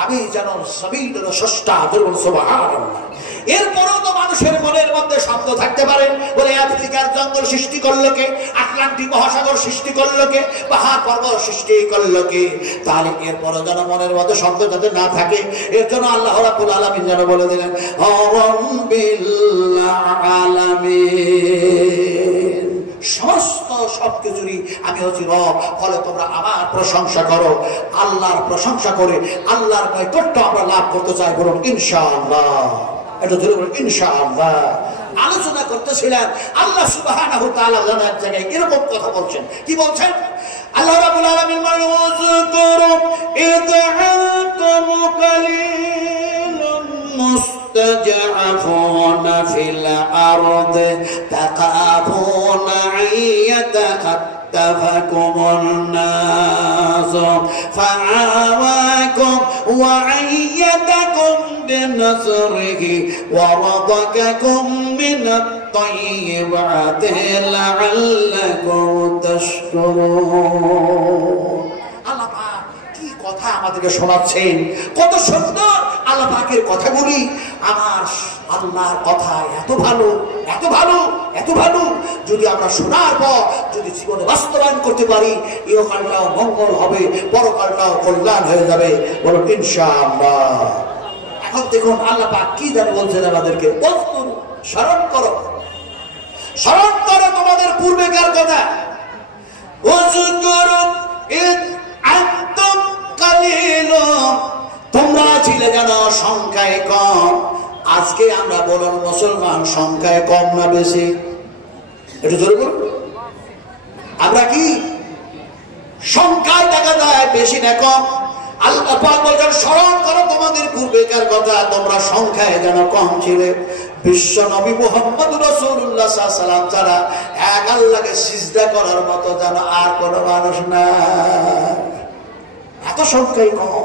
আমি যেন জমিনের স্রষ্টা, বলুন সুবহানাল্লাহ। এরপরেও তো মানুষের মনের মধ্যে শব্দ থাকতে পারে, বলে আফ্রিকার জঙ্গল সৃষ্টি করলো কে, আটলান্টিক মহাসাগর সৃষ্টি করলো কে, পাহাড় পর্বত সৃষ্টি করলো কে? তাহলে এরপরেও যেন মনের মধ্যে শব্দ যাতে না থাকে, এর জন্য আল্লাহ রাব্বুল আলামিন যেন বলে দিলেন রাব্বিল আলামিন, সমস্ত সবকিছুরই আমি হচ্ছি রব, ফলে তোমরা আমার প্রশংসা করো। আল্লাহর প্রশংসা করে আল্লাহর নৈকট্য আমরা লাভ করতে চাই, বলুন ইনশাআল্লাহ। এটা ধরে বলুন ইনশাআল্লাহ। আলোচনা করতেছিলাম আল্লাহ সুবহানাহু ওয়া তাআলা যেন এক জায়গায় এরকম কথা বলছেন। কি বলছেন? আল্লাহ রাব্বুল আলামিন বলেন ওয়াজকুরু ইয আনতুম কালিলুম মুস্তাজআফুনা ফিল আরদ তাকাফুনা আইয়াতাখাত্তাফাকুমুন নাস ফাআওয়াকুম ওয়া আইয়াতাকুম বিনাসরিহি ওয়া রাযাকাকুম মিনাত তাইয়্যিবাতি লাআল্লাকুম তাশকুরুন। আল্লাহ পাক কি কথা আমাদেরকে শোনাচ্ছেন, কত সুন্দর আল্লাহ পাকের কথাগুলি। আমার আল্লাহর কথা এত ভালো, এত ভালো, এত ভালো, যদি আমরা শোনার পর যদি জীবনে বাস্তবায়ন করতে পারি, ইহকালটাও মঙ্গল হবে, পরকালটাও কল্যাণ হয়ে যাবে, বলুন ইনশাআল্লাহ। এখন দেখুন আল্লাহ পাক কি জানে বলছেন আমাদেরকে, স্মরণ করো, স্মরণ করো তোমাদের পূর্বেকার কথা। তোমরা ছিলে যেন সংখ্যায় কম। আজকে আমরা বলুন মুসলমান সংখ্যায় কম না বেশি? একটু জোরে বলুন, আমরা কি সংখ্যায় দেখা যায় বেশি না কম? আল্লাহ পাক বলেন স্মরণ করো তোমাদের পূর্বেকার কথা, তোমরা সংখ্যায় যেন কম ছিলে। বিশ্ব নবী মুহাম্মদ রাসূলুল্লাহ সাল্লাল্লাহু আলাইহি ওয়াসাল্লাম ছাড়া এক আল্লাহকে সিজদা করার মতো যেন আর কোনো মানুষ না, এত সংখ্যায় কম।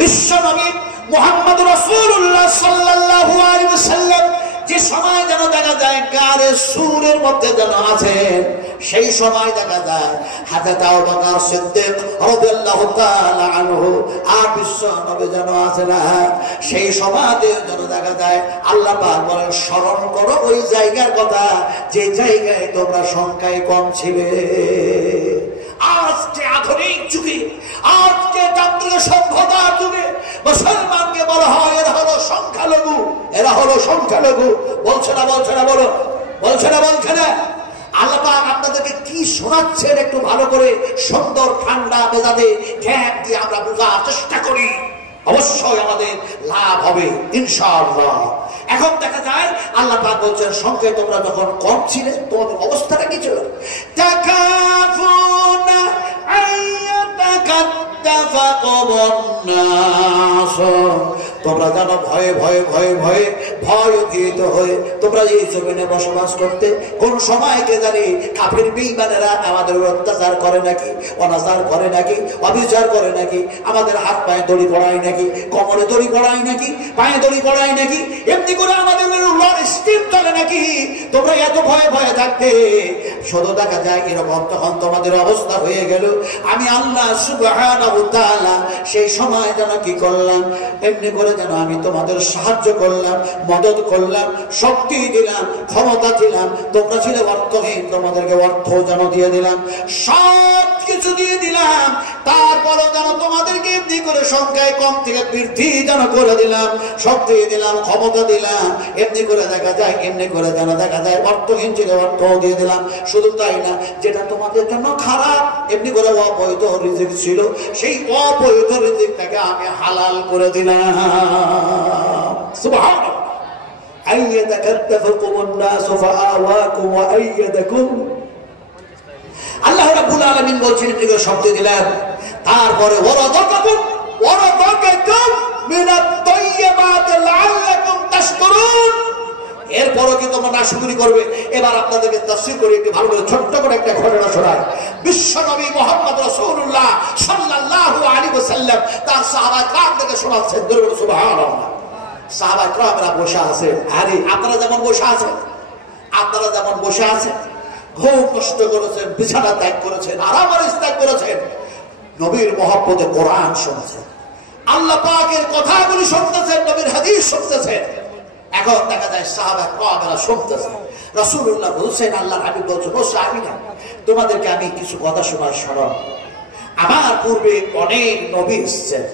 বিশ্ব নবী মুহাম্মদ রাসূলুল্লাহ সাল্লাল্লাহু আলাইহি ওয়াসাল্লাম যে সময় যেন দেখা যায় গারে সুরের মধ্যে যেন আছেন, সেই সময় দেখা যায় হযরত আবু বকর সিদ্দিক রাদিয়াল্লাহু তাআলা আনহু আর বিশ্ব নবী যেন আছে না, সেই সময়তে যেন দেখা যায় আল্লাহ পাক বলেন স্মরণ করো ওই জায়গার কথা যে জায়গায় তোমরা সংখ্যায় কম ছিলে। আজকে আধুনিক যুগে, আজকে যান্ত্রিক সভ্যতার যুগে মুসলমানকে বলা হয় এরা হলো সংখ্যালঘু, এরা হলো সংখ্যালঘু। বলছে না, বলছে না, বলো, বলছে না, বলছে না। আল্লাহ পাক আপনাদেরকে কি শোনাচ্ছেন একটু ভালো করে সুন্দর ঠান্ডা মেজাজে জ্ঞান দিয়ে আমরা বোঝার চেষ্টা করি, অবশ্যই আমাদের লাভ হবে ইনশাআল্লাহ। এখন দেখা যায় আল্লাহ পাক বলছেন সংখ্যায় তোমরা যখন কম ছিলে তোমাদের অবস্থাটা কি ছিল? তাকাফুনা আইয়াতাকাত্তাফাকুমুন নাস, তোমরা জানো ভয়ে ভয়ে ভয়ে ভয়ে ভয়ভীত হয়ে তোমরা এই জমিনে বসবাস করতে। কোন সময় কে জানি কাফির বেঈমানেরা আমাদের অত্যাচার করে নাকি, অনাচার করে নাকি, অবিচার করে নাকি, আমাদের হাত পায়ে দড়ি পড়ায় নাকি, কোমরে দড়ি পড়ায় নাকি, পায়ে দড়ি পড়ায় নাকি, এমনি করে আমাদের স্টিম চলে নাকি। তোমরা এত ভয়ে ভয়ে থাকতে শুধু দেখা যায় এরকম তখন তোমাদের অবস্থা হয়ে গেল। আমি আল্লাহ সুবহানাহু ওয়া তাআলা সেই সময় যেন কি করলাম, এমনি করে যেন আমি তোমাদের সাহায্য করলাম, মদত করলাম, শক্তি দিলাম, ক্ষমতা দিলাম। তোমরা ছিলে অর্থহীন, তোমাদেরকে অর্থ যেন দিয়ে দিলাম, সব কিছু দিয়ে দিলাম। তারপরও যেন তোমাদেরকে এমনি করে সংখ্যায় কম থেকে বৃদ্ধি যেন করে দিলাম, শক্তি দিলাম, ক্ষমতা দিলাম। এমনি করে দেখা যায়, এমনি করে যেন দেখা যায় অর্থহীন ছিল অর্থ দিয়ে দিলাম। শুধু তাই না, যেটা তোমাদের জন্য খারাপ এমনি করে অবৈধ রিজিক ছিল, সেই অবৈধ রিজিকটাকে আমি হালাল করে দিলাম। সুবহানাল্লাহ। আইয়াদাকাত্তাফাকুম الناس فآواكم وأيدكم। আল্লাহ রাব্বুল আলামিন বলছেন এগুলো শব্দ দিলেন, তারপরে ওয়ারাযাকাকুম মিনাত তাইয়্যিবাত লাআল্লাকুম তাশকুরুন। এরপরও কি তোমরা নাশকরি করবে? এবার আপনাদেরকে তাফসীর করে একটু ভালো করে ছোট্ট করে একটা ঘটনা শোনাই। বিশ্বনবী মুহাম্মদ রাসূলুল্লাহ সাল্লাল্লাহু আলাইহি ওয়াসাল্লাম তার সাহাবায়ে কেরামদেরকে শোনাচ্ছেন, দরুদ সুবহানাল্লাহ। সাহাবায়ে কেরামরা বসে আছেন, আরে আপনারা যেমন বসে আছেন, আপনারা যেমন বসে আছেন, ঘুম নষ্ট করেছেন, বিছানা ত্যাগ করেছেন, আরাম আরাম ত্যাগ করেছেন, নবীর মহব্বতে কোরআন শুনছেন, আল্লাহ পাকের কথাগুলি শুনতেছেন, নবীর হাদিস শুনতেছেন। এখন দেখা যায় সাহাবায়ে কেরামরা শুনতেছেন, রাসূলুল্লাহ বলছেন, আল্লাহর হাবিব বলছেন, ও সাহাবীরা তোমাদেরকে আমি কিছু কথা শোনার শোনো। আমার পূর্বে অনেক নবী এসেছেন,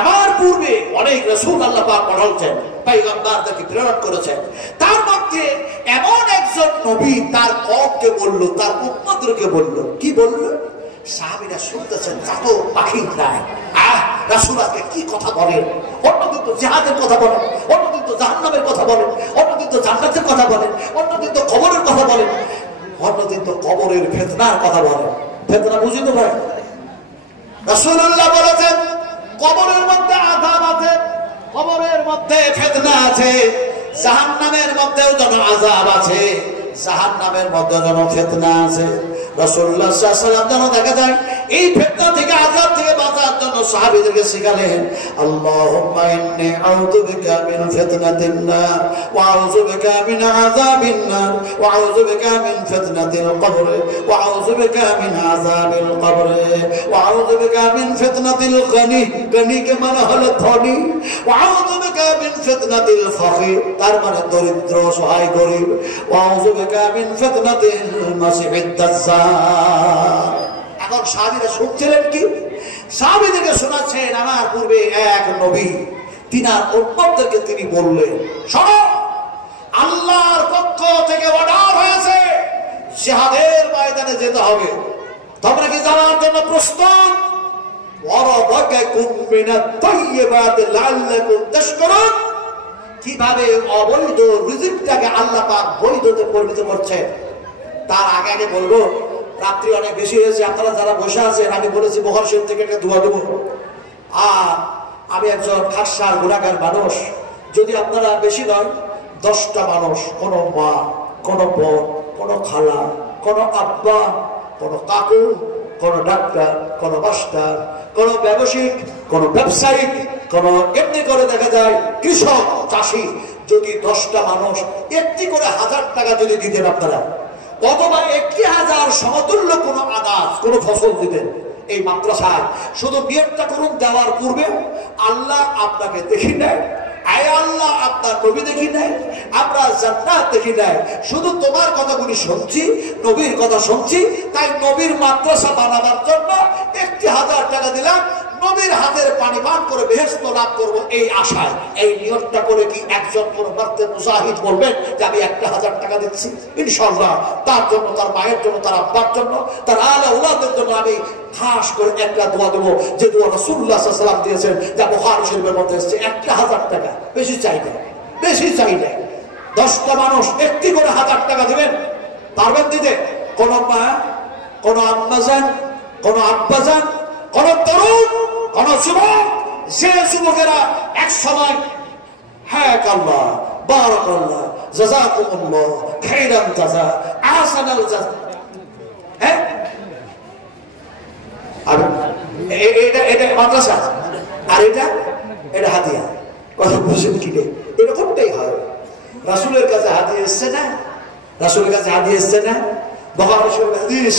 আমার পূর্বে অনেক রাসূল আল্লাহ পাক পাঠাচ্ছেন, পয়গম্বরদেরকে প্রেরণ করেছেন। তার মধ্যে এমন একজন নবী তার কওমকে বলল, তার উম্মতদেরকে বলল, কি বলল? সাহাবীরা শুনতেছেন, জাদু পাখি প্রায় রাসূল আজকে কি কথা বলেন, অন্যদিন তো জিহাদের কথা বলেন, অন্যদিন তো জাহান্নামের কথা বলেন, অন্যদিন তো জান্নাতের কথা বলেন, অন্যদিন তো কবরের কথা বলেন, অন্যদিন তো কবরের ফিতনার কথা বলেন। ফিতনা বুঝি তো ভাই? রাসূলুল্লাহ বলেছেন কবরের মধ্যে আযাব আছে, কবরের মধ্যে ফিতনা আছে, জাহান্নামের মধ্যেও যেন আযাব আছে, জাহান্নামের মধ্যে যেন ফিতনা আছে। রাসূলুল্লাহ সাল্লাল্লাহু আলাইহি ওয়াসাল্লাম যেন দেখা যায় এই ফিতনা থেকে, আযাব থেকে বাঁচার জন্য সাহাবীদেরকে শিখালেন, আল্লাহুম্মা ইন্নী আউযু বিকা মিন ফিতনাতিন নার ওয়া আউযু বিকা মিন আযাবিন নার ওয়া আউযু বিকা মিন ফিতনাতিল কবর ওয়া আউযু বিকা মিন আযাবিল কবর ওয়া আউযু বিকা মিন ফিতনাতিল গনি, গনি কে মানে হলো ধনী, ওয়া আউযু বিকা মিন ফিতনাতিল ফাকির, তার মানে দরিদ্র সহায় গরীব, ওয়া আউযু বিকা মিন ফিতনাতিল মাসিহিদ দাজ্জাল। এখন সাহাবীরা শুনছিলেন কি? সাহাবীদেরকে শোনাচ্ছেন আমার পূর্বে এক নবী, তিনার উম্মতদেরকে তিনি বললেন, শোনো, আল্লাহর পক্ষ থেকে অর্ডার হয়েছে জিহাদের ময়দানে যেতে হবে, তোমরা কি যাওয়ার জন্য প্রস্তুত? ওয়ারাযাকাকুম মিনাত তাইয়্যিবাত লাআল্লাকুম তাশকুরুন। কিভাবে অবৈধ রিজিকটাকে আল্লাহ পাক বৈধতে পরিণত করছেন তার আগে আগে বলবো, রাত্রি অনেক বেশি হয়েছে, আপনারা যারা বসে আছেন আমি বলেছি বুখারী শরীফ থেকে একটা দোয়া দেবো। আর আমি একজন খাসসার গুনাহগার মানুষ, যদি আপনারা বেশি নয় 10টা মানুষ, কোনো মা, কোনো বোন, কোনো খালা, কোনো আব্বা, কোনো কাকু, কোনো ডাক্তার, কোনো মাস্টার, কোনো ব্যবসায়িক, কোনো ব্যবসায়িক, কোনো এমনি করে দেখা যায় কৃষক, চাষি, যদি 10টা মানুষ একটি করে 1000 টাকা যদি দিতেন আপনারা, অথবা 1000 সমতুল্য কোনো আনাজ, কোনো ফসল দিতেন এই মাদ্রাসায়, শুধু নিয়তটা করুন, দেওয়ার পূর্বে আল্লাহ আপনাকে দেখি নেয়, আয় আল্লাহ আপনার নবী দেখি নেয়, আমরা জান্নাত দেখি নেয়, শুধু তোমার কথাগুলি শুনছি, নবীর কথা শুনছি, তাই নবীর মাদ্রাসা বানাবার জন্য 1000 টাকা দিলাম, নবীর হাতের পানি পান করে বেহেশত লাভ করব এই আশায়। এই নিয়তটা করে কি একজন কোন মার্তে মুজাহিদ বলবেন যে আমি 1000 টাকা দিচ্ছি? ইনশাআল্লাহ তার জন্য, তার মায়ের জন্য, তার আব্বার জন্য, তার আলা ওলাদের জন্য আমি খাস করে একটা দোয়া দেবো, যে দোয়া রাসূলুল্লাহ সাল্লাল্লাহু আলাইহি ওয়াসাল্লাম দিয়েছেন, যা বুখারী শরীফের মধ্যে এসেছে। 1000 টাকা, বেশি চাই না, বেশি চাই না। 10টা মানুষ একটি করে 1000 টাকা দিবেন, পারবেন দিতে? কোন মা, কোন আম্মাজান, কোন আব্বাজান, কোন তরুণ, কোন যুবক, যে যুবকেরা এক সময় হ্যাঁ আল্লাহ বারাকাল্লাহ জাযাকুমুল্লাহ খাইরান জাযা আহসানাল জাযা, হ্যাঁ আর এটা মাদ্রাসা, আর এটা হাদিয়া, কথা বুঝেন কি? এরকমটাই হয়। রাসূলের কাছে হাদিয়া এসছে না, রাসূলের কাছে হাদিয়া এসছে না, বুখারী শরীফের হাদিস,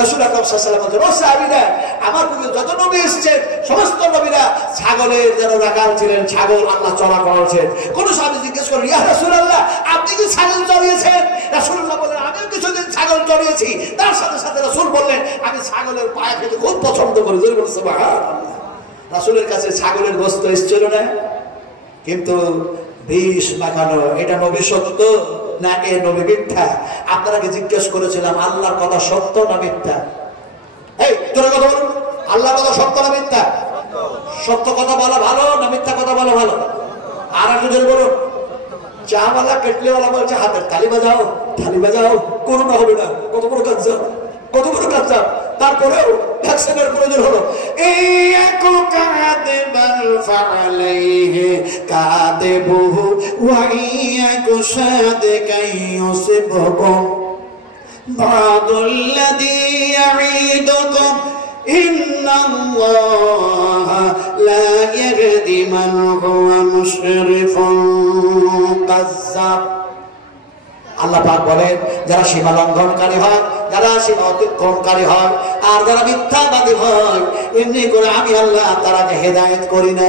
রাসূল আকরাম সাল্লাল্লাহু আলাইহি ওয়াসাল্লাম বলেন, সাহাবীরা আমার পূর্বে যত নবী এসেছেন সমস্ত নবীরা ছাগলের যেন রাখাল ছিলেন, ছাগল আল্লাহ চড়া করাচ্ছেন। কোন সাহাবী জিজ্ঞেস করেন, ইয়া রাসূলুল্লাহ আপনি কি ছাগল চড়িয়েছেন? রাসূলুল্লাহ বলেন, আমিও কিছুদিন ছাগল চড়িয়েছি। তার সাথে সাথে রাসূল বললেন, আমি ছাগলের পায়া খেতে খুব পছন্দ করি। সুবহানাল্লাহ। রাসূলের কাছে ছাগলের গোশত এসেছিল না, কিন্তু বিষ মাখানো। এটা নবী সত্য না এ নবী মিথ্যা? আপনাকে জিজ্ঞেস করেছিলাম আল্লাহর কথা সত্য না মিথ্যা? এই তোরা কথা বলুন, আল্লাহর কথা সত্য না মিথ্যা? সত্য কথা বলা ভালো না মিথ্যা কথা বলা ভালো? আর একজন বলুন, চাওয়ালা কেটলেওয়ালা বলছে হাতের তালি বাজাও, তালি বাজাও, করোনা হবে না। কত বড় কাজ, কত বড় কাজ। তারপরেও ভ্যাকসিনের প্রয়োজন হলো। আল্লাহ পাক বলেন, যারা সীমা লঙ্ঘনকারী হয়, যারা সীমা অতিক্রমকারী হয়, আর যারা মিথ্যাবাদী হয়, এমনি করে আমি আল্লাহ তারাকে হেদায়েত করি না।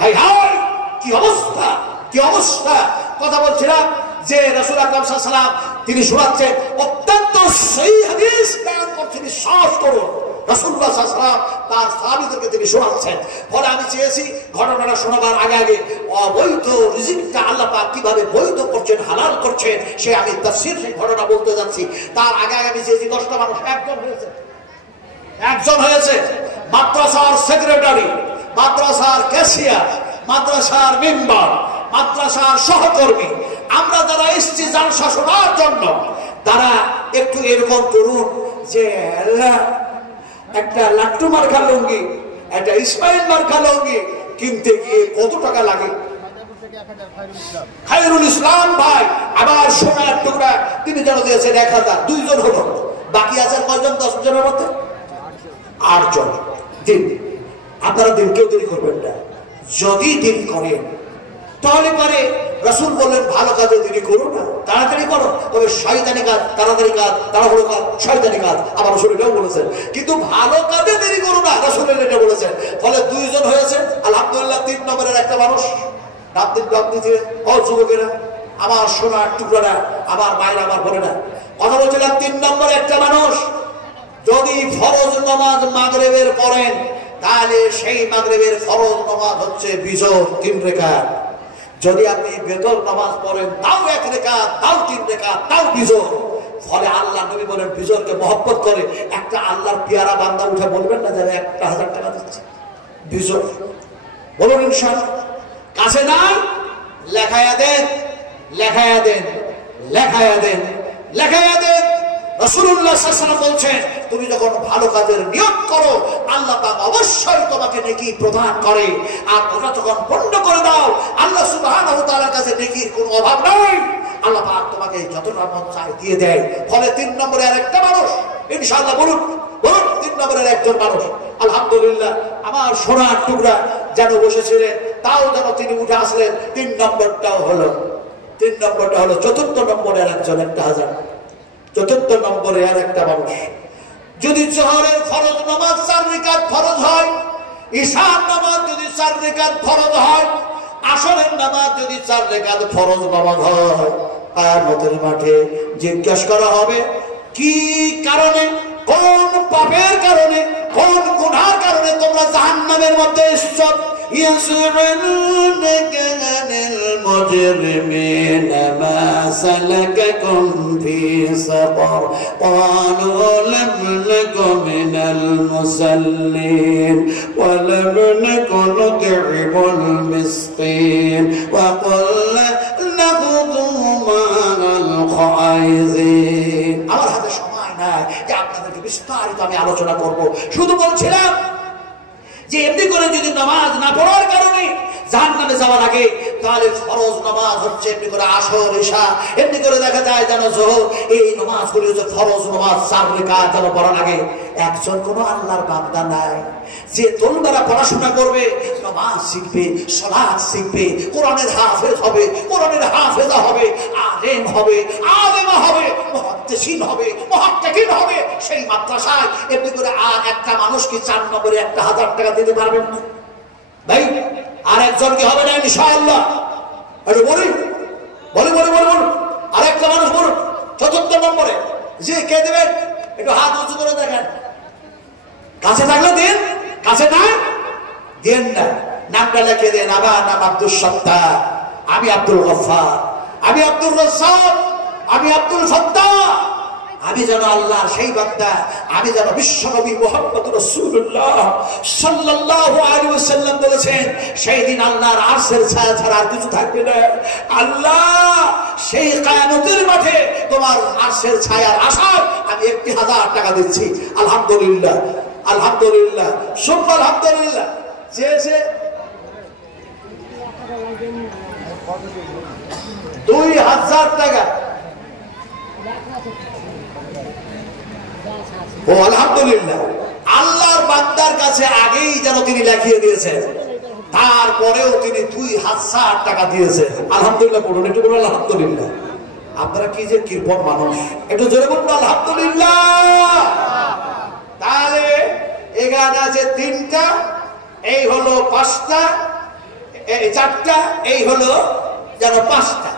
হায় হায়, কি অবস্থা, কি অবস্থা! কথা বলছিলাম যে রাসূল আকরাম সাল্লাল্লাহু আলাইহি ওয়াসাল্লাম তিনি শোনাচ্ছেন, অত্যন্ত সহিহ হাদিস বয়ান করছেন, বিশ্বাস করুন। রাসূলুল্লাহ সাল্লাল্লাহু আলাইহি ওয়াসাল্লাম তার সাহাবীদেরকে তিনি শোনাচ্ছেন। ফলে আমি চেয়েছি ঘটনাটা শোনাবার আগে আগে অবৈধ রিজিকটা আল্লাহ পাক কিভাবে বৈধ করছেন, হালাল করছেন, সে আমি তাফসীর সেই ঘটনা বলতে যাচ্ছি। তার আগে আগে আমি চেয়েছি 10টা মানুষ একজন হয়েছে মাদ্রাসার সেক্রেটারি, মাদ্রাসার ক্যাশিয়ার, মাদ্রাসার মেম্বার, মাদ্রাসার সহকর্মী। আমরা যারা এসছি জালসা শোনার জন্য, তারা একটু এরকম করুন যে একটা লাট্টু মার্কা লুঙ্গি, একটা ইসমাইল মার্কা লুঙ্গি কিনতে গিয়ে কত টাকা লাগে? খায়রুল ইসলাম ভাই আবার সোনার টুকরা তিনি যেন দিয়েছেন 1000। 2 জন হলো, বাকি আছেন কয়জন? 10 জনের মধ্যে 8 জন। দিন, আপনারা দিন, কেউ দেরি করবেন না। যদি দেরি করেন তাহলে পরে রাসূল বললেন ভালো কাজে দেরি করো না, তাড়াতাড়ি করো, তবে শয়তানি কাজ, তাড়াতাড়ি কাজ, তাড়াহুড়ো কাজ শয়তানি কাজ। আবার রাসূল এটাও বলেছেন, কিন্তু ভালো কাজে দেরি করো না, রাসূল এটা বলেছেন। ফলে 2 জন হয়েছে, আলহামদুলিল্লাহ। 3 নম্বরের একটা মানুষ রাত্রি জব দিতে, ও যুবকেরা, আমার সোনার টুকরারা, আমার মায়েরা, আমার বোনেরা, কথা বলছিলাম 3 নম্বরে একটা মানুষ যদি ফরজ নামাজ মাগরিবের পড়েন, তাহলে সেই মাগরিবের ফরজ নামাজ হচ্ছে বিজর 3 রাকাত। যদি আপনি বেতর নামাজ পড়েন, তাও 1 রাকাত, তাও 3 রাকাত, তাও বিজর। ফলে আল্লাহ নবী বলেন, বিজরকে মহব্বত করে একটা আল্লাহর পেয়ারা বান্দা উঠে বলবেন না যে 1000 টাকা দিচ্ছি বিজর, বলুন ইনশাআল্লাহ। কাছে নাই, লেখায়া দেন, লেখায়া দেন, লেখায়া দেন, লেখায়া দেন। রাসূলুল্লাহ সাল্লাল্লাহু আলাইহি ওয়াসাল্লাম বলছেন, তুমি যখন ভালো কাজের নিয়ত করো, আল্লাহ পাক অবশ্যই তোমাকে নেকি প্রদান করে। আর ওটা যখন পূর্ণ করে দাও, আল্লাহ সুবহানাহু ওয়া তাআলার কাছে নেকির কোনো অভাব নাই, আল্লাহ পাক তোমাকে যতটা মন চায় দিয়ে দেয়। ফলে 3 নম্বরে আরেকটা মানুষ, ইনশাআল্লাহ বলুন, বলুন 3 নম্বরের একজন মানুষ, আলহামদুলিল্লাহ, আমার সোনার টুকরা যেন বসেছিলেন, তাও যেন তিনি উঠে আসলেন। 3 নম্বরটাও হলো, 3 নম্বরটা হলো 4র্থ নম্বরের একজন, 1000। 4র্থ নম্বরে আর একটা মানুষ, যদি জোহরের ফরজ নামাজ 4 রাকাত ফরজ হয়, ঈশার নামাজ যদি 4 রাকাত ফরজ হয়, আসরের নামাজ যদি 4 রাকাত ফরজ নামাজ হয়, কিয়ামতের মাঠে জিজ্ঞাসা করা হবে কি কারণে, কোন পাপের কারণে, কোন গুনার কারণে তোমরা জাহান্নামের মধ্যে এসেছো? يسألونك عن المجرمين ما سلككم في سقر قالوا لم نك من المصلين ولم نك نطعم المسكين وقلنا نخوض مع الخائضين। আমার হাতে সময় নাই যে আপনাদেরকে বিস্তারিত আমি আলোচনা করব, শুধু বলছিলাম যে এমনি করে যদি নামাজ না পড়ার কারণে জাহান্নামে যাওয়ার আগে, তাহলে ফরজ নামাজ হচ্ছে এমনি করে আসর, ঈশা, এমনি করে দেখা যায় যেন যোহর, এই নামাজগুলি হচ্ছে ফরজ নামাজ 4 রাকাত যেন পড়ার আগে। একজন কোনো আল্লাহর বান্দা নাই যে তলবারা পড়াশোনা করবে, নামাজ শিখবে, সালাত শিখবে, কোরআনের হাফেজ হবে, কোরআনের হাফেজা হবে, আলেম হবে, আলেমা হবে, মুহাদ্দিসিন হবে, মুহাক্কিকিন হবে। সেই মাদ্রাসায় এমনি করে আর একটা মানুষ কি 4 নম্বরে 1000 টাকা দিতে পারবেন না ভাই? আর একজন কি হবে না ইনশাআল্লাহ? একটু বলি, বলি বলি বলি বলুন, আর একটা মানুষ বলুন 4র্থ নম্বরে, যে কে দেবেন? একটু হাত উঁচু করে দেখেন, কাছে থাকলে দিন, আছে না? দেন না, নামটা লিখে দেন। আমার নাম আব্দুল সত্তার, আমি আব্দুল গফফার, আমি আব্দুল রাজ্জাক, আমি আব্দুল ফাত্তাহ। আমি যেন আল্লাহর সেই বান্দা, আমি যেন বিশ্বনবী মুহাম্মদ রাসূলুল্লাহ সাল্লাল্লাহু আলাইহি ওয়াসাল্লাম বলেছেন, সেই দিন আল্লাহর আরশের ছায়া ছাড়া আর কিছু থাকবে না। আল্লাহ সেই কিয়ামতের মাঠে তোমার আরশের ছায়ার আশায় আমি 1000 টাকা দিচ্ছি। আলহামদুলিল্লাহ, আলহামদুলিল্লাহ, সুবহান আলহামদুলিল্লাহ। চেয়েছে 2000 টাকা। ও আলহামদুলিল্লাহ, আল্লাহর বান্দার কাছে আগেই যেন তিনি লিখিয়ে দিয়েছেন, তারপরেও তিনি 2000 টাকা দিয়েছেন। আলহামদুলিল্লাহ বলুন, একটু বলুন আলহামদুলিল্লাহ। আপনারা কি যে কৃপণ মানুষ, একটু জোরে বলুন আলহামদুলিল্লাহ। তাহলে এখানে আছে 3টা, এই হলো 5টা, এই 4টা, এই হলো যেন 5টা,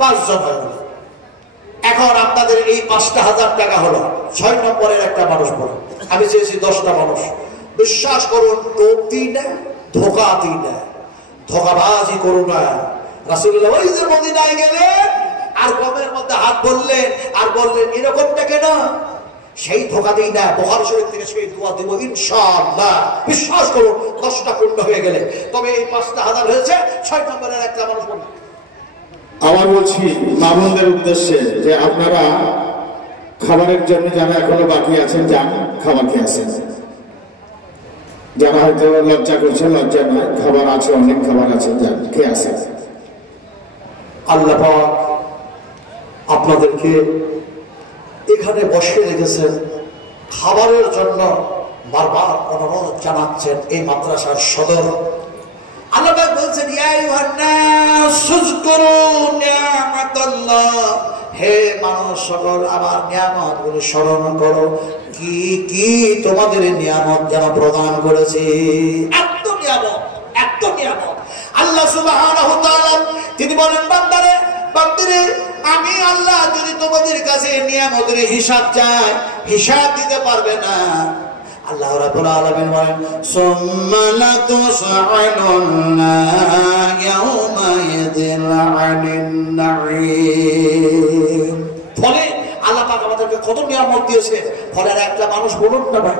5 জন হলো। এখন আপনাদের এই 5,000 টাকা হলো। 6 নম্বরের একটা মানুষ বলো, আমি চেয়েছি 10টা মানুষ। বিশ্বাস করুন, টোপ দিই না, ধোকা দিই না, ধোকাবাজি করুন না। রাসূলুল্লাহ ওই যে মদিনায় গেলেন আর গমের মধ্যে হাত বললেন আর বললেন এরকমটা কেন, সেই ধোকা দিই না। বুখারী শরীফ থেকে সেই দোয়া দেব ইনশাআল্লাহ। বিশ্বাস করুন, 10টা পূর্ণ হয়ে গেলে। তবে এই 5,000 হয়েছে। 6 নম্বরের একটা মানুষ বলুন। আমার বলছি মামুনদের উদ্দেশ্যে যে আপনারা খাবারের জন্য যারা এখনো বাকি আছেন, যান খাবার খেয়ে আসেন। যারা হয়তো লজ্জা করছে, লজ্জা নয়, খাবার আছে, অনেক খাবার আছে, যান খেয়ে আসেন। আল্লাহ পাক আপনাদেরকে এখানে বসিয়ে রেখেছেন, খাবারের জন্য বারবার অনুরোধ জানাচ্ছেন এই মাদ্রাসার সদর। আল্লাহ পাক বলছেন, ইয়া আইয়ুহান নাস উযকুরু নি'মাতাল্লাহ, হে মানুষ সকল আমার নিয়ামতগুলো স্মরণ করো। কি কি তোমাদের নিয়ামত যেন প্রদান করেছি। এত নিয়ামত, এত নিয়ামত। আল্লাহ সুবহানাহু ওয়া তাআলা তিনি বলেন, বান্দারে বান্দিরে, আমি আল্লাহ যদি তোমাদের কাছে নিয়ামতের হিসাব চাই, হিসাব দিতে পারবে না। আল্লাহ রাব্বুল আলামিন বলেন, সুম্মা লা তুসআলুন্না ইয়াওমা ইয়াদিল আনিন নাঈম। ফলে আল্লাহ পাক আমাদেরকে কত নিয়ামত দিয়েছে। ফলে আর একটা মানুষ বলুন না ভাই,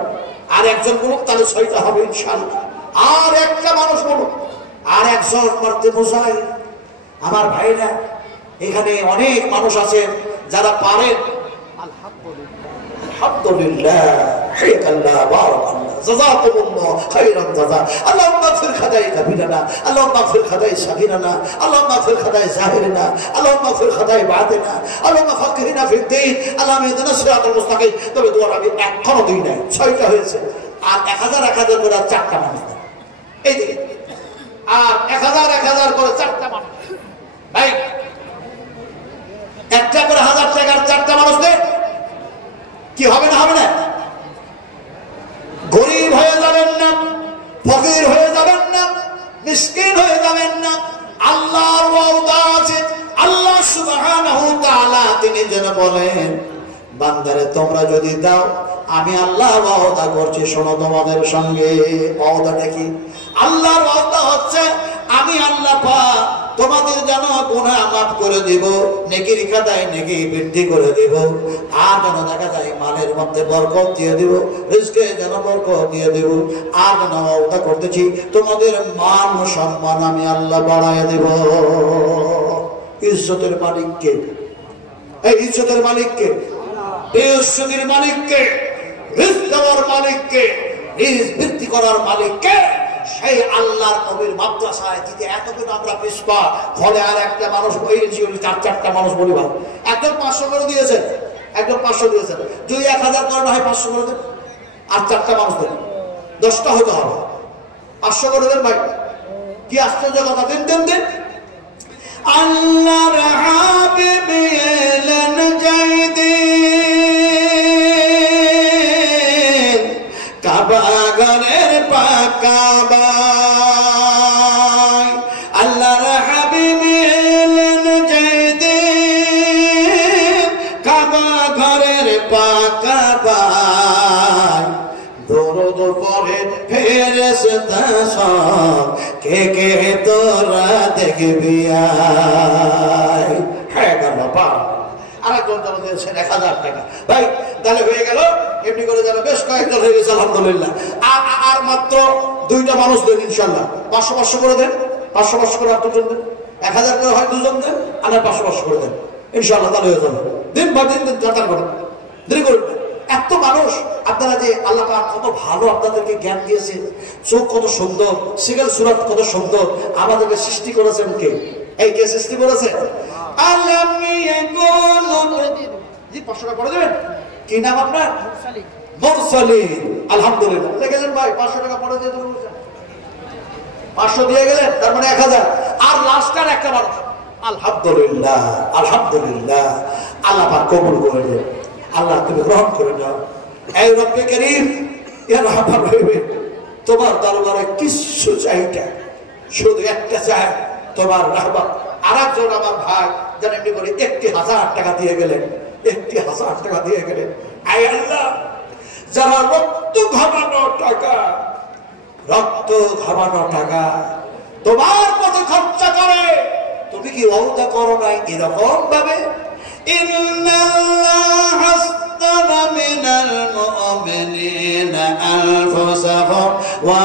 আর একজন বলুন, তাহলে 6টা হবে ইনশাআল্লাহ। আর একটা মানুষ বলুন, আর একজন মারতে বোঝায়। আমার ভাইরা, এখানে অনেক মানুষ আছে যারা পারেন। আলহামদুলিল্লাহ, হায়াকাল্লাহ, বারাকাল্লাহ, জাযাকুমুল্লাহ খাইরান জাযা। আল্লাহুম্মা ফির খাদাই কাবিরানা, আল্লাহুম্মা ফির খাদাই সাগিরানা, আল্লাহুম্মা ফির খাদাই জাহিরিনা, আল্লাহুম্মা ফির খাদাই বাতিনা, আল্লাহুম্মা ফাক্কিহনা ফিদ-দীন, আল্লাহুম্মা ইহদিনাস সিরাতাল মুস্তাকিম। তবে দোয়ার আমি এখনো দিই নাই, 6টা হয়েছে। আর 1000 করে 4টা মানুষ, এই যে আর 1000 করে 4টা মানুষ। ভাই, একটা করে 1000 টাকার 4টা মানুষ দেন, কি হবে না? হবে না? গরিব হয়ে যাবেন না, ফকির হয়ে যাবেন না, মিসকিন হয়ে যাবেন না। আল্লাহর ওয়াদা আছে। আল্লাহ সুবহানাহু ওয়া তাআলা তিনি যেন বলেন, বান্দারে তোমরা যদি দাও, আমি আল্লাহ ওয়াদা করছি, শোনো তোমাদের সঙ্গে। ওয়াদাটা কি? আল্লাহর ওয়াদা হচ্ছে, আমি আল্লাহ পাক তোমাদের যেন গুনাহ মাফ করে দেব, নেকির খাতায় নেকি বৃদ্ধি করে দেব, আর যেন দেখা যায় মালের মধ্যে বরকত দিয়ে দেব, রিজকে যেন বরকত দিয়ে দেব। আর যেন ওয়াদা করতেছি, তোমাদের মান সম্মান আমি আল্লাহ বাড়ায় দেব। ইজ্জতের মালিককে, এই ইজ্জতের মালিককে, ইজ্জতের মালিককে, রিজক দেওয়ার মালিককে, রিজক বৃদ্ধি করার মালিককে, সেই আল্লাহর নবীর মাদ্রাসায় দিতে এতক্ষণ আমরা পিছপা। ফলে আর একটা মানুষ, ওই 4টা মানুষ বলি ভাই, একজন 500 করে দিয়েছেন, একজন 500 দিয়েছেন। যদি 1000 করে না হয় 500 করে দেন, আর 4টা মানুষ দেন, 10টা হতে হবে। 500 করে দেন ভাই, কি আশ্চর্য কথা। দেন দেন দেন। আল্লাহর হাবিব এলেন যাইদিন, কাবা ঘরের পাকা বাই। আল্লাহর হাবিব এলেন যাইদিন, কাবা ঘরের পাকা বাই। দরুদ পড়ে ফেরেশতা সব কে কে তোরা দেখবি আয়। হ্যাঁ বাবা আরেকজন যেন দিয়েছেন 1000 টাকা। ভাই তাহলে হয়ে গেল, এমনি করে যেন বেশ কয়েকজন হয়ে গেছে আলহামদুলিল্লাহ। আর মাত্র 2টা মানুষ দেন ইনশাল্লাহ। 500 করে দেন, 500 করে আর 2জন দেন, 1000 করে হয় 2জন দেন, আর 500 করে দেন ইনশাল্লাহ, তাহলে হয়ে যাবে। দিন বা দিন যাত্রা করেন, দেরি করুন। এত মানুষ আপনারা যে আল্লাহ পাক কত ভালো আপনাদেরকে জ্ঞান দিয়েছে, চোখ কত সুন্দর, সিগেল সুরাত কত সুন্দর, আমাদেরকে সৃষ্টি করেছেন কে? এই কে সৃষ্টি করেছে? জি 500 টাকা করে দেবেন। কি নাম আপনার? মুরসালিন। আলহামদুলিল্লাহ দেখেছেন ভাই 500 টাকা পরে দিয়ে দেবেন, 500 দিয়ে গেলেন, তার মানে 1000। আর লাস্টার একটা মানুষ আলহামদুলিল্লাহ আলহামদুলিল্লাহ, আল্লাহ পাক কবুল করে দেন, আল্লাহ তুমি গ্রহণ করে নাও। এই রব্বে করিম ইয়া রহমান রহিম, তোমার দরবারে কিছু চাইটা, শুধু একটা চাই তোমার রহমত। আরেকজন আমার ভাই যেন এমনি করে 1000 টাকা দিয়ে গেলেন, 1000 টাকা দিয়ে গেলেন। আয় আল্লাহ, যারা রক্ত ঘামানো টাকা, রক্ত ঘামানো টাকা তোমার পথে খরচা করে, তুমি কি ওয়াদা করো নাই এরকম ভাবে? ইন্নাল্লাহ আস্তারা মিনাল মুমিনিনা আনফুসাহুম ওয়া